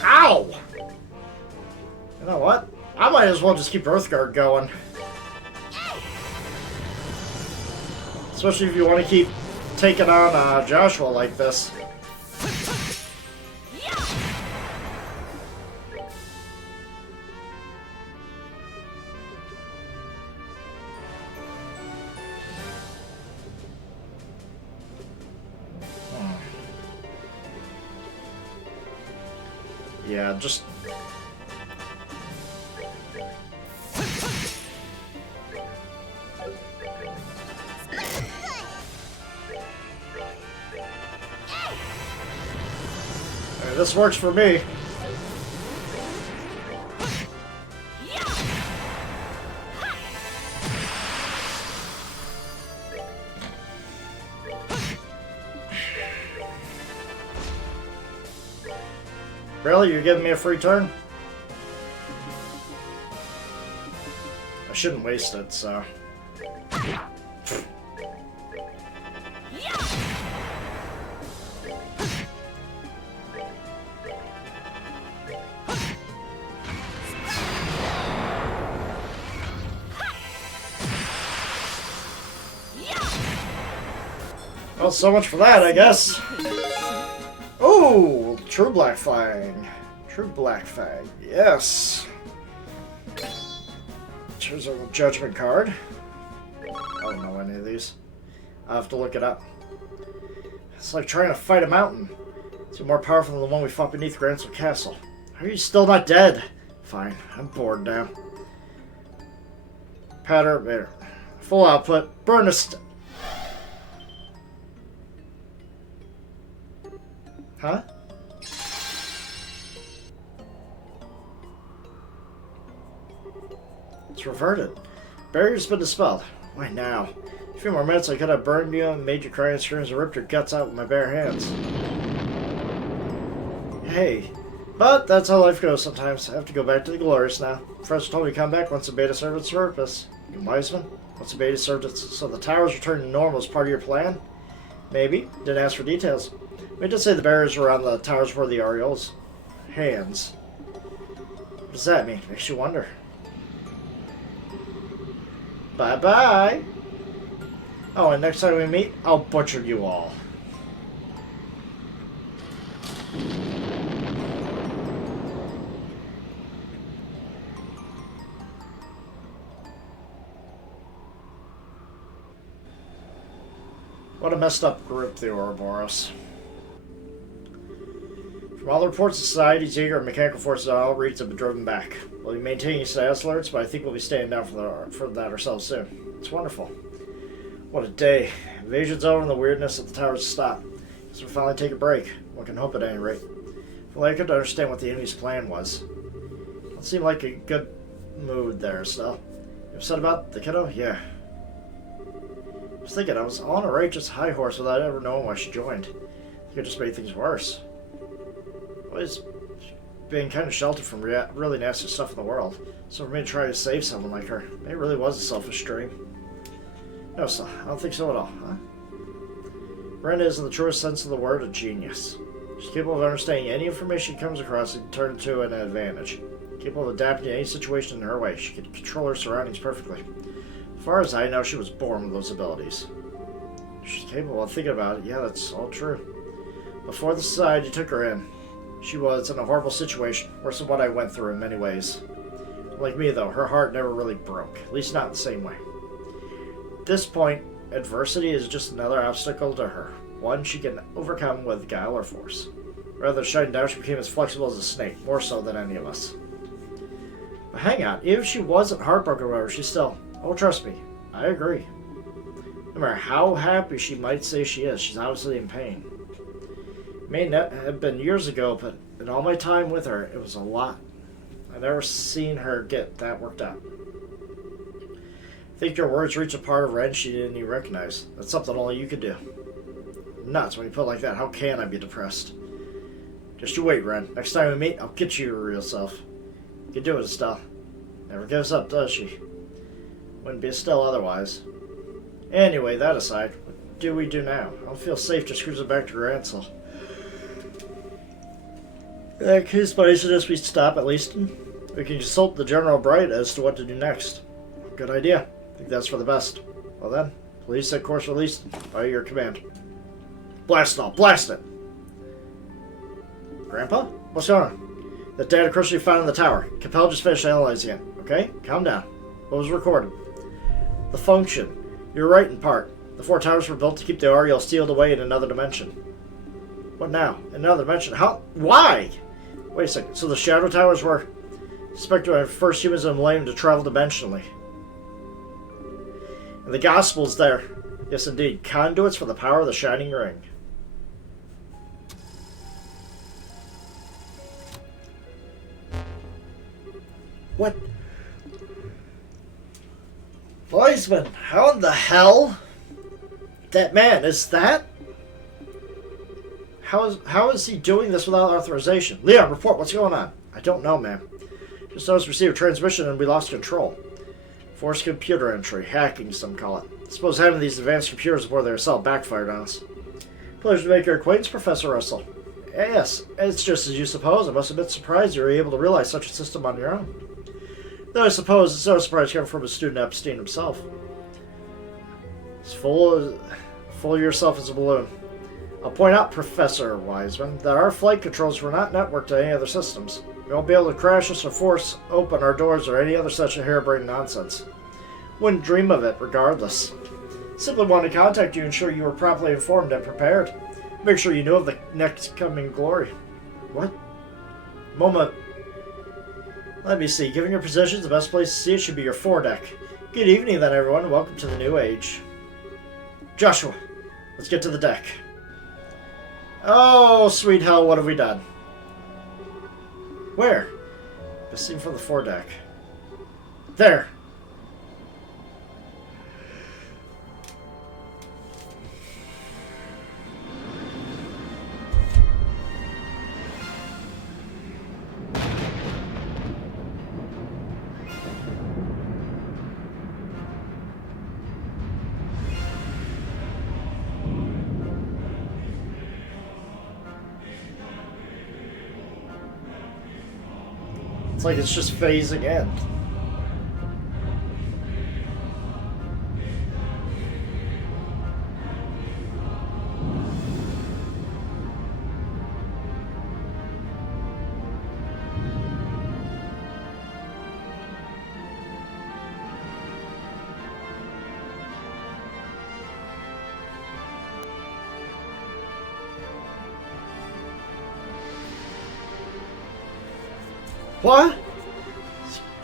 Ow! You know what? I might as well just keep Earthguard going. Especially if you want to keep taking on Joshua like this. Yeah, just... This works for me. Really? You're giving me a free turn? I shouldn't waste it, so... Well, so much for that, I guess. Oh, True Black Fang. True Black Fang, yes. Here's a judgment card. I don't know any of these. I'll have to look it up. It's like trying to fight a mountain. It's more powerful than the one we fought beneath Grancel Castle. Are you still not dead? Fine, I'm bored now. Pattern, there. Full output. Burn a Huh? It's reverted. Barrier's been dispelled. Why now? A few more minutes I could have burned you and made you cry and screams and ripped your guts out with my bare hands. Hey. But that's how life goes sometimes. I have to go back to the Glorious now. Professor told me to come back once the beta served its purpose. You Wiseman? Once the beta served its... So the towers returned to normal as part of your plan? Maybe. Didn't ask for details. We did say the barriers were on the towers where the Aureol's hands. What does that mean? Makes you wonder. Bye-bye! Oh, and next time we meet, I'll butcher you all. What a messed up group, the Ouroboros. From all the reports, the Society's eager and mechanical forces on all reads have been driven back. We'll be maintaining status alerts, but I think we'll be staying down for that ourselves soon. It's wonderful. What a day. Invasion's over and the weirdness of the towers stop. Guess we'll finally take a break. One can hope at any rate. Well, I could understand what the enemy's plan was. It seemed like a good mood there, so. You upset about the kiddo? Yeah. I was thinking I was on a righteous high horse without ever knowing why she joined. It could just make things worse. Always being kind of sheltered from really nasty stuff in the world. So for me to try to save someone like her, maybe it really was a selfish dream. No, sir, I don't think so at all, huh? Brenda is, in the truest sense of the word, a genius. She's capable of understanding any information she comes across and turn it to an advantage. Capable of adapting to any situation in her way. She can control her surroundings perfectly. As far as I know, she was born with those abilities. She's capable of thinking about it. Yeah, that's all true. Before the Society took her in, she was in a horrible situation, worse than what I went through in many ways. Like me, though, her heart never really broke, at least not in the same way. At this point, adversity is just another obstacle to her, one she can overcome with guile or force. Rather than shutting down, she became as flexible as a snake, more so than any of us. But hang on, even if she wasn't heartbroken or whatever, she's still... Oh, trust me, I agree. No matter how happy she might say she is, she's obviously in pain. It may not have been years ago, but in all my time with her, it was a lot. I've never seen her get that worked up. I think your words reach a part of Ren she didn't even recognize. That's something only you could do. Nuts, when you put it like that, how can I be depressed? Just you wait, Ren. Next time we meet, I'll get you your real self. You can do it, Estelle. Never gives up, does she? Wouldn't be Estelle otherwise. Anyway, that aside, what do we do now? I don't feel safe just cruising back to Grancel. In that case, but I suggest we stop at least. We can consult the General Bright as to what to do next. Good idea. I think that's for the best. Well then, please set course released by your command. Blast it all! Blast it! Grandpa? What's going on? The data crystal you found in the tower. Capel just finished analyzing it. Okay? Calm down. What was recorded? The function. You're right in part. The 4 towers were built to keep the Aureole sealed away in another dimension. What now? In another dimension? How? Why? Wait a second. So the Shadow Towers were suspected by first humans in the millennium to travel dimensionally. And the Gospel's there. Yes, indeed. Conduits for the power of the Shining Ring. What? Wiseman, how in the hell? That man, is that? How is he doing this without authorization? Leon, report, what's going on? I don't know, ma'am. Just noticed received a transmission and we lost control. Forced computer entry. Hacking, some call it. I suppose having these advanced computers aboard their cell backfired on us. Pleasure to make your acquaintance, Professor Russell. Yes, it's just as you suppose. I must have been surprised you were able to realize such a system on your own. Though I suppose it's no surprise coming from a student Epstein himself. As full of yourself as a balloon. I'll point out, Professor Wiseman, that our flight controls were not networked to any other systems. We won't be able to crash us or force open our doors or any other such harebrained nonsense. Wouldn't dream of it, regardless. Simply wanted to contact you and ensure you were properly informed and prepared. Make sure you knew of the next coming glory. What? Moment. Let me see. Given your positions, the best place to see it should be your foredeck. Good evening, then, everyone. Welcome to the new age. Joshua, let's get to the deck. Oh, sweet hell, what have we done? Where? Best seen from the foredeck. There. It's like it's just phasing in. What?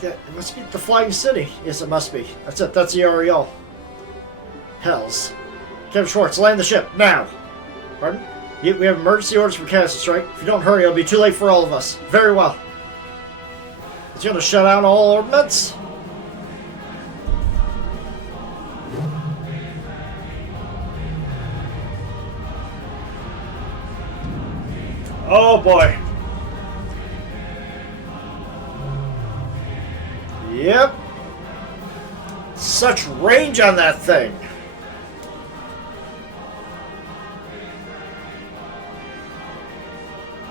It must be the Flying City. Yes, it must be. That's it. That's the Ariel. Hells. Captain Schwartz, land the ship, now! Pardon? We have emergency orders from Cassis, right? If you don't hurry, it'll be too late for all of us. Very well. Is he going to shut down all ordnance? Oh boy. Yep. Such range on that thing.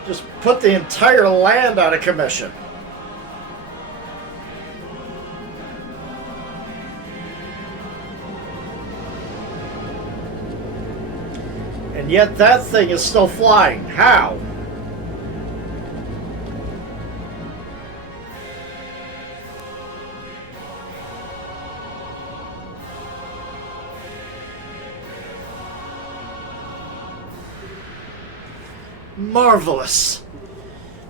Just put the entire land out of commission. And yet that thing is still flying. How? Marvelous.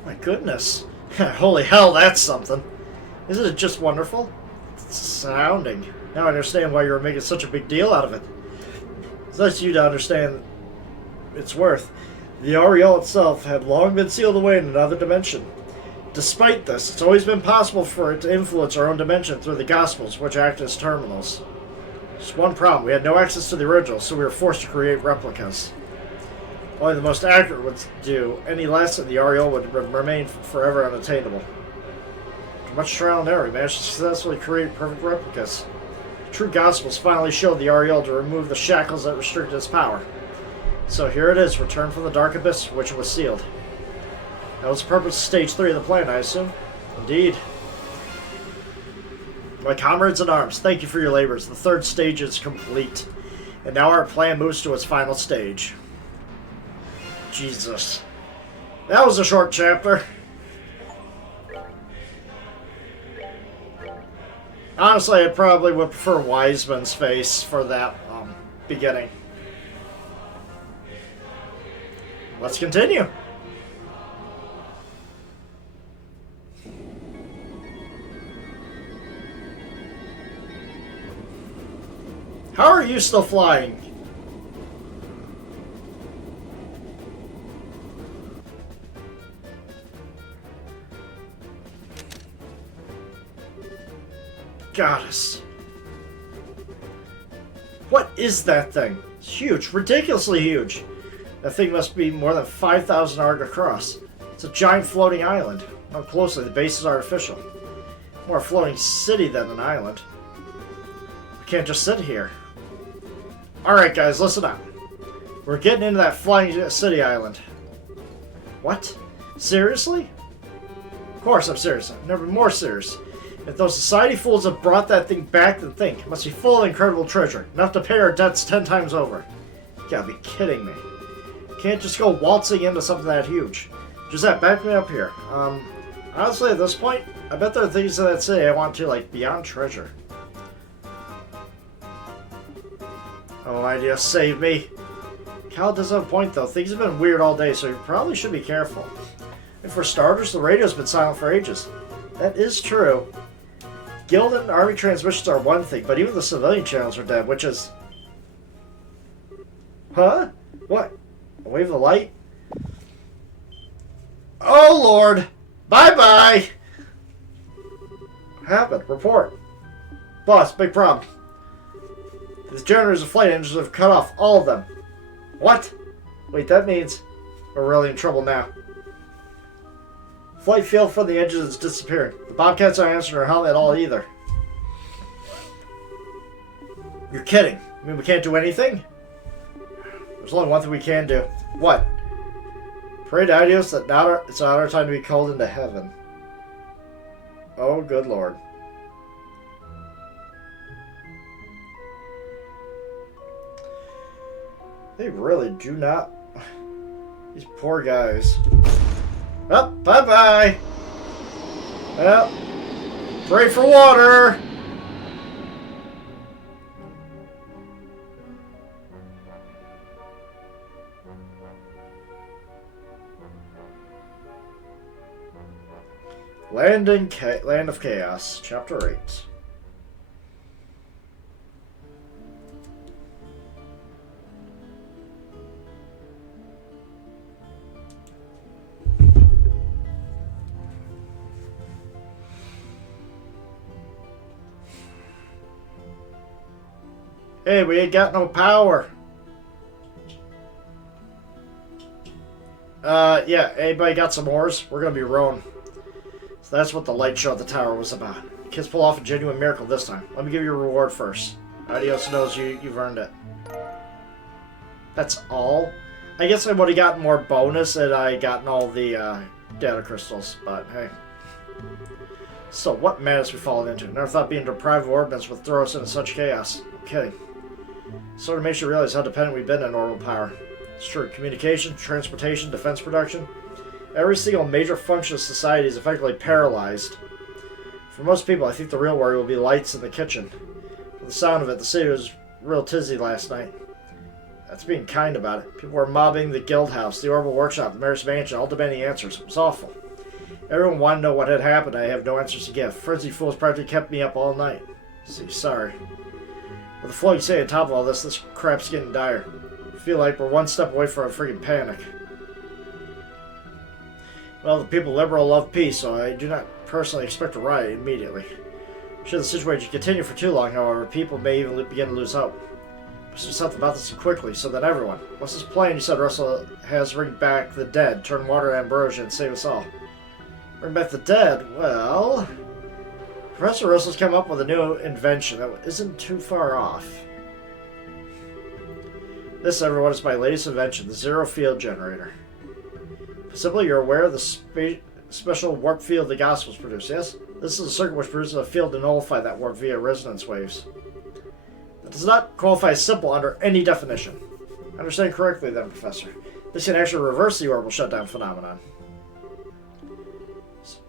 My goodness. Holy hell, that's something. Isn't it just wonderful? It's astounding. Now I understand why you were making such a big deal out of it. It's nice of you to understand its worth. The Ariel itself had long been sealed away in another dimension. Despite this, it's always been possible for it to influence our own dimension through the Gospels, which act as terminals. Just one problem. We had no access to the original, so we were forced to create replicas. Only the most accurate would do. Any less than the Ariel would remain forever unattainable. After much trial and error, we managed to successfully create perfect replicas. The true Gospels finally showed the Ariel to remove the shackles that restricted its power. So here it is, returned from the Dark Abyss, which was sealed. That was the purpose of Stage 3 of the plan, I assume? Indeed. My comrades in arms, thank you for your labors. The third stage is complete. And now our plan moves to its final stage. Jesus. That was a short chapter. Honestly, I probably would prefer Wiseman's face for that beginning. Let's continue. How are you still flying? goddess. What is that thing? It's huge, ridiculously huge. That thing must be more than 5,000 arc across. It's a giant floating island. Up closely, the base is artificial. More a floating city than an island. We can't just sit here. Alright guys, listen up. We're getting into that flying city island. What? Seriously? Of course I'm serious. I'm never more serious. If those society fools have brought that thing back, then think. It must be full of incredible treasure. Enough to pay our debts 10 times over. You gotta be kidding me. Can't just go waltzing into something that huge. Giuseppe, back me up here. Honestly, at this point, I bet there are things in that city I want to, like, beyond treasure. Oh, idea, save me. Cal does have a point, though. Things have been weird all day, so you probably should be careful. And for starters, the radio's been silent for ages. That is true. Guild and Army transmissions are one thing, but even the civilian channels are dead, which is... Huh? What? A wave of light? Oh, Lord! Bye-bye! What happened? Report. Boss, big problem. The generators and flight engines have cut off all of them. What? Wait, that means we're really in trouble now. Flight field from the engines is disappearing. The Bobcats aren't answering our helmet at all either. You're kidding. I mean, we can't do anything? There's only one thing we can do. What? Pray to Idios that it's not our time to be called into heaven. Oh, good Lord. They really do not... These poor guys. Oh, bye-bye! Well, pray for water! Land of Chaos, Chapter 8. Hey, we ain't got no power. Yeah, anybody got some oars? We're gonna be rowing. So that's what the light show at the tower was about. Kids pull off a genuine miracle this time. Let me give you a reward first. Adios knows you've earned it. That's all? I guess I would have gotten more bonus had I gotten all the data crystals, but hey. So, what madness we fallen into. Never thought being deprived of orbits would throw us into such chaos. I'm kidding. Sort of makes you realize how dependent we've been on orbital power. It's true. Communication, transportation, defense production. Every single major function of society is effectively paralyzed. For most people, I think the real worry will be lights in the kitchen. With the sound of it, the city was real tizzy last night. That's being kind about it. People were mobbing the guild house, the orbital workshop, the mayor's mansion, all demanding answers. It was awful. Everyone wanted to know what had happened. I have no answers to give. Frenzied fools practically kept me up all night. See, sorry. With the floating city on top of all this crap's getting dire. I feel like we're one step away from a freaking panic. Well, the people liberal love peace, so I do not personally expect a riot immediately. Should the situation continue for too long, however, people may even begin to lose hope. Let's do something about this quickly, so that everyone... What's this plan you said Russell has? Bring back the dead, turn water to ambrosia, and save us all. Bring back the dead? Well... Professor Russell's come up with a new invention that isn't too far off. This, everyone, is my latest invention, the Zero Field Generator. Simply, you're aware of the special warp field the Gospels produce, yes? This is a circuit which produces a field to nullify that warp via resonance waves. That does not qualify as simple under any definition. I understand correctly then, Professor. This can actually reverse the orbital shutdown phenomenon.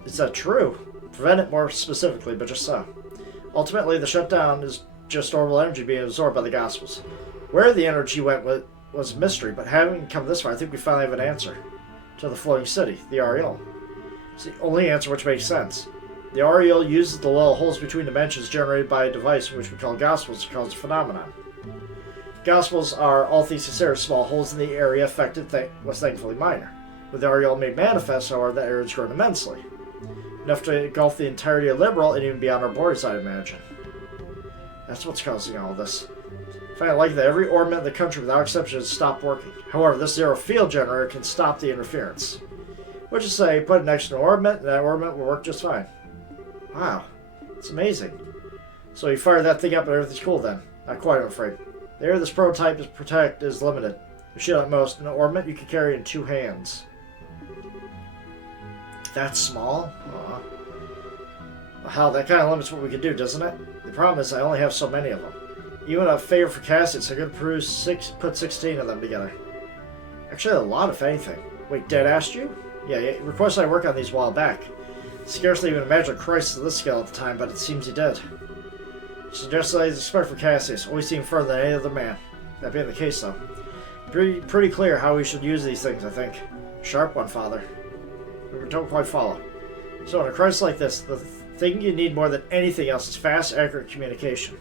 Is that true? Prevent it more specifically, but just so. Ultimately, the shutdown is just orbital energy being absorbed by the Gospels. Where the energy went was a mystery, but having come this far, I think we finally have an answer. To the floating city, the Ariel. It's the only answer which makes sense. The Ariel uses the little holes between dimensions generated by a device which we call Gospels to cause a phenomenon. Gospels are, all things considered, small holes in the area affected was thankfully minor. With the Ariel made manifest, however, the area has grown immensely. Enough to engulf the entirety of Liberal and even beyond our borders, I imagine. That's what's causing all this. I find it likely that every orbit in the country without exception has stopped working. However, this zero field generator can stop the interference. Which is to say, put it next to an orbit, and that orbit will work just fine. Wow. It's amazing. So you fire that thing up and everything's cool then. Not quite, I'm afraid. The area this prototype is protect is limited. You should at most an orbit you can carry in 2 hands. That small? Aw. Well, hell, that kind of limits what we can do, doesn't it? The problem is I only have so many of them. Even a favor for Cassius, I could put 16 of them together. Actually, a lot, if anything. Wait, Dad asked you? Yeah, he requested I work on these a while back. Scarcely even imagined a crisis of this scale at the time, but it seems he did. He suggested I expect for Cassius, always seemed further than any other man. That being the case, though. Pretty clear how we should use these things, I think. Sharp one, Father. We don't quite follow. So in a crisis like this, the thing you need more than anything else is fast, accurate communication.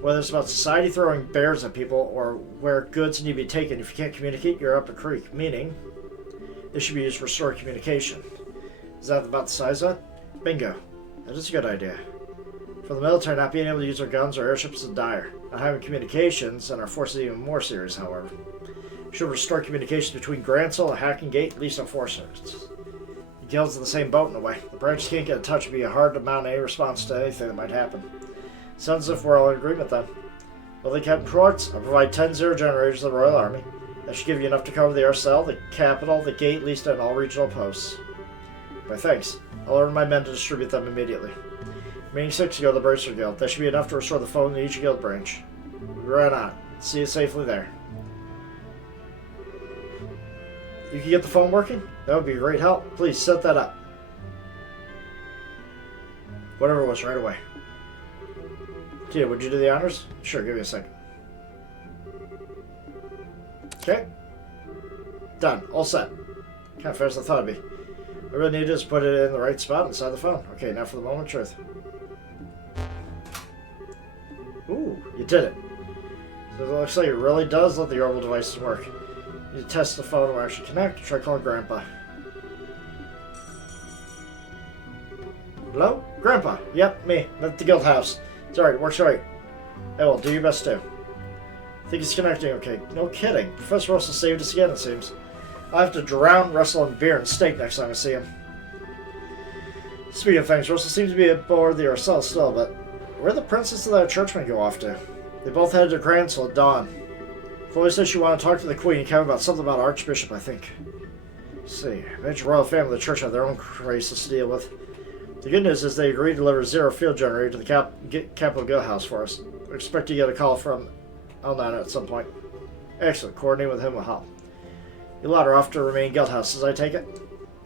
Whether it's about society throwing bears at people or where goods need to be taken, if you can't communicate, you're up a creek. Meaning, this should be used to restore communication. Is that about the size of it? Bingo. That is a good idea. For the military, not being able to use their guns or airships is dire. Not having communications and our forces is even more serious, however. Should restore communication between Grancel and Hacking Gate, at least on forces. The guilds in the same boat in a way. The branches can't get in touch. It would be hard to mount any response to anything that might happen. Sounds as if we're all in agreement then. Well, the Captain reports. I'll provide 10 zero generators to the Royal Army. That should give you enough to cover the Arcel, the capital, the gate, at least, and all regional posts. Why, thanks. I'll order my men to distribute them immediately. Remaining 6 to go to the Bracer Guild. That should be enough to restore the phone in each guild branch. Right on. See you safely there. You can get the phone working? That would be a great help. Please set that up. Whatever it was, right away. Tia, would you do the honors? Sure, give me a second. Okay. Done. All set. Kind of fast as I thought it'd be. All I really need to is put it in the right spot inside the phone. Okay, now for the moment of truth. Ooh, you did it. So it looks like it really does let the orbital devices work. You need to test the phone will actually connect. Try calling Grandpa. Hello? Grandpa? Yep, me. I'm at the guild house. It's alright, works alright. Hey, well, do your best too. I think it's connecting okay. No kidding. Professor Russell saved us again, it seems. I'll have to drown Russell in beer and steak next time I see him. Speaking of things, Russell seems to be aboard the Arcel still, but where the princess and that churchman go off to? They both headed to Grancel at dawn. Chloe says she wanted to talk to the Queen and Kevin about something about Archbishop, I think. Let's see. I imagine royal family and the church have their own crisis to deal with. The good news is they agreed to deliver a zero field generator to the Capital Guild House for us. We expect to get a call from Elnana at some point. Excellent. Coordinate with him will help. You lot are off to remain guild houses, I take it?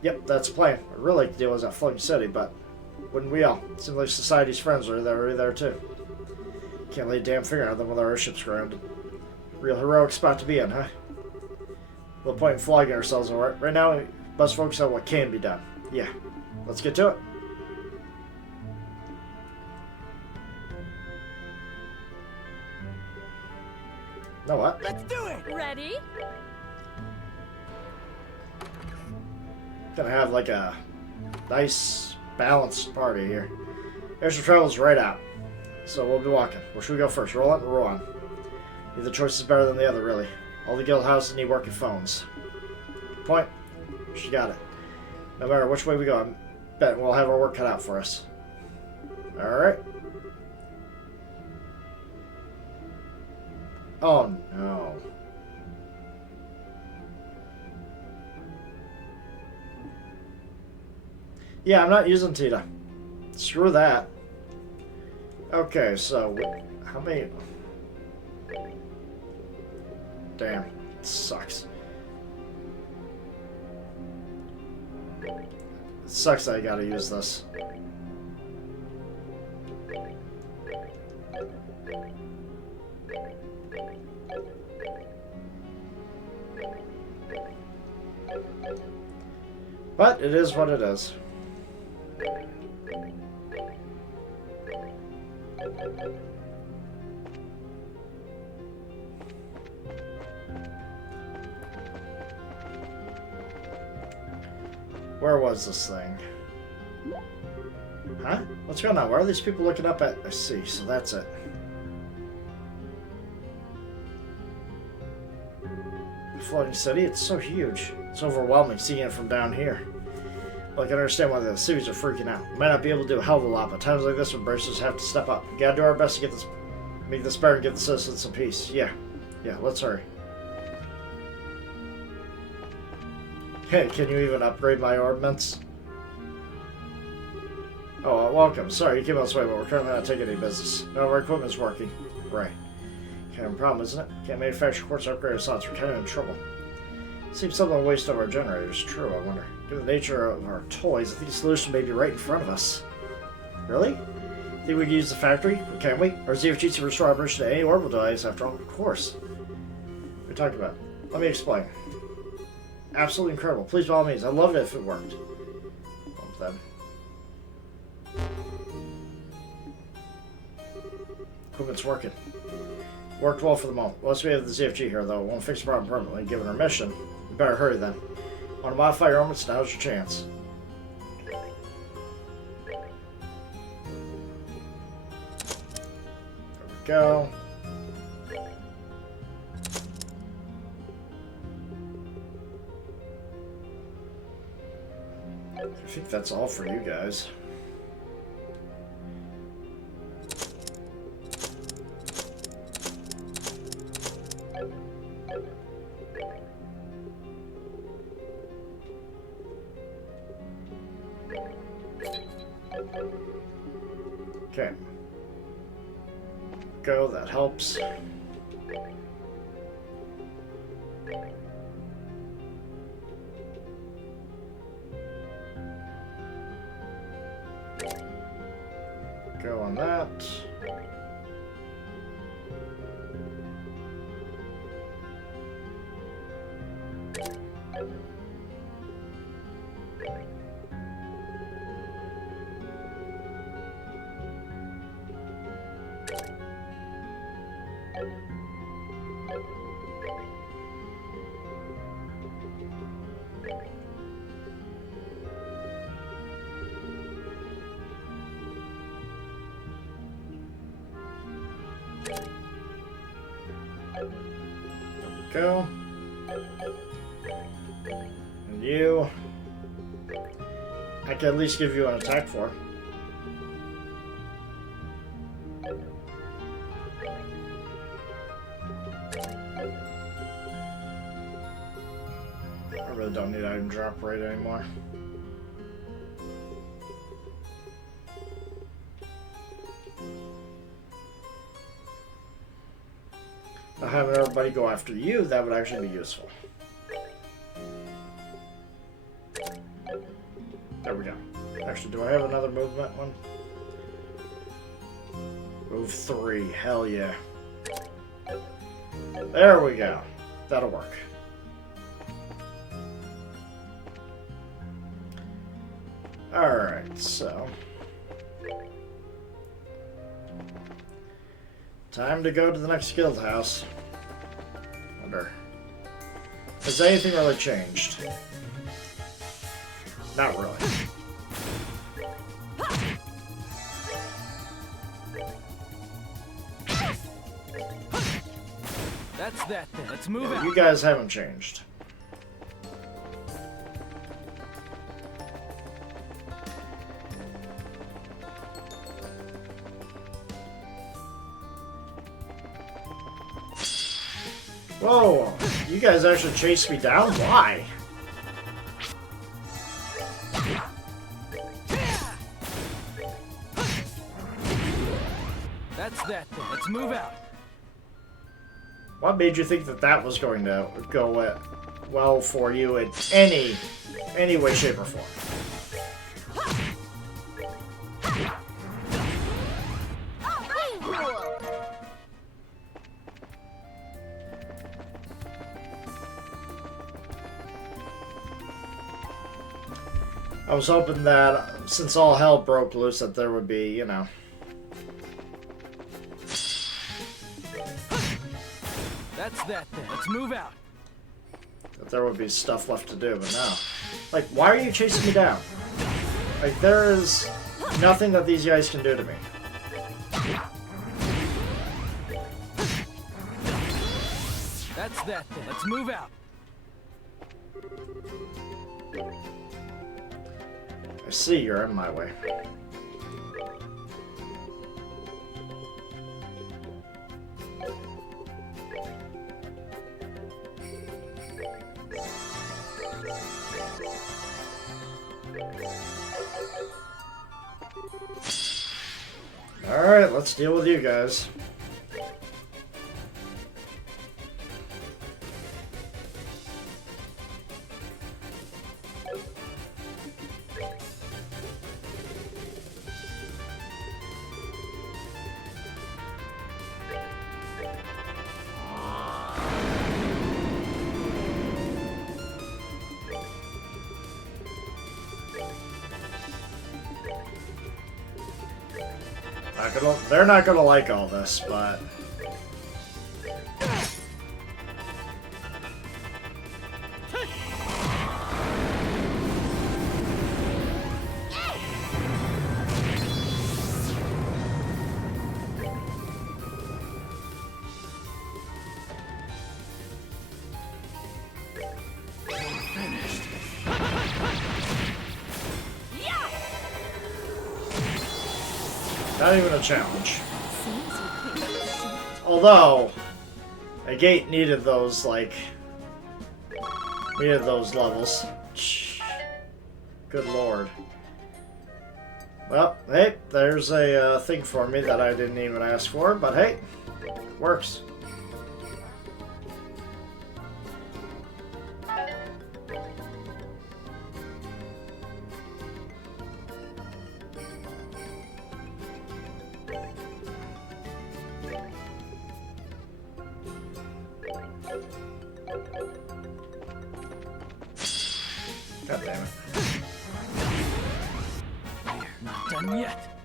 Yep, that's the plan. I'd really like to deal with that floating city, but wouldn't we all? Seems like Society's friends are there too. Can't lay a damn finger on them with our airships grounded. Real heroic spot to be in, huh? No point in flogging ourselves, alright? Right now, we must focus on what can be done. Yeah, let's get to it. Know what? Let's do it! Ready? Gonna have like a nice balanced party here. Airship travel's right out, so we'll be walking. Where should we go first? Roll it and roll on. Neither choice is better than the other, really. All the guild houses need working phones. Point. She got it. No matter which way we go, I bet we'll have our work cut out for us. Alright. Oh no. Yeah, I'm not using Tita. Screw that. Okay, so how many? Damn, it sucks. It sucks that I gotta use this. But it is what it is. Where was this thing? Huh? What's going on? Why are these people looking up at... I see, so that's it. floating city? It's so huge. It's overwhelming seeing it from down here. Well, I can understand why the cities are freaking out. We might not be able to do a hell of a lot, but times like this, when bracers have to step up. We gotta do our best to get this, make this better and give the citizens some peace. Yeah, let's hurry. Hey, can you even upgrade my armaments? Oh, welcome. Sorry, you came out this way, but we're currently not taking any business. None of our equipment's working. Right. Kind of a problem, isn't it? Can't manufacture quartz upgrade slots. We're kind of in trouble. Seems something to waste of our generators. True, I wonder. Given the nature of our toys, I think the solution may be right in front of us. Really? Think we can use the factory? Can we? Or ZFG to restore operation to any orbital device after all? Of course. What are we talking about? Let me explain. Absolutely incredible. Please, by all means. I'd love it if it worked. Well, then. Equipment's working. Worked well for the moment. Once we have the ZFG here, though, it won't fix the problem permanently. Given our mission, you better hurry then. Want to modify your armaments? Now's your chance. There we go. I think that's all for you guys. Okay. Go, that helps. Go on that. Go. And you. I can at least give you an attack for. I really don't need item drop rate anymore. Having everybody go after you, that would actually be useful. There we go. Actually, do I have another movement one? Move 3. Hell yeah. There we go. That'll work. Alright, so... time to go to the next guild house. Wonder, has anything really changed? Not really. That's that then. Let's move Yeah, out. you guys haven't changed. Whoa, you guys actually chased me down? Why? That's that then. Let's move out. What made you think that that was going to go well for you in any way, shape, or form? I was hoping that, since all hell broke loose, that there would be, you know... That's that then. Let's move out. that there would be stuff left to do, but no. Like, why are you chasing me down? Like, there is nothing that these guys can do to me. That's that then. Let's move out. I see you're in my way. Alright, let's deal with you guys. They're not gonna like all this, but... Not even a challenge. Although, a gate needed those, like... needed those levels. Good lord. Well, hey, there's a thing for me that I didn't even ask for, but hey, works. God damn it. We're not done yet.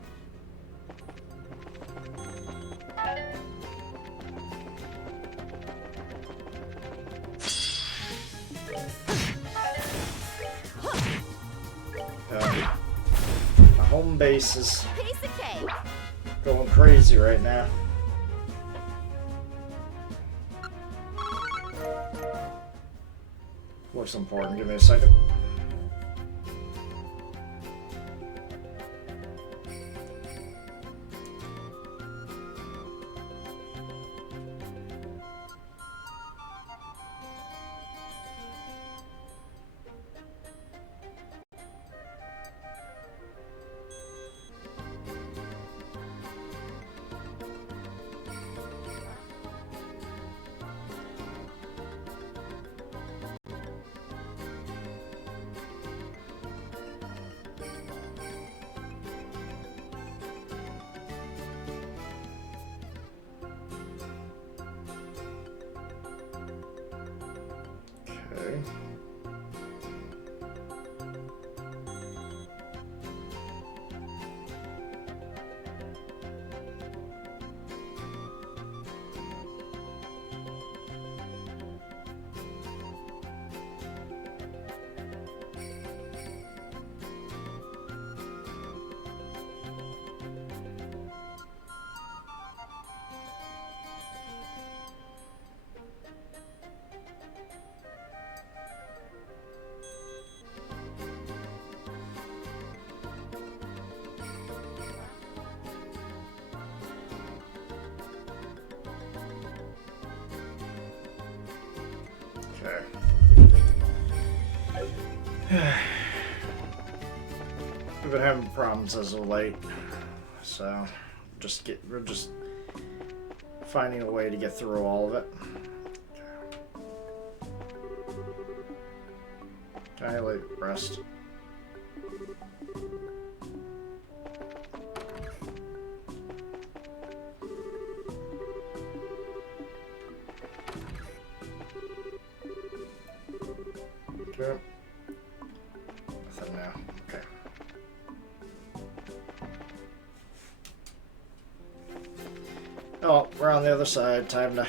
My home base is Piece of cake. going crazy right now. Looks important. Give me a second. Okay. Okay. We've been having problems as of late, so we're just finding a way to get through all of it. Dilate rest. Okay. Nothing now. Okay. Oh, we're on the other side. Time to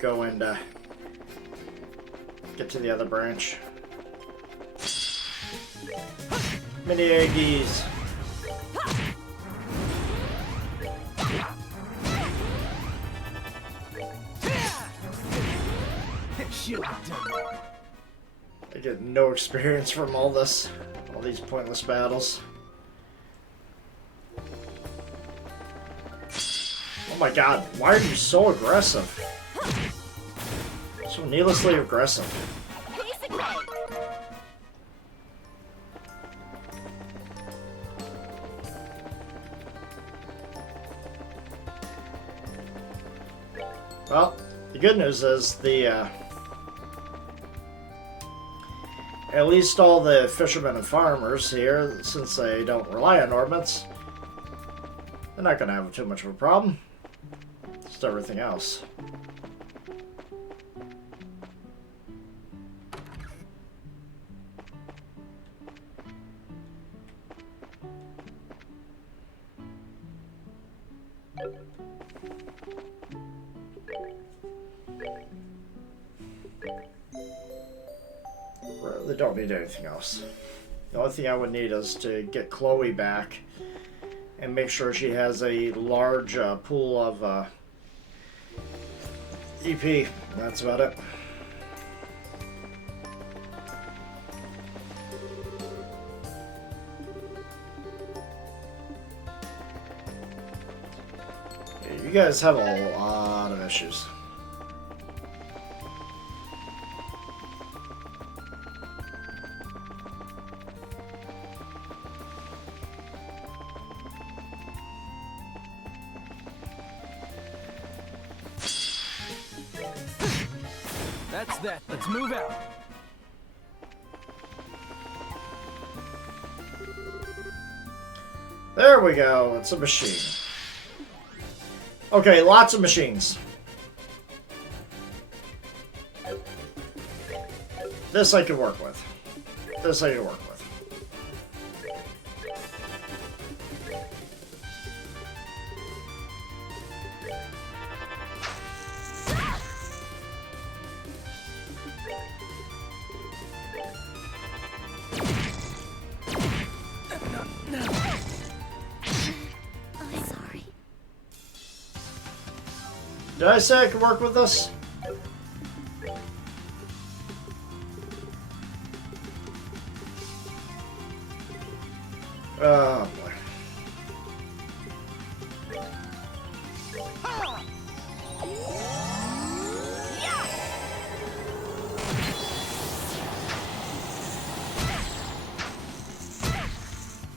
go and get to the other branch. Mini Aggies. Should have done that. I get no experience from all this. All these pointless battles. Oh my god, why are you so aggressive? So needlessly aggressive. Piece of cake. Well, the good news is at least all the fishermen and farmers here, since they don't rely on orbits, they're not going to have too much of a problem. Just everything else. Really don't need anything else. The only thing I would need is to get Chloe back and make sure she has a large pool of EP. That's about it. You guys have a lot of issues. That's that. Let's move out. There we go. It's a machine. Okay, lots of machines. This I can work with. This I can work with. I'm sorry. Did I say I could work with this? Oh boy.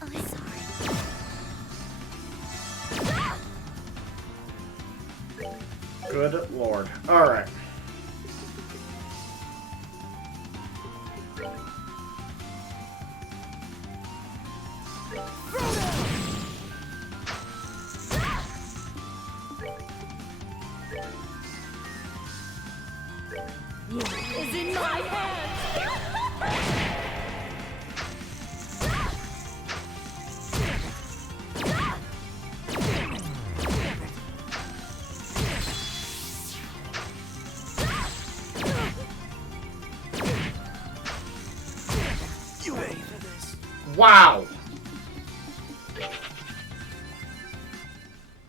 I'm sorry. Good lord. Alright. Is in my hands. You ready for this? Wow!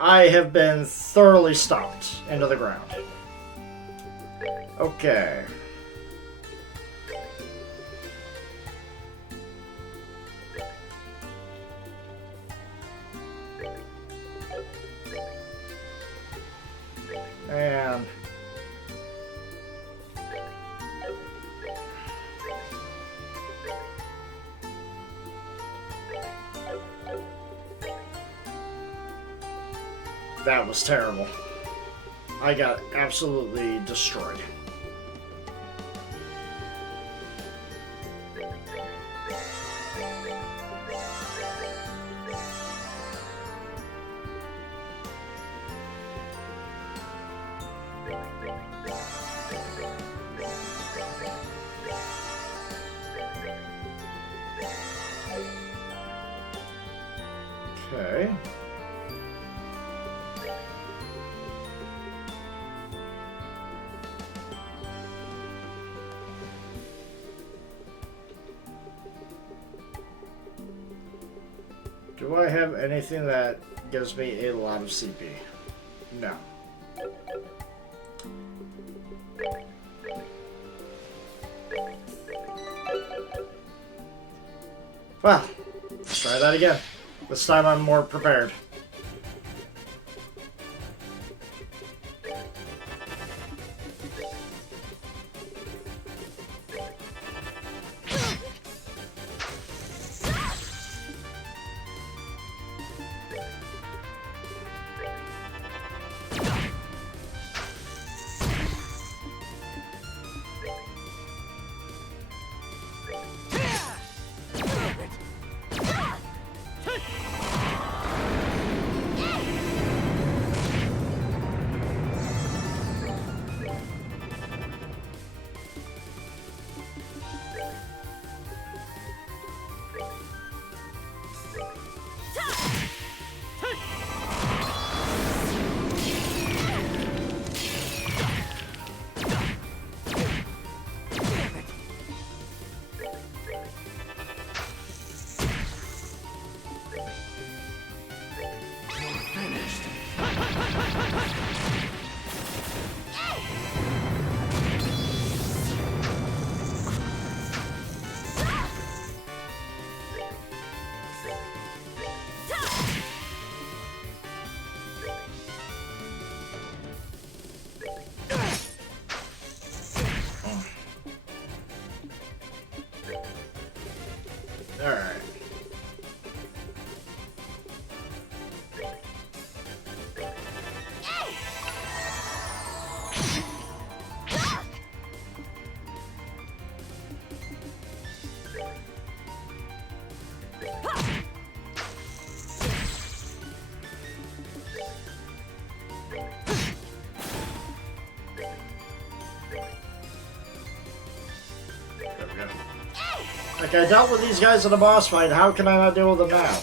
I have been thoroughly stomped into the ground. Okay. And that was terrible. I got absolutely destroyed. Okay. Do I have anything that gives me a lot of CP? No. Well, let's try that again. This time I'm more prepared. Alright. Like, I dealt with these guys in a boss fight, how can I not deal with them now?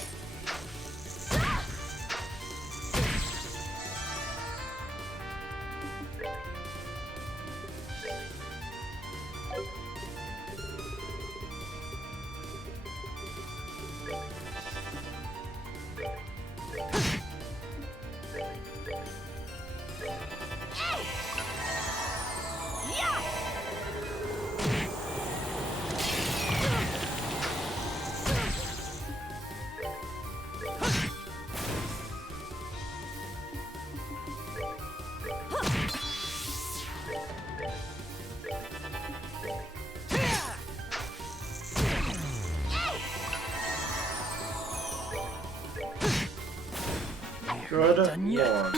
Good lord.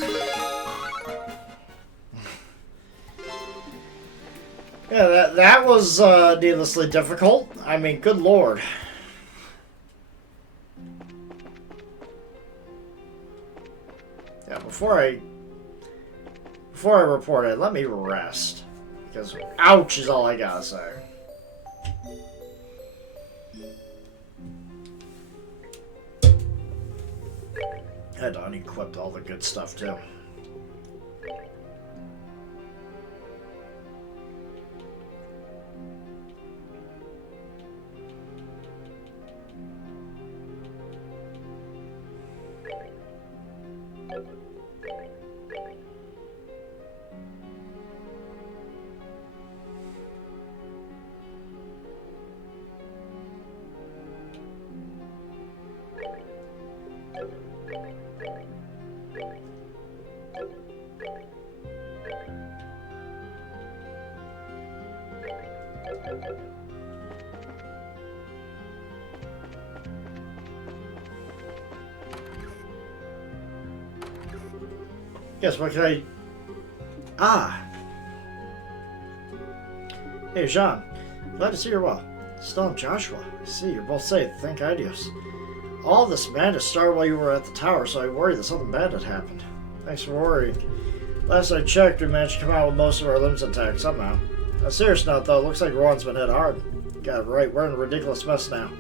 Yeah, that was needlessly difficult. I mean, good lord. Yeah, before I report it, let me rest. Because ouch is all I gotta say. I had to unequip all the good stuff too. Guess what can I... Ah! Hey, Jean. Glad to see you're well. Still, Joshua. I see, you're both safe. Thank Idios. All this madness started while you were at the tower, so I worried that something bad had happened. Thanks for worrying. Last I checked, we managed to come out with most of our limbs intact somehow. On a serious note, though, it looks like Rowan's been hit hard. Got it right, we're in a ridiculous mess now.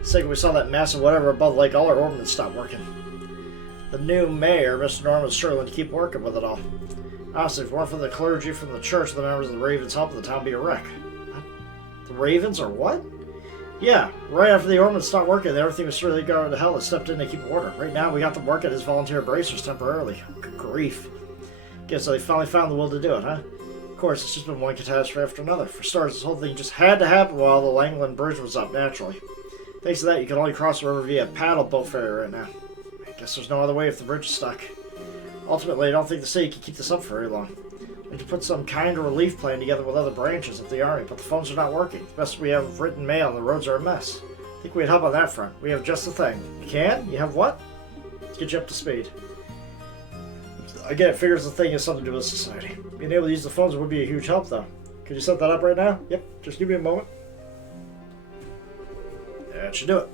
The second we saw that massive whatever above the lake, all our ordnance stopped working. The new mayor, Mr. Norman, is struggling to keep working with it all. Honestly, if it weren't for the clergy from the church, the members of the Ravens helping the town be a wreck. What? The Ravens are what? Yeah, right after the ordnance stopped working, everything was really going to hell and stepped in to keep order. Right now, we got them working as volunteer bracers temporarily. Good grief. Guess they finally found the will to do it, huh? Of course, it's just been one catastrophe after another. For starters, this whole thing just had to happen while the Langland Bridge was up, naturally. Thanks to that, you can only cross the river via paddle boat ferry right now. I guess there's no other way if the bridge is stuck. Ultimately, I don't think the city can keep this up for very long. We can put some kind of relief plan together with other branches of the army, but the phones are not working. The best we have written mail and the roads are a mess. I think we'd help on that front. We have just the thing. You can? You have what? Let's get you up to speed. Again, it figures the thing has something to do with society. Being able to use the phones would be a huge help, though. Could you set that up right now? Yep, just give me a moment. That should do it.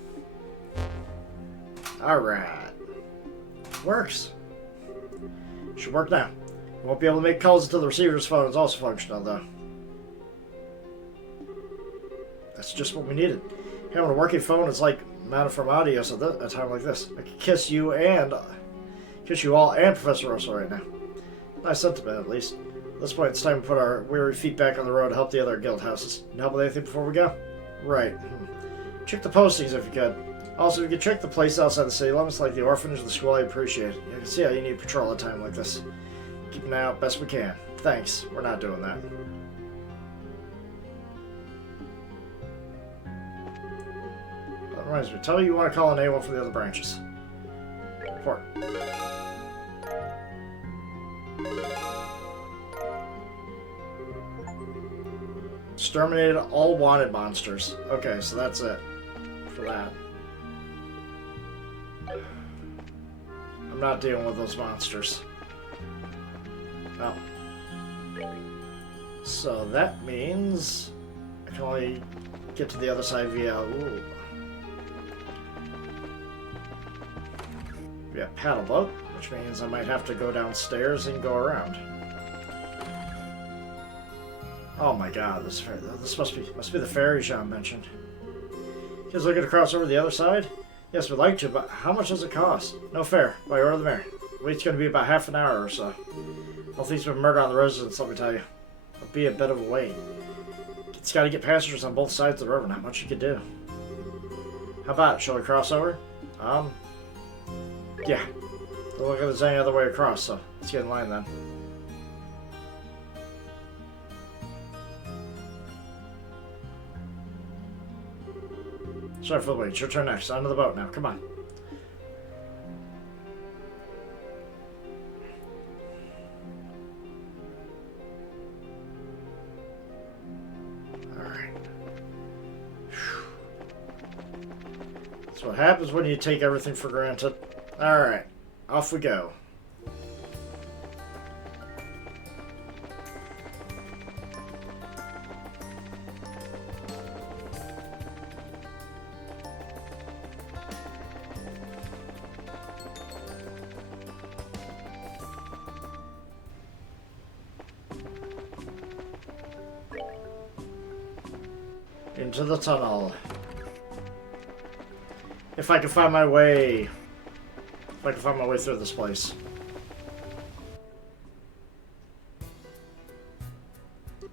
Alright. Works. Should work now. We won't be able to make calls until the receiver's phone is also functional, though. That's just what we needed. Having a working phone is like mana from Adios at a time like this. I could kiss you all and Professor Rosso right now. Nice sentiment, at least. At this point, it's time to put our weary feet back on the road to help the other guild houses. Can you help with anything before we go? Right. Check the postings if you could. Also, if you could check the place outside the city limits, like the orphanage or the school, I'd appreciate it. I can see how you need patrol at a time like this. Keep an eye out best we can. Thanks. We're not doing that. That reminds me. Tell me you want to call on anyone from the other branches. Report. Exterminated all wanted monsters. Okay, so that's it for that. I'm not dealing with those monsters. No. So that means I can only get to the other side via paddle boat, which means I might have to go downstairs and go around. Oh my god, this must be the ferry Jean mentioned. You guys looking to cross over to the other side? Yes, we'd like to, but how much does it cost? No fare, by order of the mayor. The wait's going to be about half an hour or so. All things been murder on the residents, let me tell you. It'll be a bit of a wait. It's got to get passengers on both sides of the river, not much you can do. How about it? Shall we cross over? Yeah. Don't look like there's any other way across, so let's get in line then. Sorry for the wait. It's your turn next. Onto the boat now. Come on. Alright. That's what happens when you take everything for granted. Alright. Off we go. Into the tunnel. If I can find my way. If I can find my way through this place.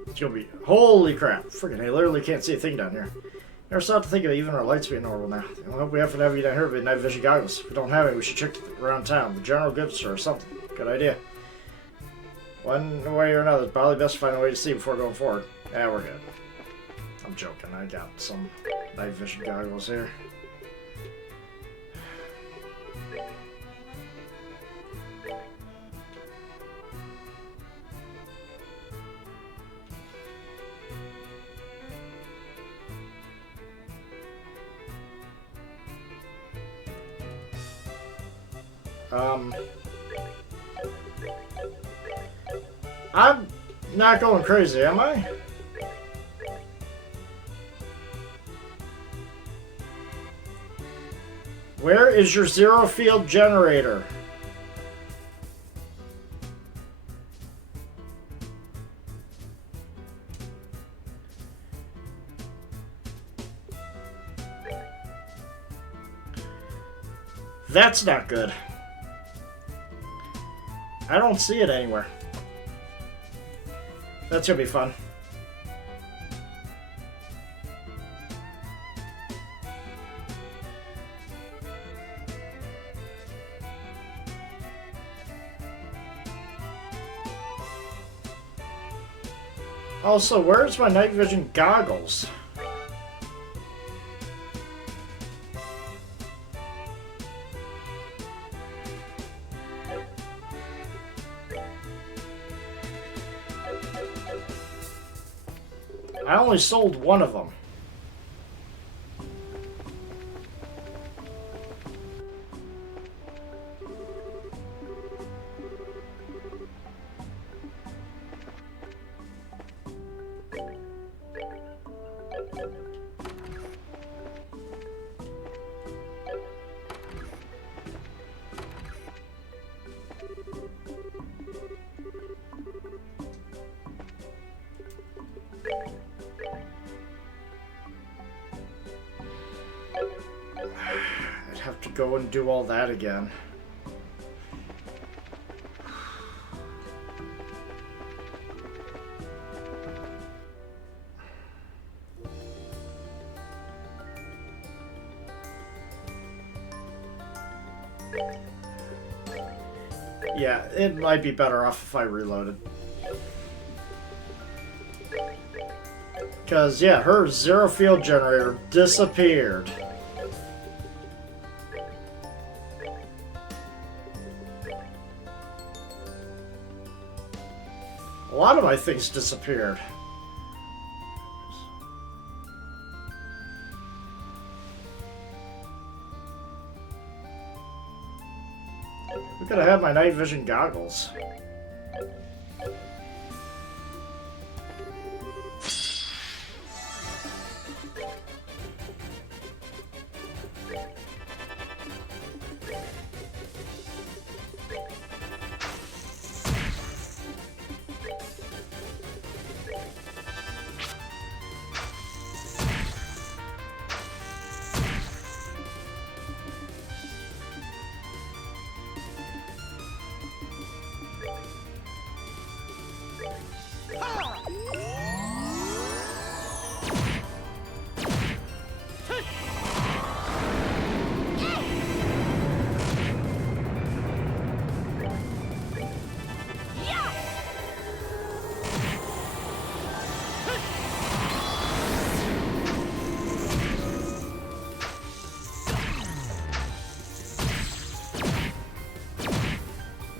It's gonna be. Holy crap! Freaking, I literally can't see a thing down here. Never stopped to think of even our lights being normal now. The only hope we have for navigating down here would be night vision goggles. If we don't have any, we should check around town. The general goods store or something. Good idea. One way or another, it's probably best to find a way to see before going forward. Yeah, we're good. I'm joking, I got some night vision goggles here. I'm not going crazy, am I? Where is your zero field generator? That's not good. I don't see it anywhere. That's gonna be fun. Also, where's my night vision goggles? I only sold one of them. I'd have to go and do all that again. Yeah, it might be better off if I reloaded. Because, yeah, her zero field generator disappeared. A lot of my things disappeared. We could have had my night vision goggles.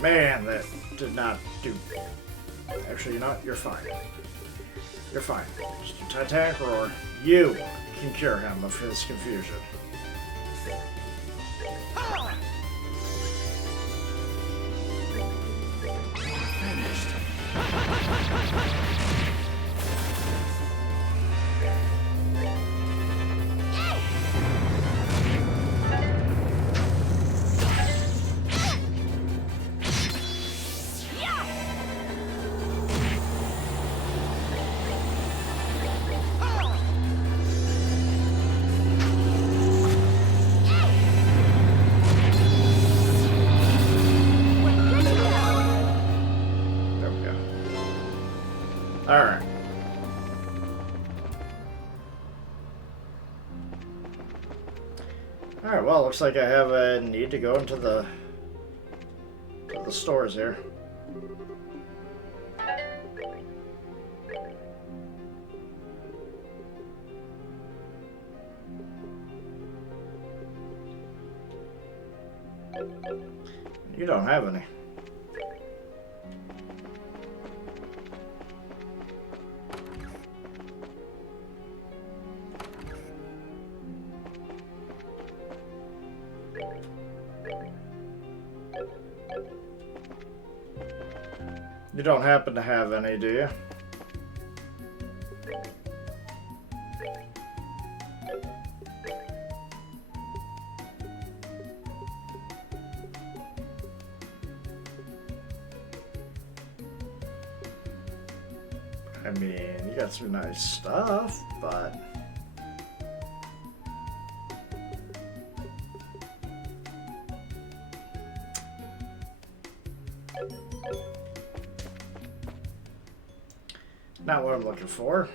Man, that did not do... Actually, you know what? You're fine. You're fine. Just a Titanic Roar. You can cure him of his confusion. Alright. Alright, well, looks like I have a need to go into the stores here. You don't have any. You don't happen to have any, do you? I mean, you got some nice stuff, but... Not what I'm looking for.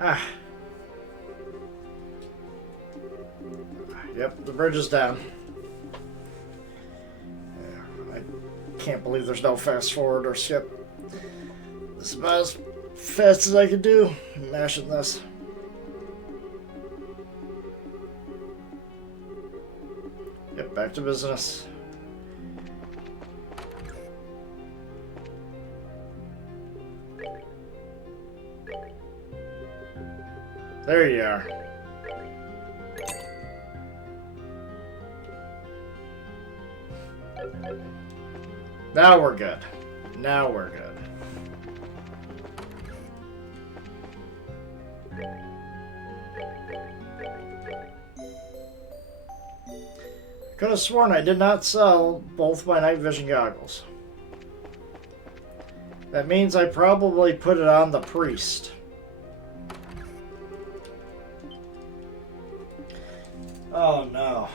Ah. Yep, the bridge is down. I can't believe there's no fast forward or skip. This is about as fast as I can do. Mashing this. Yep, back to business. There you are. Now we're good. Now we're good. Could have sworn I did not sell both my night vision goggles. That means I probably put it on the priest. Oh no.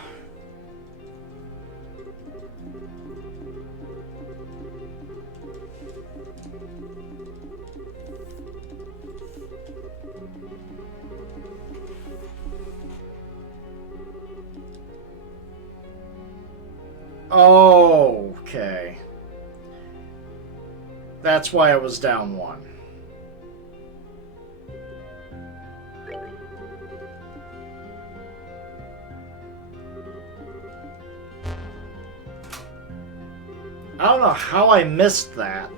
Okay. That's why I was down 1. I don't know how I missed that.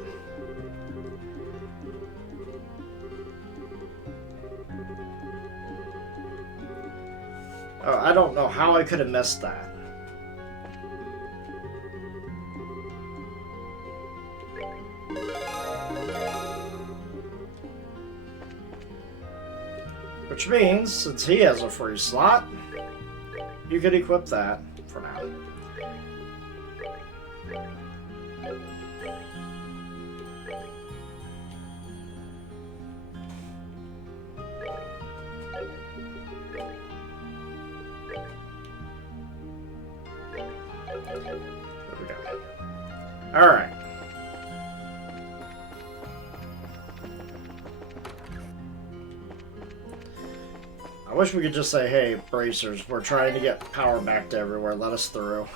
Oh, I don't know how I could have missed that. Which means, since he has a free slot, you could equip that for now. There we go. All right. I wish we could just say, hey, bracers, we're trying to get power back to everywhere. Let us through.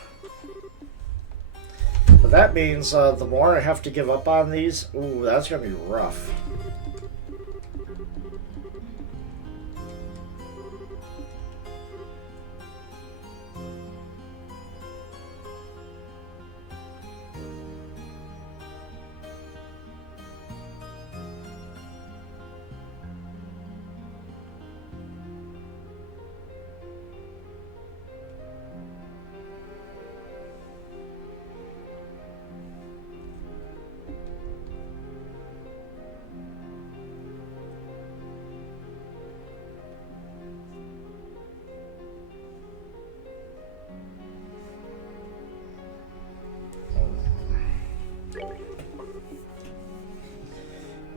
But that means the more I have to give up on these, ooh, that's going to be rough.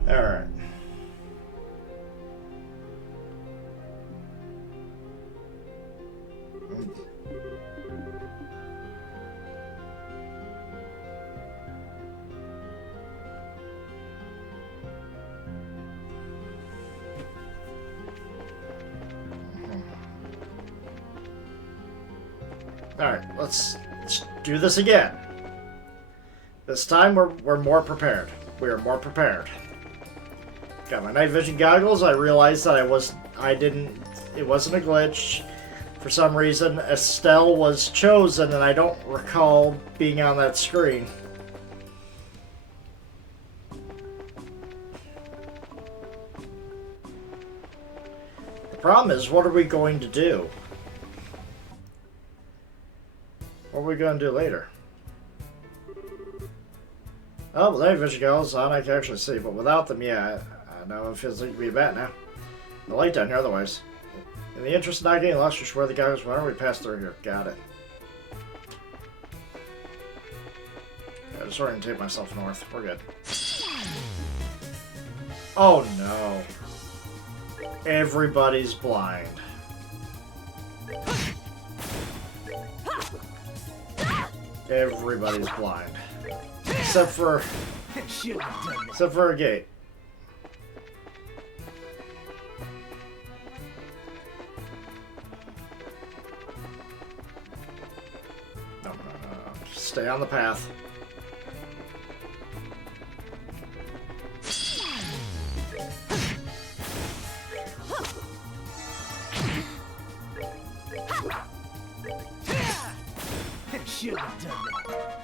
Alright. Alright, let's do this again. This time we're more prepared. We are more prepared. Got my night vision goggles. I realized that it wasn't a glitch. For some reason, Estelle was chosen, and I don't recall being on that screen. The problem is, what are we going to do? What are we going to do later? Oh, the night vision goggles on, I can actually see, but without them, yeah, I know it feels like to be a bat now. The light down here, otherwise. In the interest of not getting lost, just wear the goggles whenever we pass through here. Got it. I just orientate myself north. We're good. Oh no. Everybody's blind. Everybody's blind. Except for a gate. No. Just stay on the path. Should have done that.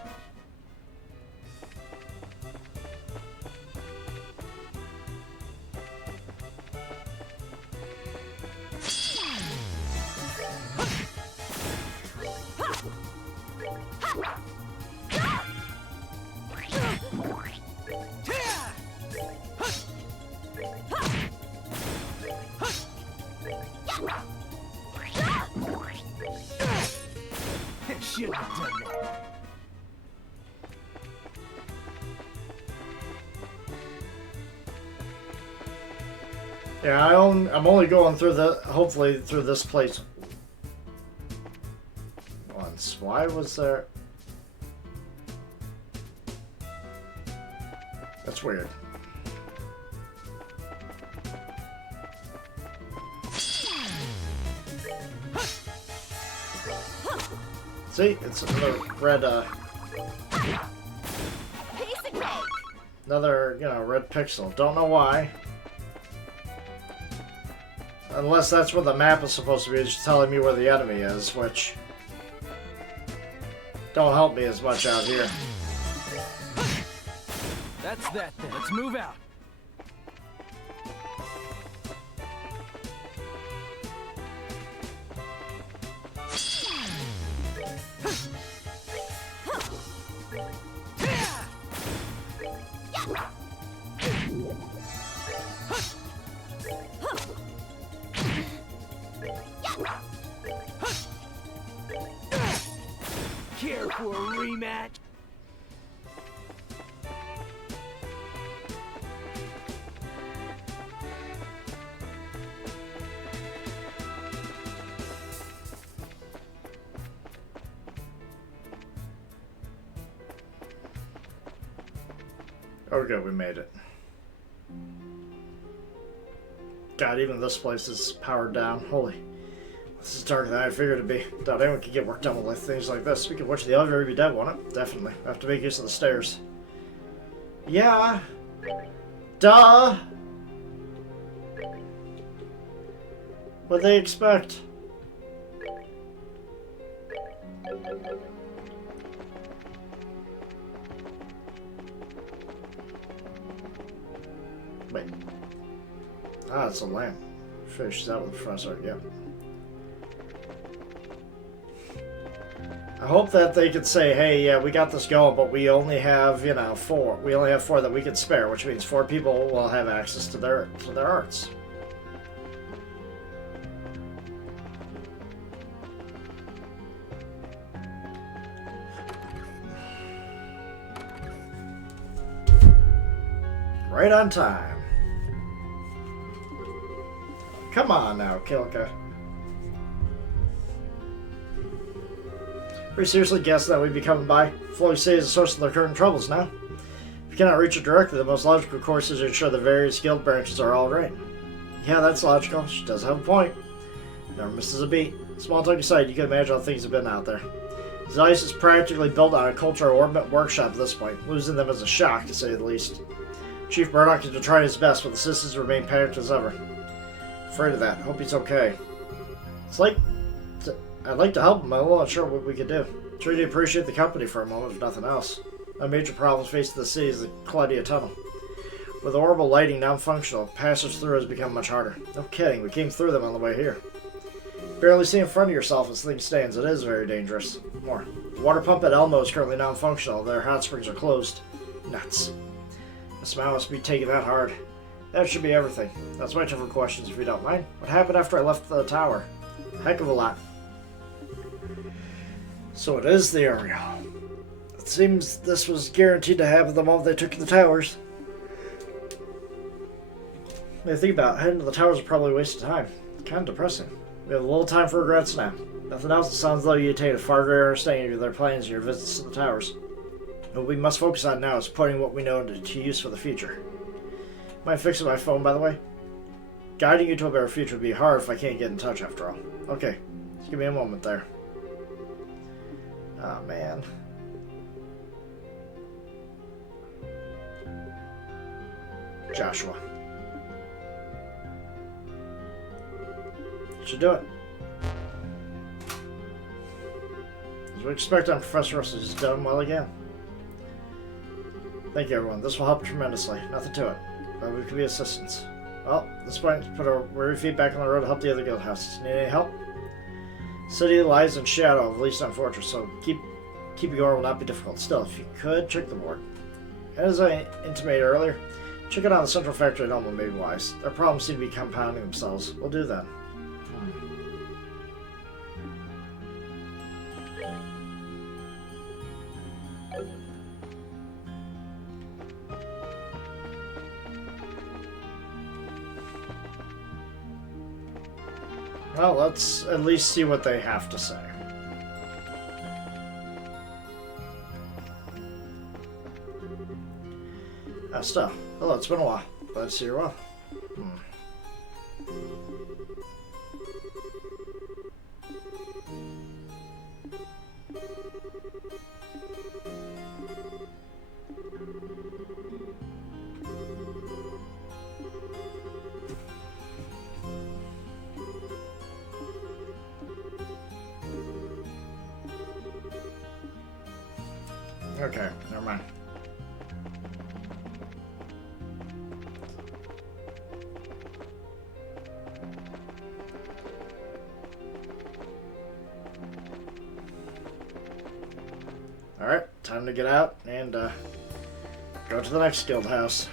shouldn't have done that. Yeah, I'm only going through hopefully through this place once. Why was there? That's weird. See, it's another red, Piece of cake. another, red pixel. Don't know why. Unless that's what the map is supposed to be, it's telling me where the enemy is, which don't help me as much out here. That's that then. Let's move out. Care for a rematch? Oh, good, we made it. God, even this place is powered down. Holy. This is darker than I figured it'd be. Doubt anyone could get work done with things like this. We could watch the elevator be dead, won't it? Definitely. I have to make use of the stairs. Yeah. Duh! What'd they expect? Wait. Ah, it's a lamp. Finishes out with the front side, yeah. I hope that they could say, hey, yeah, we got this going, but we only have, 4. We only have 4 that we can spare, which means 4 people will have access to their arts. Right on time. Come on now, Kilka. Are you seriously guessing that we'd be coming by? Floy City is the source of their current troubles now. If you cannot reach it directly, the most logical course is to ensure the various guild branches are all right. Yeah, that's logical. She does have a point. Never misses a beat. Small talk aside, you can imagine how things have been out there. Zeiss is practically built on a culture orbit workshop at this point. Losing them is a shock, to say the least. Chief Murdoch is trying his best, but the citizens remain panicked as ever. Afraid of that. Hope he's okay. I'd like to help him. I'm a little unsure what we could do. Truly appreciate the company for a moment, if nothing else. A major problem facing the city is the Claudia Tunnel. With the horrible lighting non-functional, passage through has become much harder. No kidding, we came through them on the way here. Barely see in front of yourself as things stands. It is very dangerous. More. The water pump at Elmo is currently non-functional. Their hot springs are closed. Nuts. This man must be taking that hard. That should be everything. That's my tougher questions, if you don't mind. What happened after I left the tower? Heck of a lot. So it is the Ariel. It seems this was guaranteed to happen the moment they took to the towers. When you think about it, heading to the towers is probably a waste of time. Kind of depressing. We have a little time for regrets now. Nothing else, it sounds though you attain a far greater understanding of their plans and your visits to the towers. What we must focus on now is putting what we know to use for the future. Mind fixing my phone, by the way? Guiding you to a better future would be hard if I can't get in touch after all. Okay, just give me a moment there. Oh, man. Joshua. Should do it. As we expect on Professor Russell, he's done well again. Thank you, everyone. This will help tremendously. Nothing to it, but we could be assistance. Well, at this point, put our weary feet back on the road to help the other guild houses. Need any help? City lies in shadow of Leaston Fortress, so keep it going will not be difficult. Still, if you could, check the board. As I intimated earlier, check it on the central factory at Elmo may be wise. Their problems seem to be compounding themselves. We'll do that. Well, let's at least see what they have to say. Stuff. Hello, it's been a while. Glad to see you well. Okay, never mind. Alright, time to get out and go to the next guild house.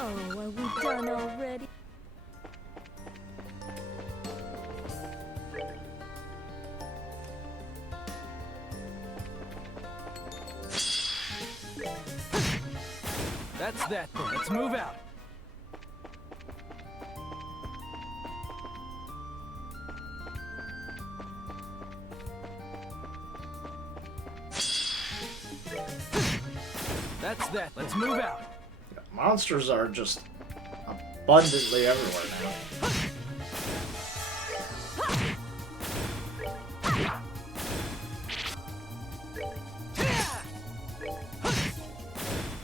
Oh, are we done already? That's that then. Let's move out. That's that. Let's move out. Yeah, monsters are just abundantly everywhere now.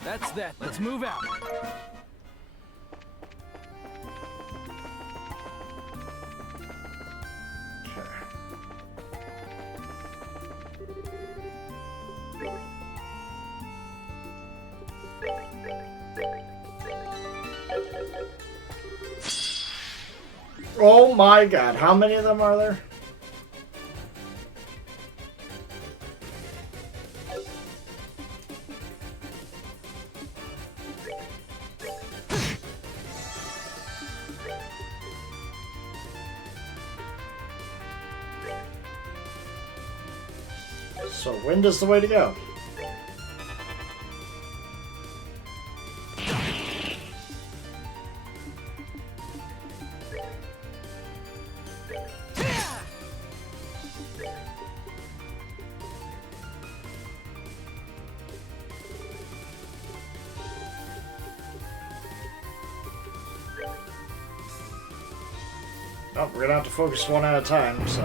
That's that. Let's move out. Okay. Oh my god, how many of them are there? So wind is the way to go. Oh, we're gonna have to focus one at a time, so.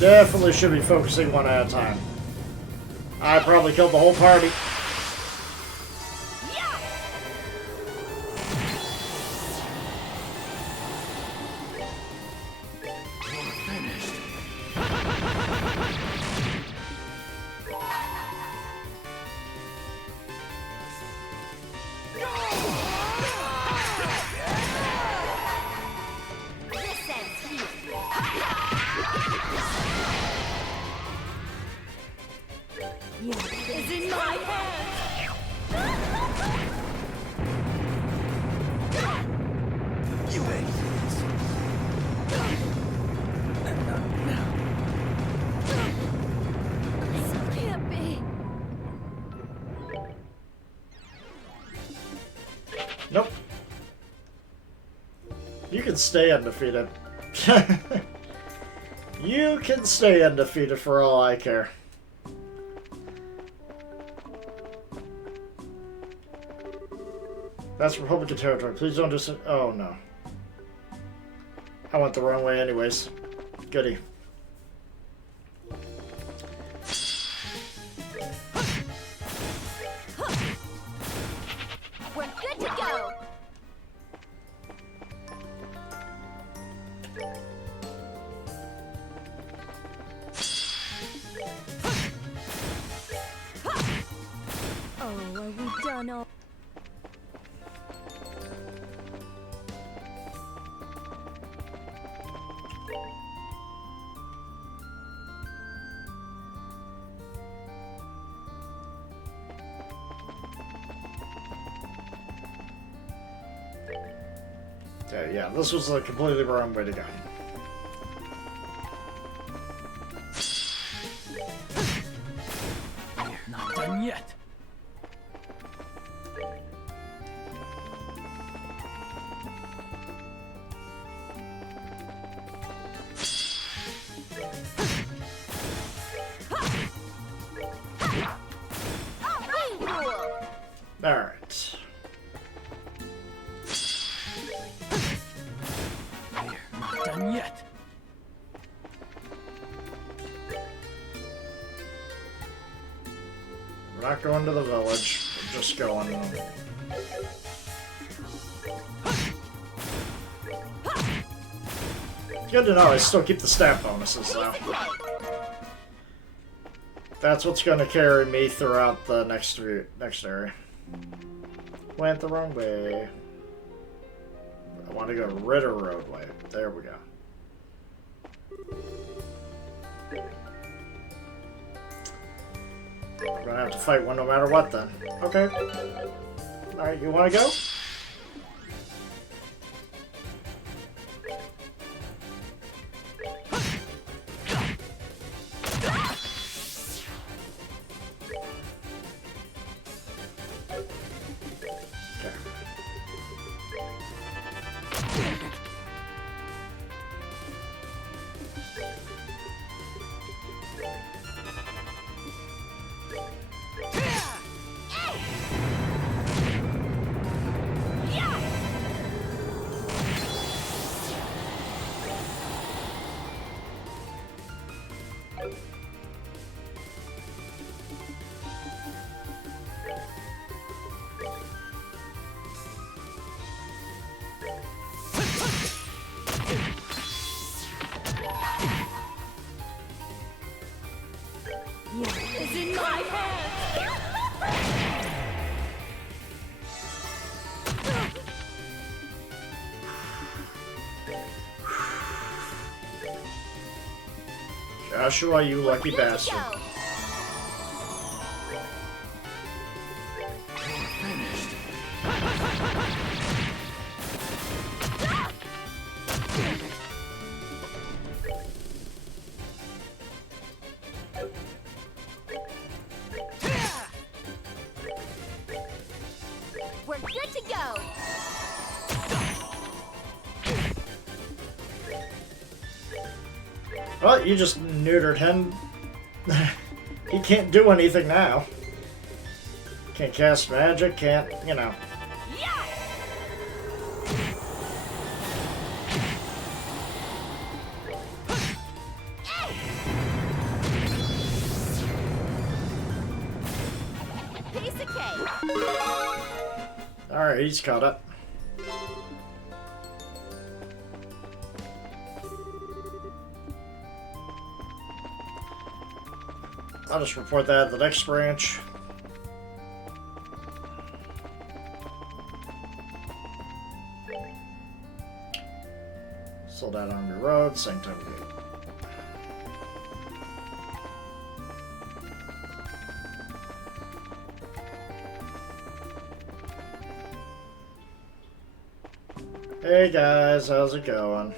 Definitely should be focusing one at a time. I probably killed the whole party. This ends here. Is in my hands. You ready for this? This can't be. Nope. You can stay undefeated. You can stay undefeated for all I care. That's Republican territory. Please don't just. Oh no. I went the wrong way, anyways. Goody. We're good to go. Oh, are we done all? Yeah, this was a completely wrong way to go. done yet. Alright. Here, not done yet. We're not going to the village. We're just going. Good to know. I still keep the stat bonuses though. That's what's going to carry me throughout the next area. Went the wrong way. I want to go Ritter Roadway. There we go. We're gonna have to fight one no matter what then. Okay. Alright, you wanna go? Is in my hands. Joshua, you lucky Good to bastard. go. We're good to go. Well, you just neutered him. He can't do anything now. Can't cast magic, can't, you know. Yeah. Piece of cake. Alright, he's caught up. I'll just report that at the next branch. Sold out Army Road, Sanctum Gate. Hey guys, how's it going?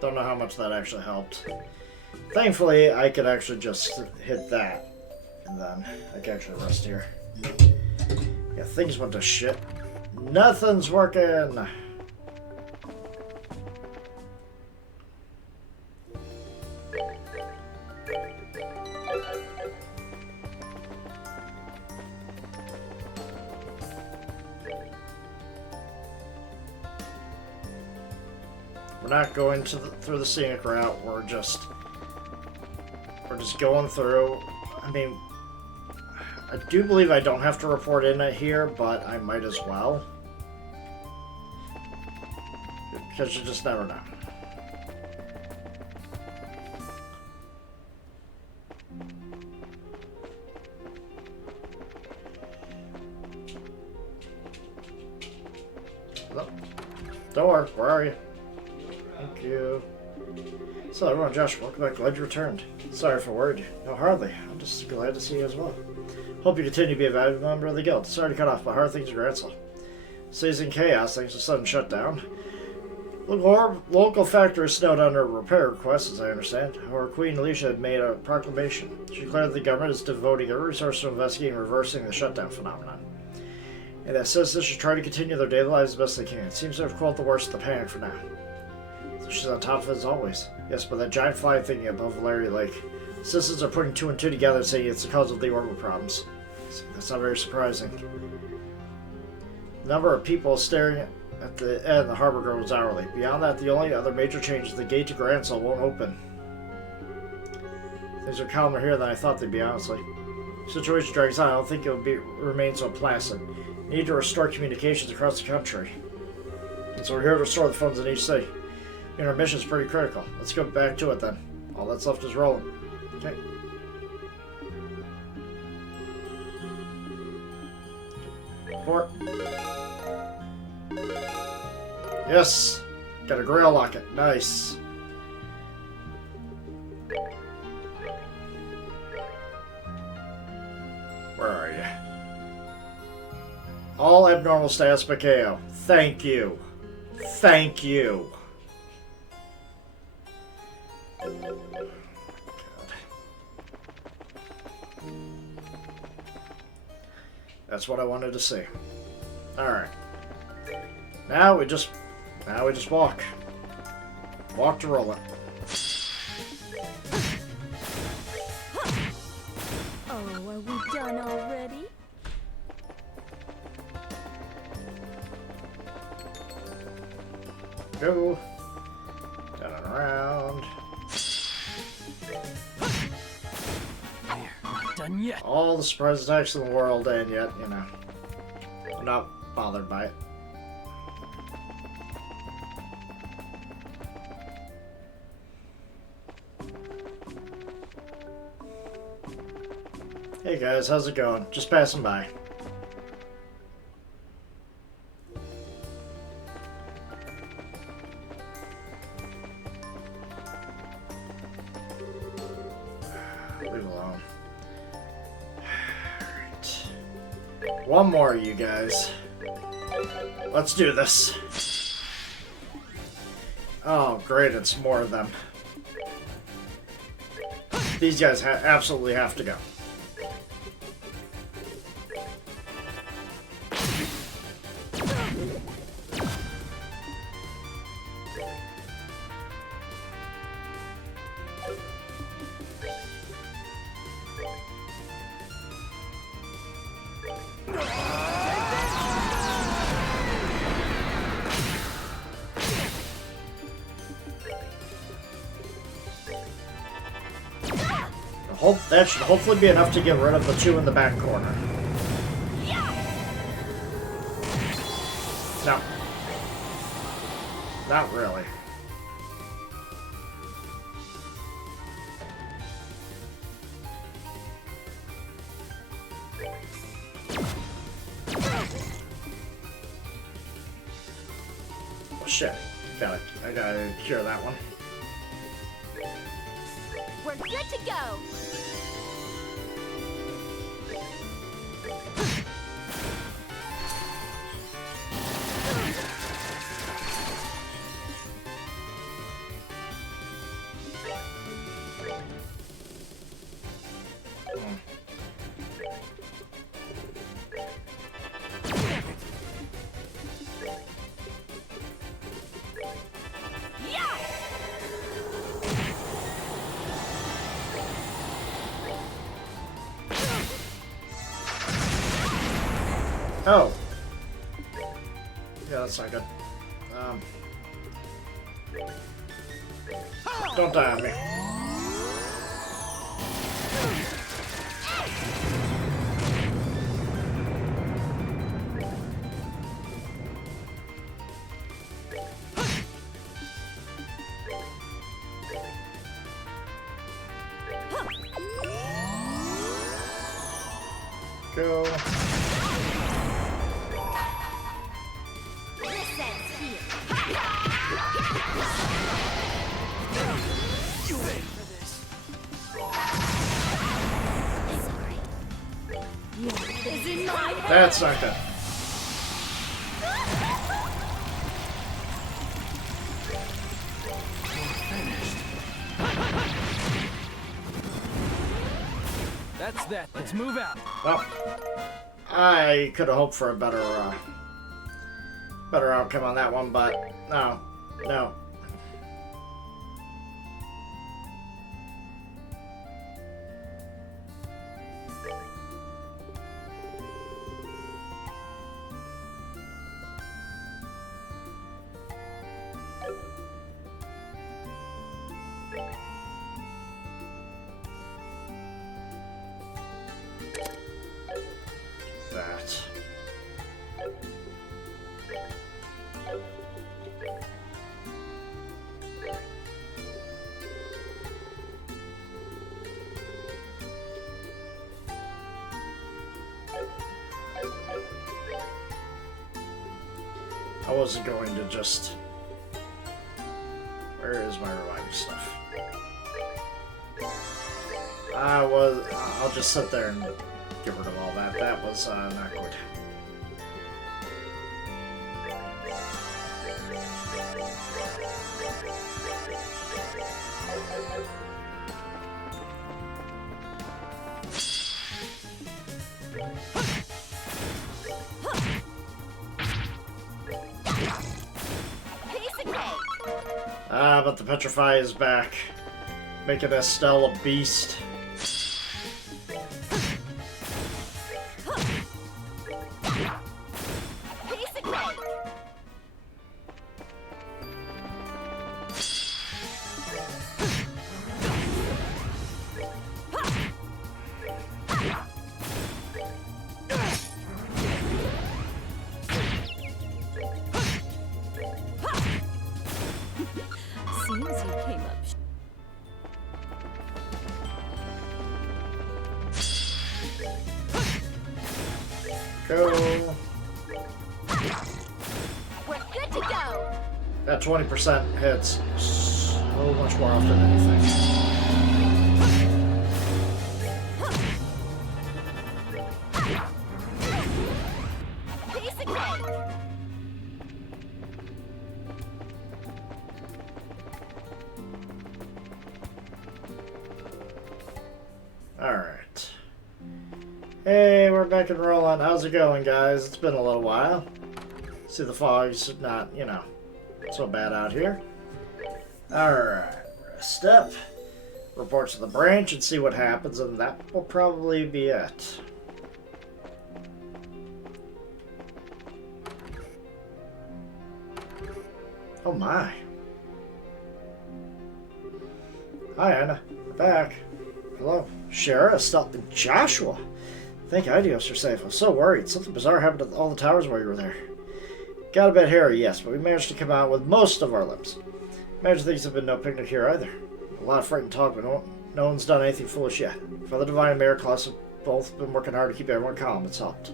Don't know how much that actually helped. Thankfully, I could actually just hit that, and then I can actually rest here. Yeah, things went to shit. Nothing's working! We're not going to through the scenic route. We're just going through. I mean, I do believe I don't have to report in it here, but I might as well, because you just never know. Oh, door, where are you? Thank you. So everyone, Josh, welcome back. Glad you returned. Sorry if I worried you. No, hardly. I'm just glad to see you as well. Hope you continue to be a valuable member of the guild. Sorry to cut off, but how are things in Grancel? City's in chaos thanks to sudden shutdown. Local factory is snowed under repair requests, as I understand. Our Queen Alicia had made a proclamation. She declared that the government is devoting every resource to investigating and reversing the shutdown phenomenon, and that citizens should try to continue their daily lives as best they can. It seems to have quelled the worst of the panic for now. So she's on top of it as always. Yes, but that giant fly thingy above Valeria Lake. Citizens are putting 2 and 2 together and saying it's the cause of the orbital problems. So that's not very surprising. The number of people staring at the end of the harbor grows hourly. Beyond that, the only other major change is the gate to Grancel won't open. Things are calmer here than I thought they'd be, honestly. If the situation drags on, I don't think it will remain so placid. We need to restore communications across the country. And so we're here to restore the phones in each city. Our mission is pretty critical. Let's go back to it then. All that's left is rolling. Okay. Port. Yes! Got a grail locket. Nice. Where are you? All abnormal status Bakeo. Thank you. Thank you. God. That's what I wanted to see. Alright. Now we just walk. Walk to roll it. Oh, are we done already? Go. Down and around. There, not done yet. All the surprise attacks in the world, and yet, you know, I'm not bothered by it. Hey guys, how's it going? Just passing by. Leave it alone. Alright. One more, you guys. Let's do this. Oh, great, it's more of them. These guys absolutely have to go. That should hopefully be enough to get rid of the 2 in the back corner. No. Not really. Oh, shit. Got it. I gotta cure that one. We're good to go. Oh. Yeah, that's not good. Don't die on me. Go. Is in my head. That's not good. That's that. Let's move out. Well, I could have hoped for a better outcome on that one, but no. That. I wasn't going to just... Where is my reviving stuff? I'll just sit there and get rid of all that. That was not good. Piece of cake. But the Petrify is back, making Estelle a beast. Piece of cake. Seems you came up. Go. We're good to go. That 20% hits so much more often than anything. Piece of cake. Alright. Hey, we're back and rolling. How's it going, guys? It's been a little while. See, the fog's not, so bad out here. Alright. Rest up. Report to the branch and see what happens, and that will probably be it. Oh my. Hi, Anna. We're back. Hello. Shara, Estelle, and Joshua. Thank Idios are safe. I was so worried. Something bizarre happened to all the towers while you were there. Got a bit hairy, yes, but we managed to come out with most of our limbs. Imagine things have been no picnic here either. A lot of frightened talk, but no one's done anything foolish yet. Father Divine and Mayor Klaus have both been working hard to keep everyone calm. It's helped.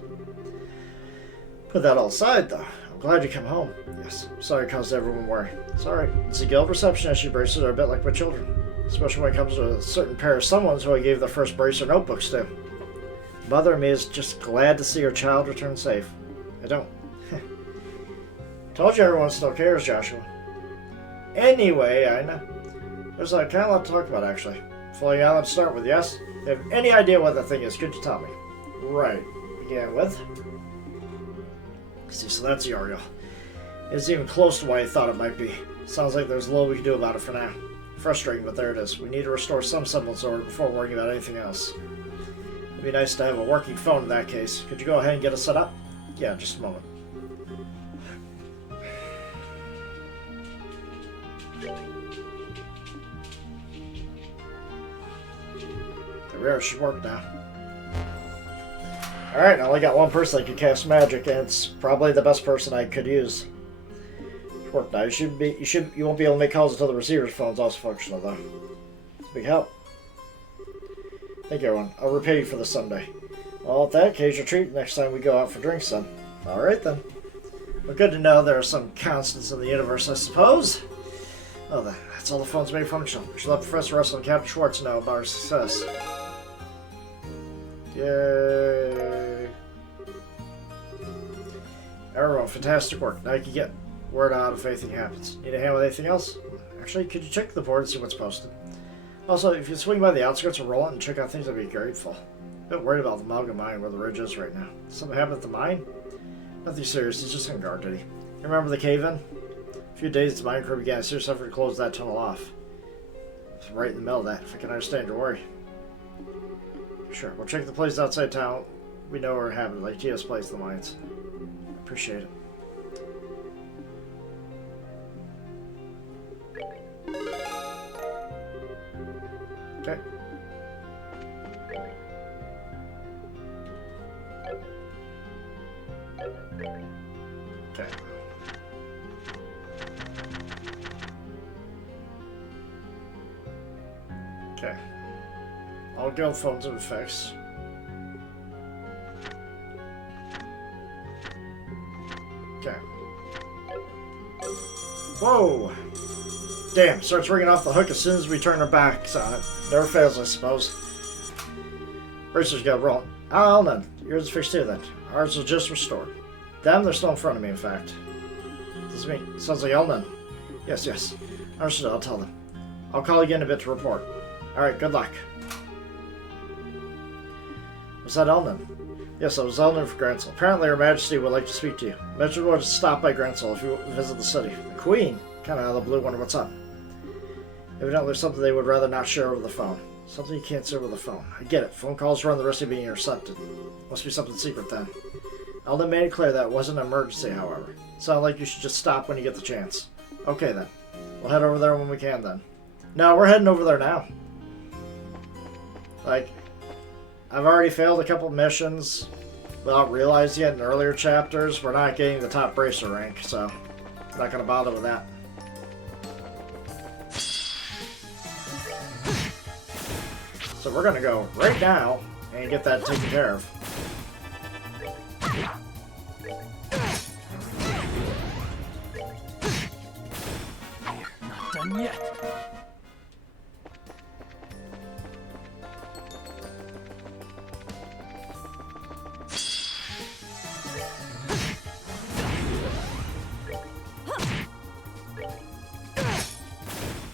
Put that all aside, though. I'm glad you come home. Yes, sorry I caused everyone worry. It's alright. The guild reception issue braces are a bit like my children. Especially when it comes to a certain pair of someones who I gave their first bracer notebooks to. Mother and me is just glad to see her child return safe. I don't. Told you everyone still cares, Joshua. Anyway, I know. There's kind of a lot to talk about, actually. Floating Island to start with, yes? If you have any idea what that thing is, could you tell me? Right. Begin with. See, so that's Uriel. It's even close to what I thought it might be. Sounds like there's little we can do about it for now. Frustrating, but there it is. We need to restore some semblance of order before worrying about anything else. It'd be nice to have a working phone in that case. Could you go ahead and get us set up? Yeah, just a moment. There we are, it should work now. Alright, I only got one person that can cast magic, and it's probably the best person I could use. Work now. You won't be able to make calls until the receiver's phone's also functional, though. It's a big help. Thank you, everyone. I'll repay you for this Sunday. Well, in that case, your treat next time we go out for drinks, then. Alright, then. Well, good to know there are some constants in the universe, I suppose. Oh, that's all the phones made functional. We should let Professor Russell and Captain Schwartz know about our success. Yay. fantastic work. Now you can get word out if anything happens. Need a hand with anything else? Actually, could you check the board and see what's posted? Also, if you swing by the outskirts of Roland and check out things, I'd be grateful. A bit worried about the Malga mine where the ridge is right now. Something happened at the mine? Nothing serious, he's just on guard duty. You remember the cave-in? A few days the mine crew began a serious effort to close that tunnel off. It's right in the middle of that, if I can understand your worry. Sure, we'll check the place outside town. We know where it happened, like TS Place, the mines. Appreciate it. Okay. Okay. Okay. I'll go phones and effects. Okay. Whoa! Damn, starts ringing off the hook as soon as we turn our backs on it. Never fails, I suppose. Racers got rolling. Oh, then. Yours is fixed too, then. Ours was just restored. Them, they're still in front of me, in fact. Does it mean? Sounds like Elnan. Yes, yes. Understood, I'll tell them. I'll call again in a bit to report. Alright, good luck. Was that Elnan? Yes, I was Elnan for Grancel. Apparently, Her Majesty would like to speak to you. Mention would stop by Grancel if you visit the city. The Queen? Kind of out of the blue, wonder what's up. Evidently, there's something they would rather not share over the phone. Something you can't say over the phone. I get it. Phone calls run the risk of being intercepted. Must be something secret then. Elden made it clear that it wasn't an emergency, however. Sounds like you should just stop when you get the chance. Okay then. We'll head over there when we can then. No, we're heading over there now. Like, I've already failed a couple missions without realizing it in earlier chapters. We're not getting the top bracer rank, so I'm not going to bother with that. So we're going to go right now and get that taken care of. Not done yet.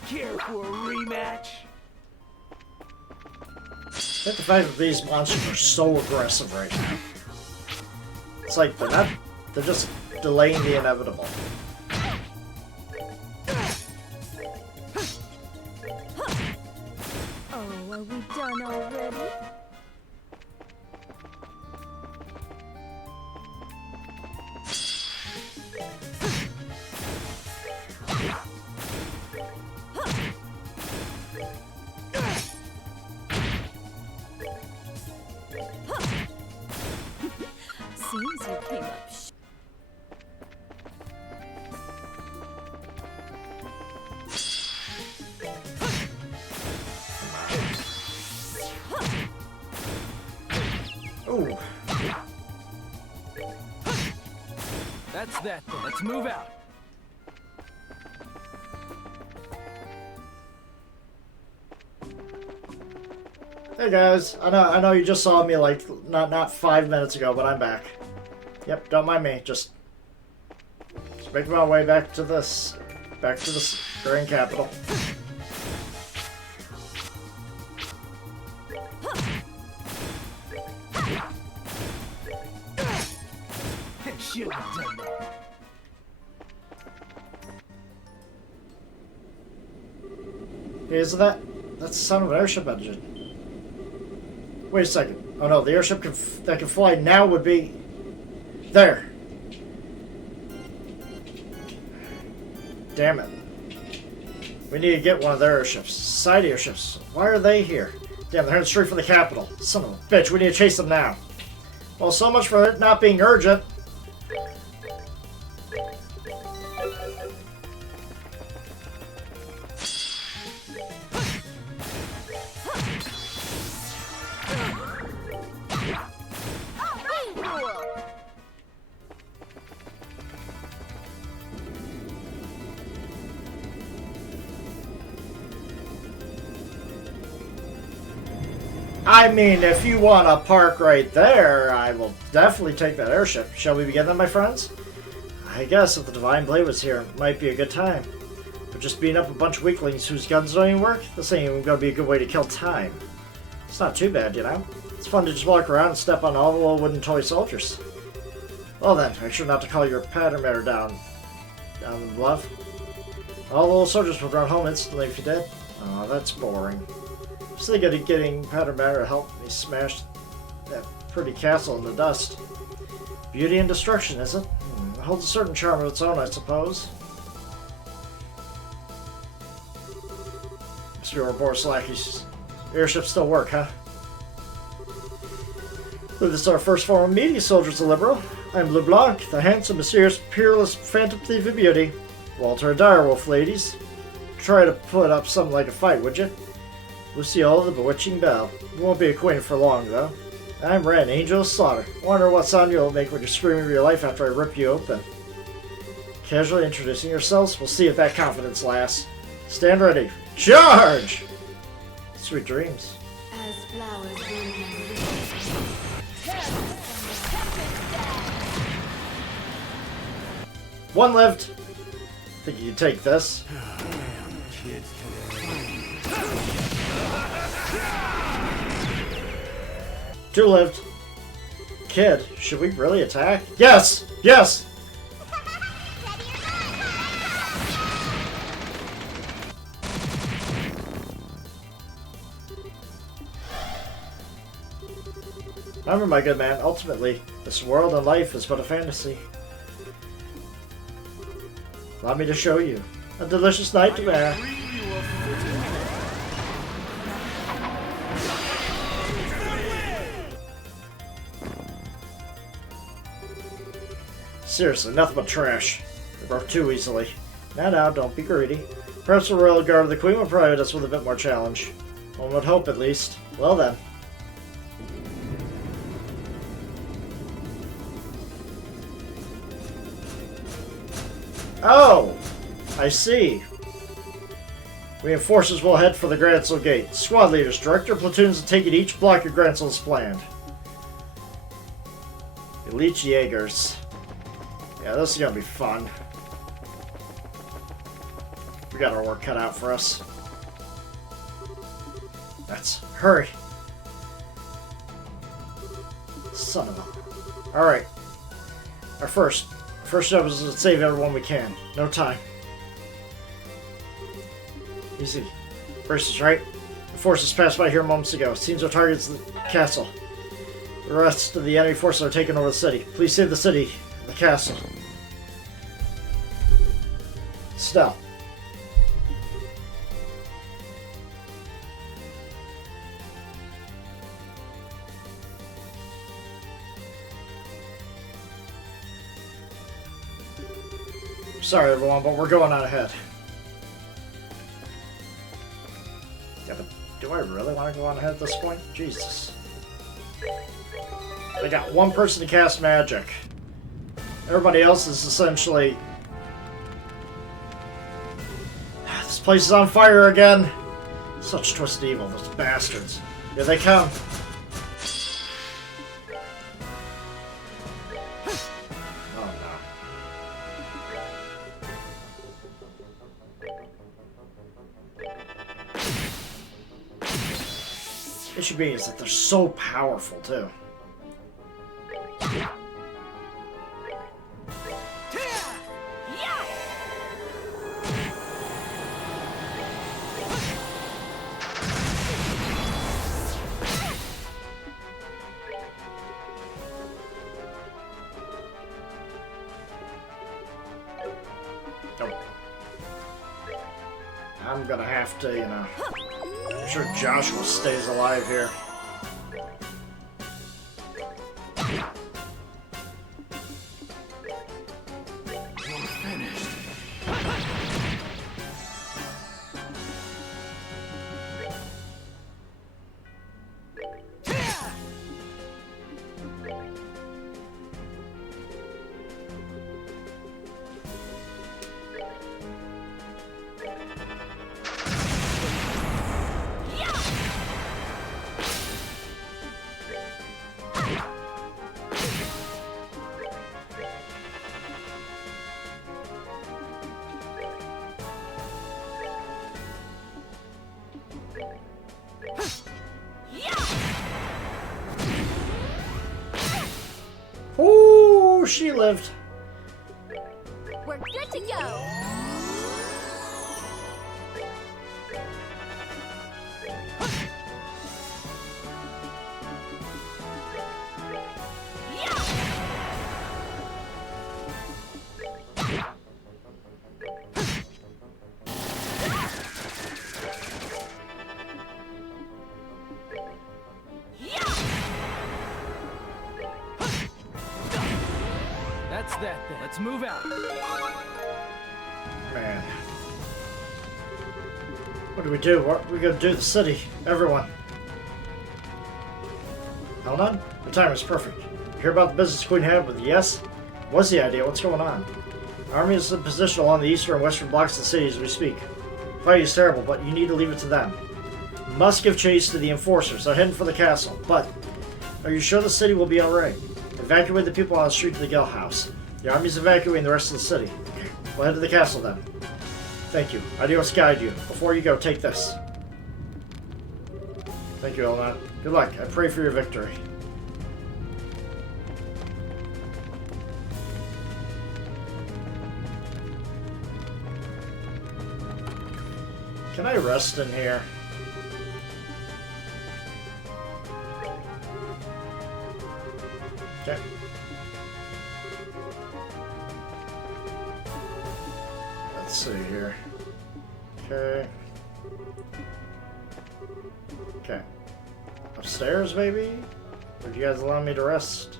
Care for a rematch? I think the fact that these monsters are so aggressive right now. It's like they're just delaying the inevitable. Oh, are we done already? Seems you came up Ooh. That's that then. Let's move out. Hey guys, I know you just saw me like not 5 minutes ago, but I'm back. Yep, don't mind me. Just making my way back to the Grand Capital. Should have done that. Hey, isn't that's the sound of an airship engine. Wait a second. Oh no, the airship that can fly now would be there. Damn it. We need to get one of their airships. Side airships. Why are they here? Damn, they're heading straight for the capital. Son of a bitch, we need to chase them now. Well, so much for it not being urgent. I mean, if you want to park right there, I will definitely take that airship. Shall we begin then, my friends? I guess if the Divine Blade was here, it might be a good time. But just beating up a bunch of weaklings whose guns don't even work, this ain't even gonna be a good way to kill time. It's not too bad, you know? It's fun to just walk around and step on all the little wooden toy soldiers. Well then, make sure not to call your pattern matter down the bluff. All the little soldiers would run home instantly if you did. Oh, that's boring. Just think of getting pattern matter to help me smash that pretty castle in the dust. Beauty and destruction, is it? It holds a certain charm of its own, I suppose. Mr. Borislaki's airships still work, huh? This is our first form of meeting, soldiers of Liberal. I'm LeBlanc, the handsome, mysterious, peerless, phantom thief of beauty. Walter, a direwolf, ladies. Try to put up something like a fight, would you? Lucille, the bewitching belle. You won't be acquainted for long, though. I'm Ren, Angel of Slaughter. Wonder what sound you'll make when you're screaming for your life after I rip you open. Casually introducing yourselves, we'll see if that confidence lasts. Stand ready. Charge! Sweet dreams. As flowers bloom in One lived. Think you can take this. Two lived. Kid, should we really attack? Yes! Yes! Remember, my good man, ultimately, this world and life is but a fantasy. Allow me to show you a delicious nightmare. Seriously, nothing but trash. They broke too easily. Now, don't be greedy. Perhaps the Royal Guard of the Queen will provide us with a bit more challenge. One would hope, at least. Well then. Oh! I see. Reinforcements will head for the Grancel Gate. Squad leaders, direct your platoons to take it each block your Grancel as planned. Elite Jaegers. Yeah, this is gonna be fun. We got our work cut out for us. Let's hurry. Son of a... Alright. Our first job is to save everyone we can. No time. Easy. Braces, right? The forces passed by here moments ago. Seems our target's the castle. The rest of the enemy forces are taking over the city. Please save the city and the castle. Stell. Sorry, everyone, but we're going on ahead. Yeah, but do I really want to go on ahead at this point? Jesus. They got one person to cast magic. Everybody else is essentially... This place is on fire again! Such twisted evil, those bastards. Here they come. Issue being is that they're so powerful, too. I'm gonna have to, you know... I'm sure Joshua stays alive here. she lived. We're good to go. That's that then. Let's move out. Man. What do we do? What are we gonna do to the city? Everyone. Hold on. The time is perfect. You hear about the business Queen had with Yes? What's the idea? What's going on? Our army is in position along the eastern and western blocks of the city as we speak. Fighting is terrible, but you need to leave it to them. You must give chase to the enforcers. They're heading for the castle. But are you sure the city will be alright? Evacuate the people on the street to the Gale House. The army's evacuating the rest of the city. Okay, we'll head to the castle then. Thank you. Adios, guide you. Before you go, take this. Thank you, Elnat. Good luck. I pray for your victory. Can I rest in here? Okay. Let's see here. Okay. Okay. Upstairs, maybe? Would you guys allow me to rest?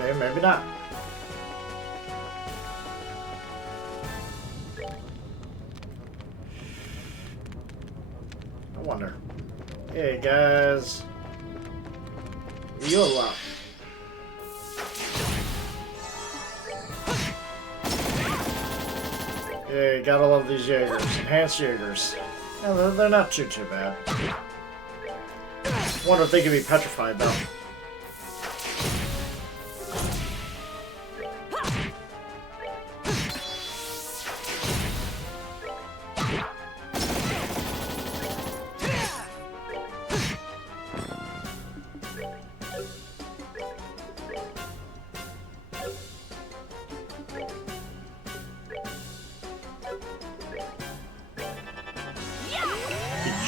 Okay, maybe not. I wonder. Hey guys. You allow. Yeah, gotta love these Jaegers. Enhanced Jaegers. Yeah, they're not too bad. Wonder if they can be petrified though.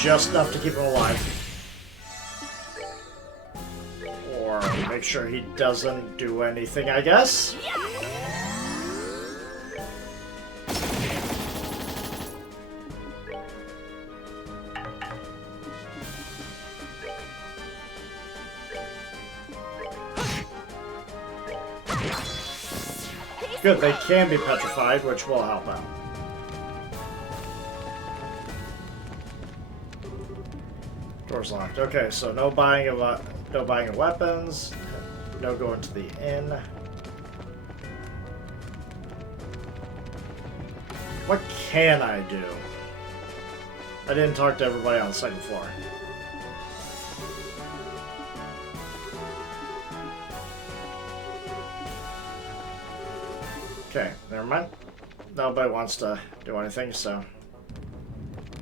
Just enough to keep him alive. Or make sure he doesn't do anything, I guess? Good, they can be petrified, which will help out. Door's locked. Okay, so no buying of weapons, no going to the inn. What can I do? I didn't talk to everybody on the second floor. Okay, never mind. Nobody wants to do anything, so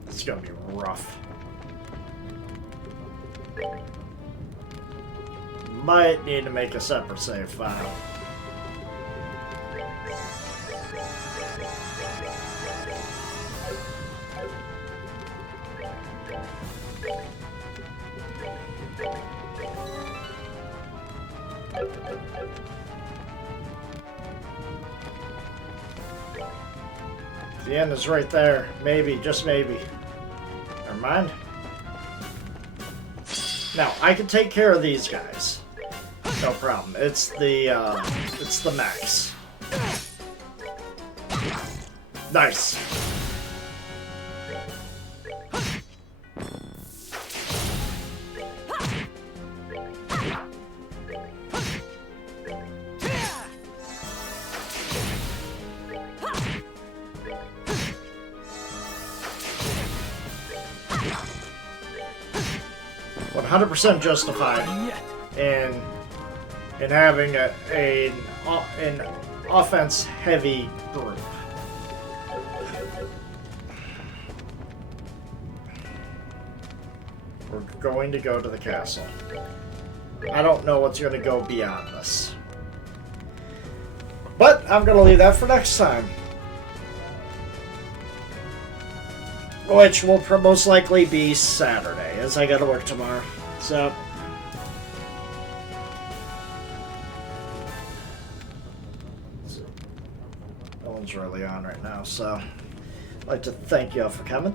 it's gonna be rough. Might need to make a separate save file. The end is right there. Maybe, just maybe. Never mind. Now, I can take care of these guys. No problem. It's the max. Nice. .100% justified in having an offense-heavy group. We're going to go to the castle. I don't know what's going to go beyond this. But I'm going to leave that for next time. Which will most likely be Saturday, as I got to work tomorrow. So... no one's really on right now, so... I'd like to thank you all for coming.